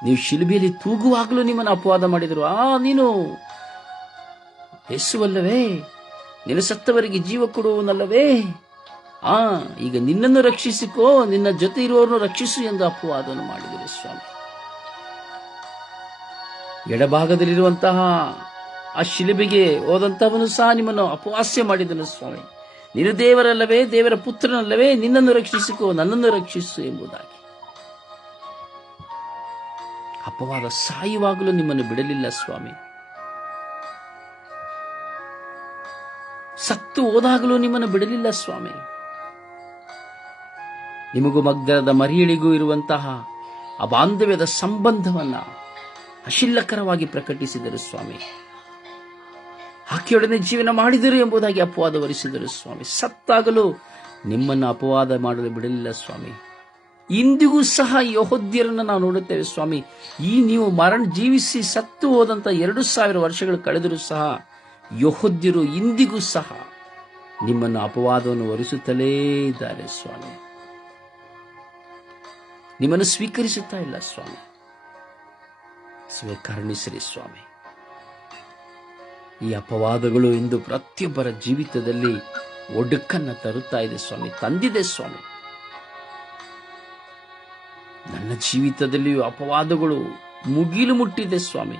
ನೀವು ಶಿಲುಬೆಯಲ್ಲಿ ತೂಗುವಾಗಲೂ ನಿಮ್ಮನ್ನು ಅಪವಾದ ಮಾಡಿದರು. ನೀನು ಯೇಸುವಲ್ಲವೇ? ನಿನ್ನ ಸತ್ತವರಿಗೆ ಜೀವ ಕೊಡುವನಲ್ಲವೇ? ಈಗ ನಿನ್ನನ್ನು ರಕ್ಷಿಸಿಕೋ, ನಿನ್ನ ಜೊತೆ ಇರುವವರನ್ನು ರಕ್ಷಿಸು ಎಂದು ಅಪವಾದವನ್ನು ಮಾಡಿದರು ಸ್ವಾಮಿ. ಎಡಭಾಗದಲ್ಲಿರುವಂತಹ ಆ ಶಿಲುಬೆಗೆ ಹೋದಂತವನು ಸಹ ನಿಮ್ಮನ್ನು ಅಪಹಾಸ್ಯ ಮಾಡಿದನು ಸ್ವಾಮಿ. ನೀನು ದೇವರಲ್ಲವೇ? ದೇವರ ಪುತ್ರನಲ್ಲವೇ? ನಿನ್ನನ್ನು ರಕ್ಷಿಸಿಕೋ, ನನ್ನನ್ನು ರಕ್ಷಿಸು ಎಂಬುದಾಗಿ ಅಪವಾದ ಸಾಯುವಾಗಲೂ ನಿಮ್ಮನ್ನು ಬಿಡಲಿಲ್ಲ ಸ್ವಾಮಿ. ಸತ್ತು ಹೋದಾಗಲೂ ನಿಮ್ಮನ್ನು ಬಿಡಲಿಲ್ಲ ಸ್ವಾಮಿ. ನಿಮಗೂ ಮಗ್ದಲದ ಮರಿಯಳಿಗೂ ಇರುವಂತಹ ಆ ಬಾಂಧವ್ಯದ ಸಂಬಂಧವನ್ನ ಅಶಿಲ್ಲಕರವಾಗಿ ಪ್ರಕಟಿಸಿದರು ಸ್ವಾಮಿ. ಆಕೆಯೊಡನೆ ಜೀವನ ಮಾಡಿದರು ಎಂಬುದಾಗಿ ಅಪವಾದ ಹೊರಿಸಿದರು ಸ್ವಾಮಿ. ಸತ್ತಾಗಲೂ ನಿಮ್ಮನ್ನು ಅಪವಾದ ಮಾಡಲು ಬಿಡಲಿಲ್ಲ ಸ್ವಾಮಿ. ಇಂದಿಗೂ ಸಹ ಯೆಹೂದ್ಯರನ್ನು ನಾವು ನೋಡುತ್ತೇವೆ ಸ್ವಾಮಿ. ನೀವು ಜೀವಿಸಿ ಸತ್ತು ಹೋದಂತ 2000 ವರ್ಷಗಳು ಕಳೆದರೂ ಸಹ ಯೆಹೂದ್ಯರು ಇಂದಿಗೂ ಸಹ ನಿಮ್ಮನ್ನು ಅಪವಾದವನ್ನು ಹೊರಿಸುತ್ತಲೇ ಇದ್ದಾರೆ ಸ್ವಾಮಿ. ನಿಮ್ಮನ್ನು ಸ್ವೀಕರಿಸುತ್ತಾ ಇಲ್ಲ ಸ್ವಾಮಿ. ಕರುಣಿಸಿರಿ ಸ್ವಾಮಿ. ಈ ಅಪವಾದಗಳು ಇಂದು ಪ್ರತಿಯೊಬ್ಬರ ಜೀವಿತದಲ್ಲಿ ಒಡುಕನ್ನು ತರುತ್ತಾ ಇದೆ ಸ್ವಾಮಿ, ತಂದಿದೆ ಸ್ವಾಮಿ. ನನ್ನ ಜೀವಿತದಲ್ಲಿಯೂ ಅಪವಾದಗಳು ಮುಗಿಲು ಮುಟ್ಟಿದೆ ಸ್ವಾಮಿ.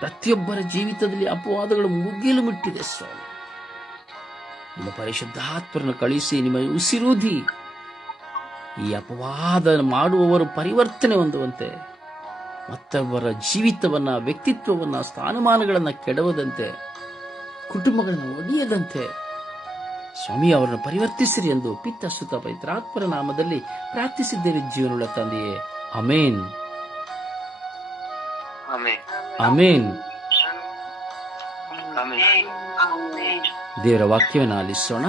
ಪ್ರತಿಯೊಬ್ಬರ ಜೀವಿತದಲ್ಲಿ ಅಪವಾದಗಳು ಮುಗಿಲು ಮುಟ್ಟಿದೆ ಸ್ವಾಮಿ. ನಿಮ್ಮ ಪರಿಶುದ್ಧಾತ್ಮರನ್ನು ಕಳಿಸಿ, ನಿಮ್ಮ ಉಸಿರೂದಿ ಈ ಅಪವಾದ ಮಾಡುವವರು ಪರಿವರ್ತನೆ ಹೊಂದುವಂತೆ, ಮತ್ತೊಬ್ಬರ ಜೀವಿತವನ್ನ, ವ್ಯಕ್ತಿತ್ವವನ್ನ, ಸ್ಥಾನಮಾನಗಳನ್ನ ಕೆಡವದಂತೆ, ಕುಟುಂಬಗಳನ್ನು ಒಡೆಯದಂತೆ ಸ್ವಾಮಿ ಅವರನ್ನು ಪರಿವರ್ತಿಸಿರಿ ಎಂದು ಪಿತ್ತ ಸುತ ಪವಿತ್ರಾತ್ಮರ ನಾಮದಲ್ಲಿ ಪ್ರಾರ್ಥಿಸಿದ್ದೇವೆ ಜೀವನವುಳ್ಳ ತಂದೆಯೇ. Amen, amen. ದೇವರ ವಾಕ್ಯವನ್ನು ಆಲಿಸೋಣ.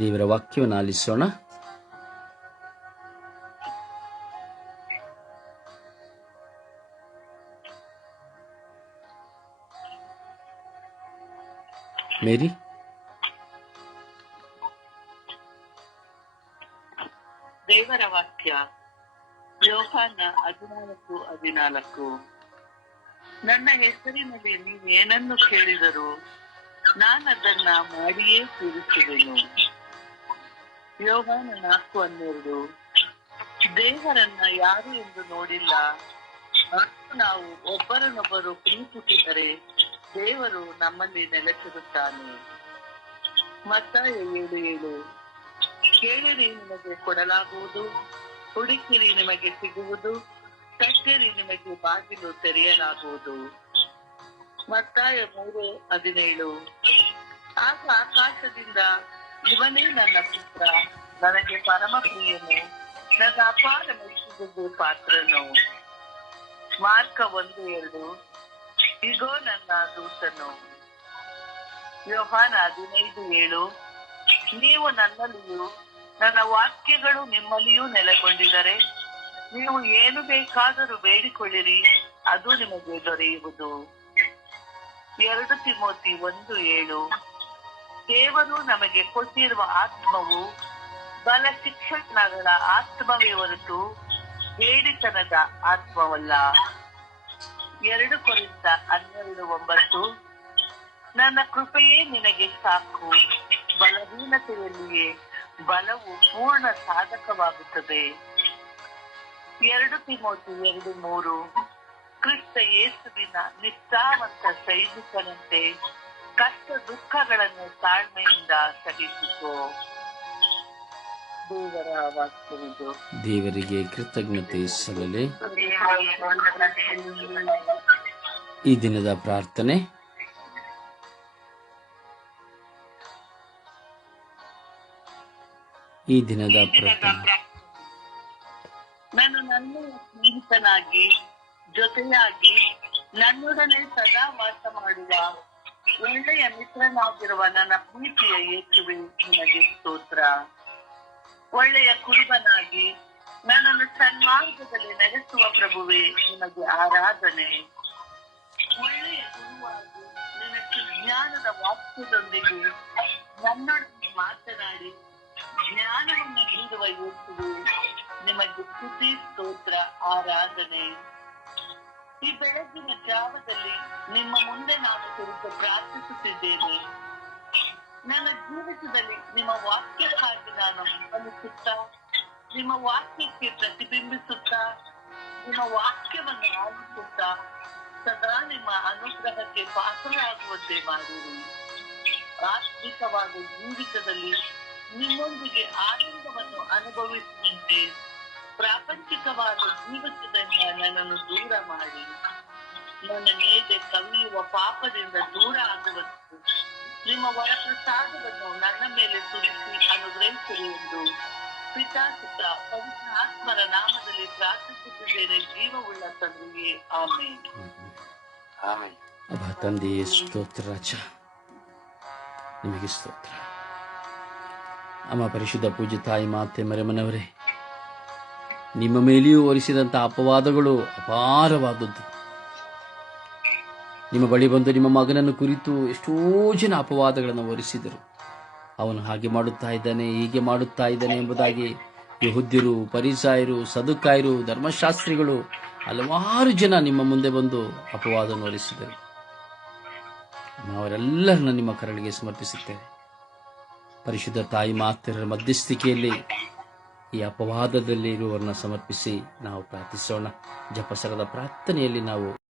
ದೇವರ ವಾಕ್ಯವನ್ನು ಆಲಿಸೋಣ. ಮೇರಿ, ದೇವರ ವಾಕ್ಯ ಯೋಹಾನ 14:14. ನನ್ನ ಹೆಸರಿನಲ್ಲಿ ನೀವು ಏನನ್ನು ಕೇಳಿದರೂ ನಾನದನ್ನ ಮಾಡಿಯೇ ತೀರಿಸುವೆನು. ಯೋಹಾನ 4:12. ದೇವರನ್ನ ಯಾರು ಎಂದು ನೋಡಿಲ್ಲ, ನಾವು ಒಬ್ಬರನ್ನೊಬ್ಬರು ಪ್ರೀತಿಸಿದರೆ ದೇವರು ನಮ್ಮಲ್ಲಿ ನೆಲೆಸಿರುತ್ತಾನೆ. ಮತ್ತಾಯ 7:7. ಕೇಳಿರಿ ನಿಮಗೆ ಕೊಡಲಾಗುವುದು, ಹುಡುಕಿರಿ ನಿಮಗೆ ಸಿಗುವುದು, ತಟ್ಟಿರಿ ನಿಮಗೆ ಬಾಗಿಲು ತೆರೆಯಲಾಗುವುದು. ಮತ್ತಾಯ 3:17. ಆಗ ಆಕಾಶದಿಂದ ಇವನೇ ನನ್ನ ಪುತ್ರ, ನನಗೆ ಪರಮ ಪ್ರಿಯನು, ನನ್ನ ಅಪಾರ ಮೆಚ್ಚುಗೆಗೆ ಪಾತ್ರನು. ಮಾರ್ಕ 1:2. ಇಗೋ ನನ್ನ ದೂತನು. ಯೋಹಾನ 15:7. ನೀವು ನನ್ನಲ್ಲಿಯೂ ನನ್ನ ವಾಕ್ಯಗಳು ನಿಮ್ಮಲ್ಲಿಯೂ ನೆಲೆಗೊಂಡಿದ್ದರೆ ನೀವು ಏನು ಬೇಕಾದರೂ ಬೇಡಿಕೊಳ್ಳಿರಿ, ಅದು ನಿಮಗೆ ದೊರೆಯುವುದು. 2 ತಿಮೋತಿ 1:7. ದೇವರು ನಮಗೆ ಕೊಟ್ಟಿರುವ ಆತ್ಮವು ಬಲ ಶಿಕ್ಷಣಗಳ ಆತ್ಮವೇ ಹೊರತು ಹೇಡಿತನದ ಆತ್ಮವಲ್ಲ. 2 ಕೊರಿಂಥ 12:9. ನನ್ನ ಕೃಪೆಯೇ ನಿನಗೆ ಸಾಕು, ಬಲಹೀನತೆಯಲ್ಲಿಯೇ ಬಲವು ಪೂರ್ಣ ಸಾಧಕವಾಗುತ್ತದೆ. 2 ತಿಮೋತಿ 2:3. ಕ್ರಿಸ್ತ ಯೇಸುವಿನ ನಿಷ್ಠಾವಂತ ಸೈನಿಕನಂತೆ ಕಷ್ಟ ದುಃಖಗಳನ್ನು ತಾಳ್ಮೆಯಿಂದ ಸಹಿಸಿಕೋ. ದೇವರ ವಾಕ್ಯವಿದು. ದೇವರಿಗೆ ಕೃತಜ್ಞತೆ ಸಲ್ಲಲಿ. ಈ ದಿನದ ಪ್ರಾರ್ಥನೆ. ನಾನು ನನ್ನ ಸ್ನೇಹಿತನಾಗಿ ಜೊತೆಯಾಗಿ ನನ್ನೊಡನೆ ಸದಾ ವಾಸ ಮಾಡುವ ಒಳ್ಳೆಯ ಮಿತ್ರನಾಗಿರುವ ನನ್ನ ಪ್ರೀತಿಯ ಯೇಸುವೆ ನಿನಗೆ ಸ್ತೋತ್ರ. ಒಳ್ಳೆಯ ಕುರುಬನಾಗಿ ನನ್ನನ್ನು ಸನ್ಮಾರ್ಗದಲ್ಲಿ ನಡೆಸುವ ಪ್ರಭುವೇ ನಿನಗೆ ಆರಾಧನೆ. ಒಳ್ಳೆಯ ಗುರುವಾಗಿ ನಿನಗೆ ಜ್ಞಾನದ ವಾಕ್ಯದೊಂದಿಗೆ ನನ್ನೊಡನೆ ಮಾತನಾಡಿ ಜ್ಞಾನವನ್ನು ನೀಡುವ ಯೇಸುವೆ ನಿಮಗೆ ಸ್ತುತಿ, ಸ್ತೋತ್ರ, ಆರಾಧನೆ. ಈ ಬೆಳಗಿನ ಜಾವದಲ್ಲಿ ನಿಮ್ಮ ಮುಂದೆ ನಾನು ಕುರಿತು ಪ್ರಾರ್ಥಿಸುತ್ತಿದ್ದೇನೆ. ನನ್ನ ಜೀವಿತದಲ್ಲಿ ನಿಮ್ಮ ವಾಕ್ಯಕ್ಕಾಗಿ ನಾನು ಗಮನಿಸುತ್ತಾ, ನಿಮ್ಮ ವಾಕ್ಯಕ್ಕೆ ಪ್ರತಿಬಿಂಬಿಸುತ್ತಾ, ನಿಮ್ಮ ವಾಕ್ಯವನ್ನು ಆಲಿಸುತ್ತಾ ಸದಾ ನಿಮ್ಮ ಅನುಗ್ರಹಕ್ಕೆ ಪಾತ್ರರಾಗುವಂತೆ ಮಾಡಿರಿ. ಆತ್ಮಿಕವಾದ ಜೀವಿತದಲ್ಲಿ ನಿಮ್ಮೊಂದಿಗೆ ಆನಂದವನ್ನು ಅನುಭವಿಸುವಂತೆ ಪ್ರಾಪಂಚಿಕವಾದ ಜೀವಿತದಿಂದ ನನ್ನನ್ನು ದೂರ ಮಾಡಿ ನನ್ನ ಮೇಲೆ ಕವಿಯುವ ಪಾಪದಿಂದ ದೂರ ಆಗುವಂತೆ ನಿಮ್ಮ ವರಪ್ರಸಾದವನ್ನು ನನ್ನ ಮೇಲೆ ಸುರಿಸಿ ಅನುಗ್ರಹಿಸಿರಿ ಎಂದು ಪಿತಾಸುತ ಪವಿತ್ರ ಆತ್ಮರ ನಾಮದಲ್ಲಿ ಪ್ರಾರ್ಥಿಸುತ್ತಿದ್ದೇನೆ, ಜೀವವುಳ್ಳ ತಂದೆಯೇ. ಆಮೇನ್. ಅಬ್ಬಾ ತಂದೆಯೇ ಸ್ತೋತ್ರ ರಾಜ, ನಿಮಗೆ ಸ್ತೋತ್ರ. ಅಮ್ಮ ಪರಿಶುದ್ಧ ಪೂಜ್ಯ ತಾಯಿ ಮಾತೆ ಮರಿಯಮ್ಮನವರೇ, ನಿಮ್ಮ ಮೇಲೆಯೂ ಹೊರಿಸಿದಂಥ ಅಪವಾದಗಳು ಅಪಾರವಾದದ್ದು. ನಿಮ್ಮ ಬಳಿ ಬಂದು ನಿಮ್ಮ ಮಗನನ್ನು ಕುರಿತು ಎಷ್ಟೋ ಜನ ಅಪವಾದಗಳನ್ನು ಹೊರಿಸಿದರು. ಅವನು ಹಾಗೆ ಮಾಡುತ್ತಾ ಇದ್ದಾನೆ, ಹೀಗೆ ಮಾಡುತ್ತಾ ಇದ್ದಾನೆ ಎಂಬುದಾಗಿ ಯೆಹೂದ್ಯರು, ಫರಿಸಾಯರು, ಸದುಕಾಯರು, ಧರ್ಮಶಾಸ್ತ್ರಿಗಳು ಹಲವಾರು ಜನ ನಿಮ್ಮ ಮುಂದೆ ಬಂದು ಅಪವಾದವನ್ನು ಹೊರಿಸಿದರು. ಅವರೆಲ್ಲರನ್ನ ನಿಮ್ಮ ಕರಳಿಗೆ ಸಮರ್ಪಿಸುತ್ತೇವೆ. ಪರಿಶುದ್ಧ ತಾಯಿ ಮಾತೆಯರ ಮಧ್ಯಸ್ಥಿಕೆಯಲ್ಲಿ ಈ ಅಪವಾದದಲ್ಲಿ ಇರುವವರನ್ನ ಸಮರ್ಪಿಸಿ ನಾವು ಪ್ರಾರ್ಥಿಸೋಣ. ಜಪಸರದ ಪ್ರಾರ್ಥನೆಯಲ್ಲಿ ನಾವು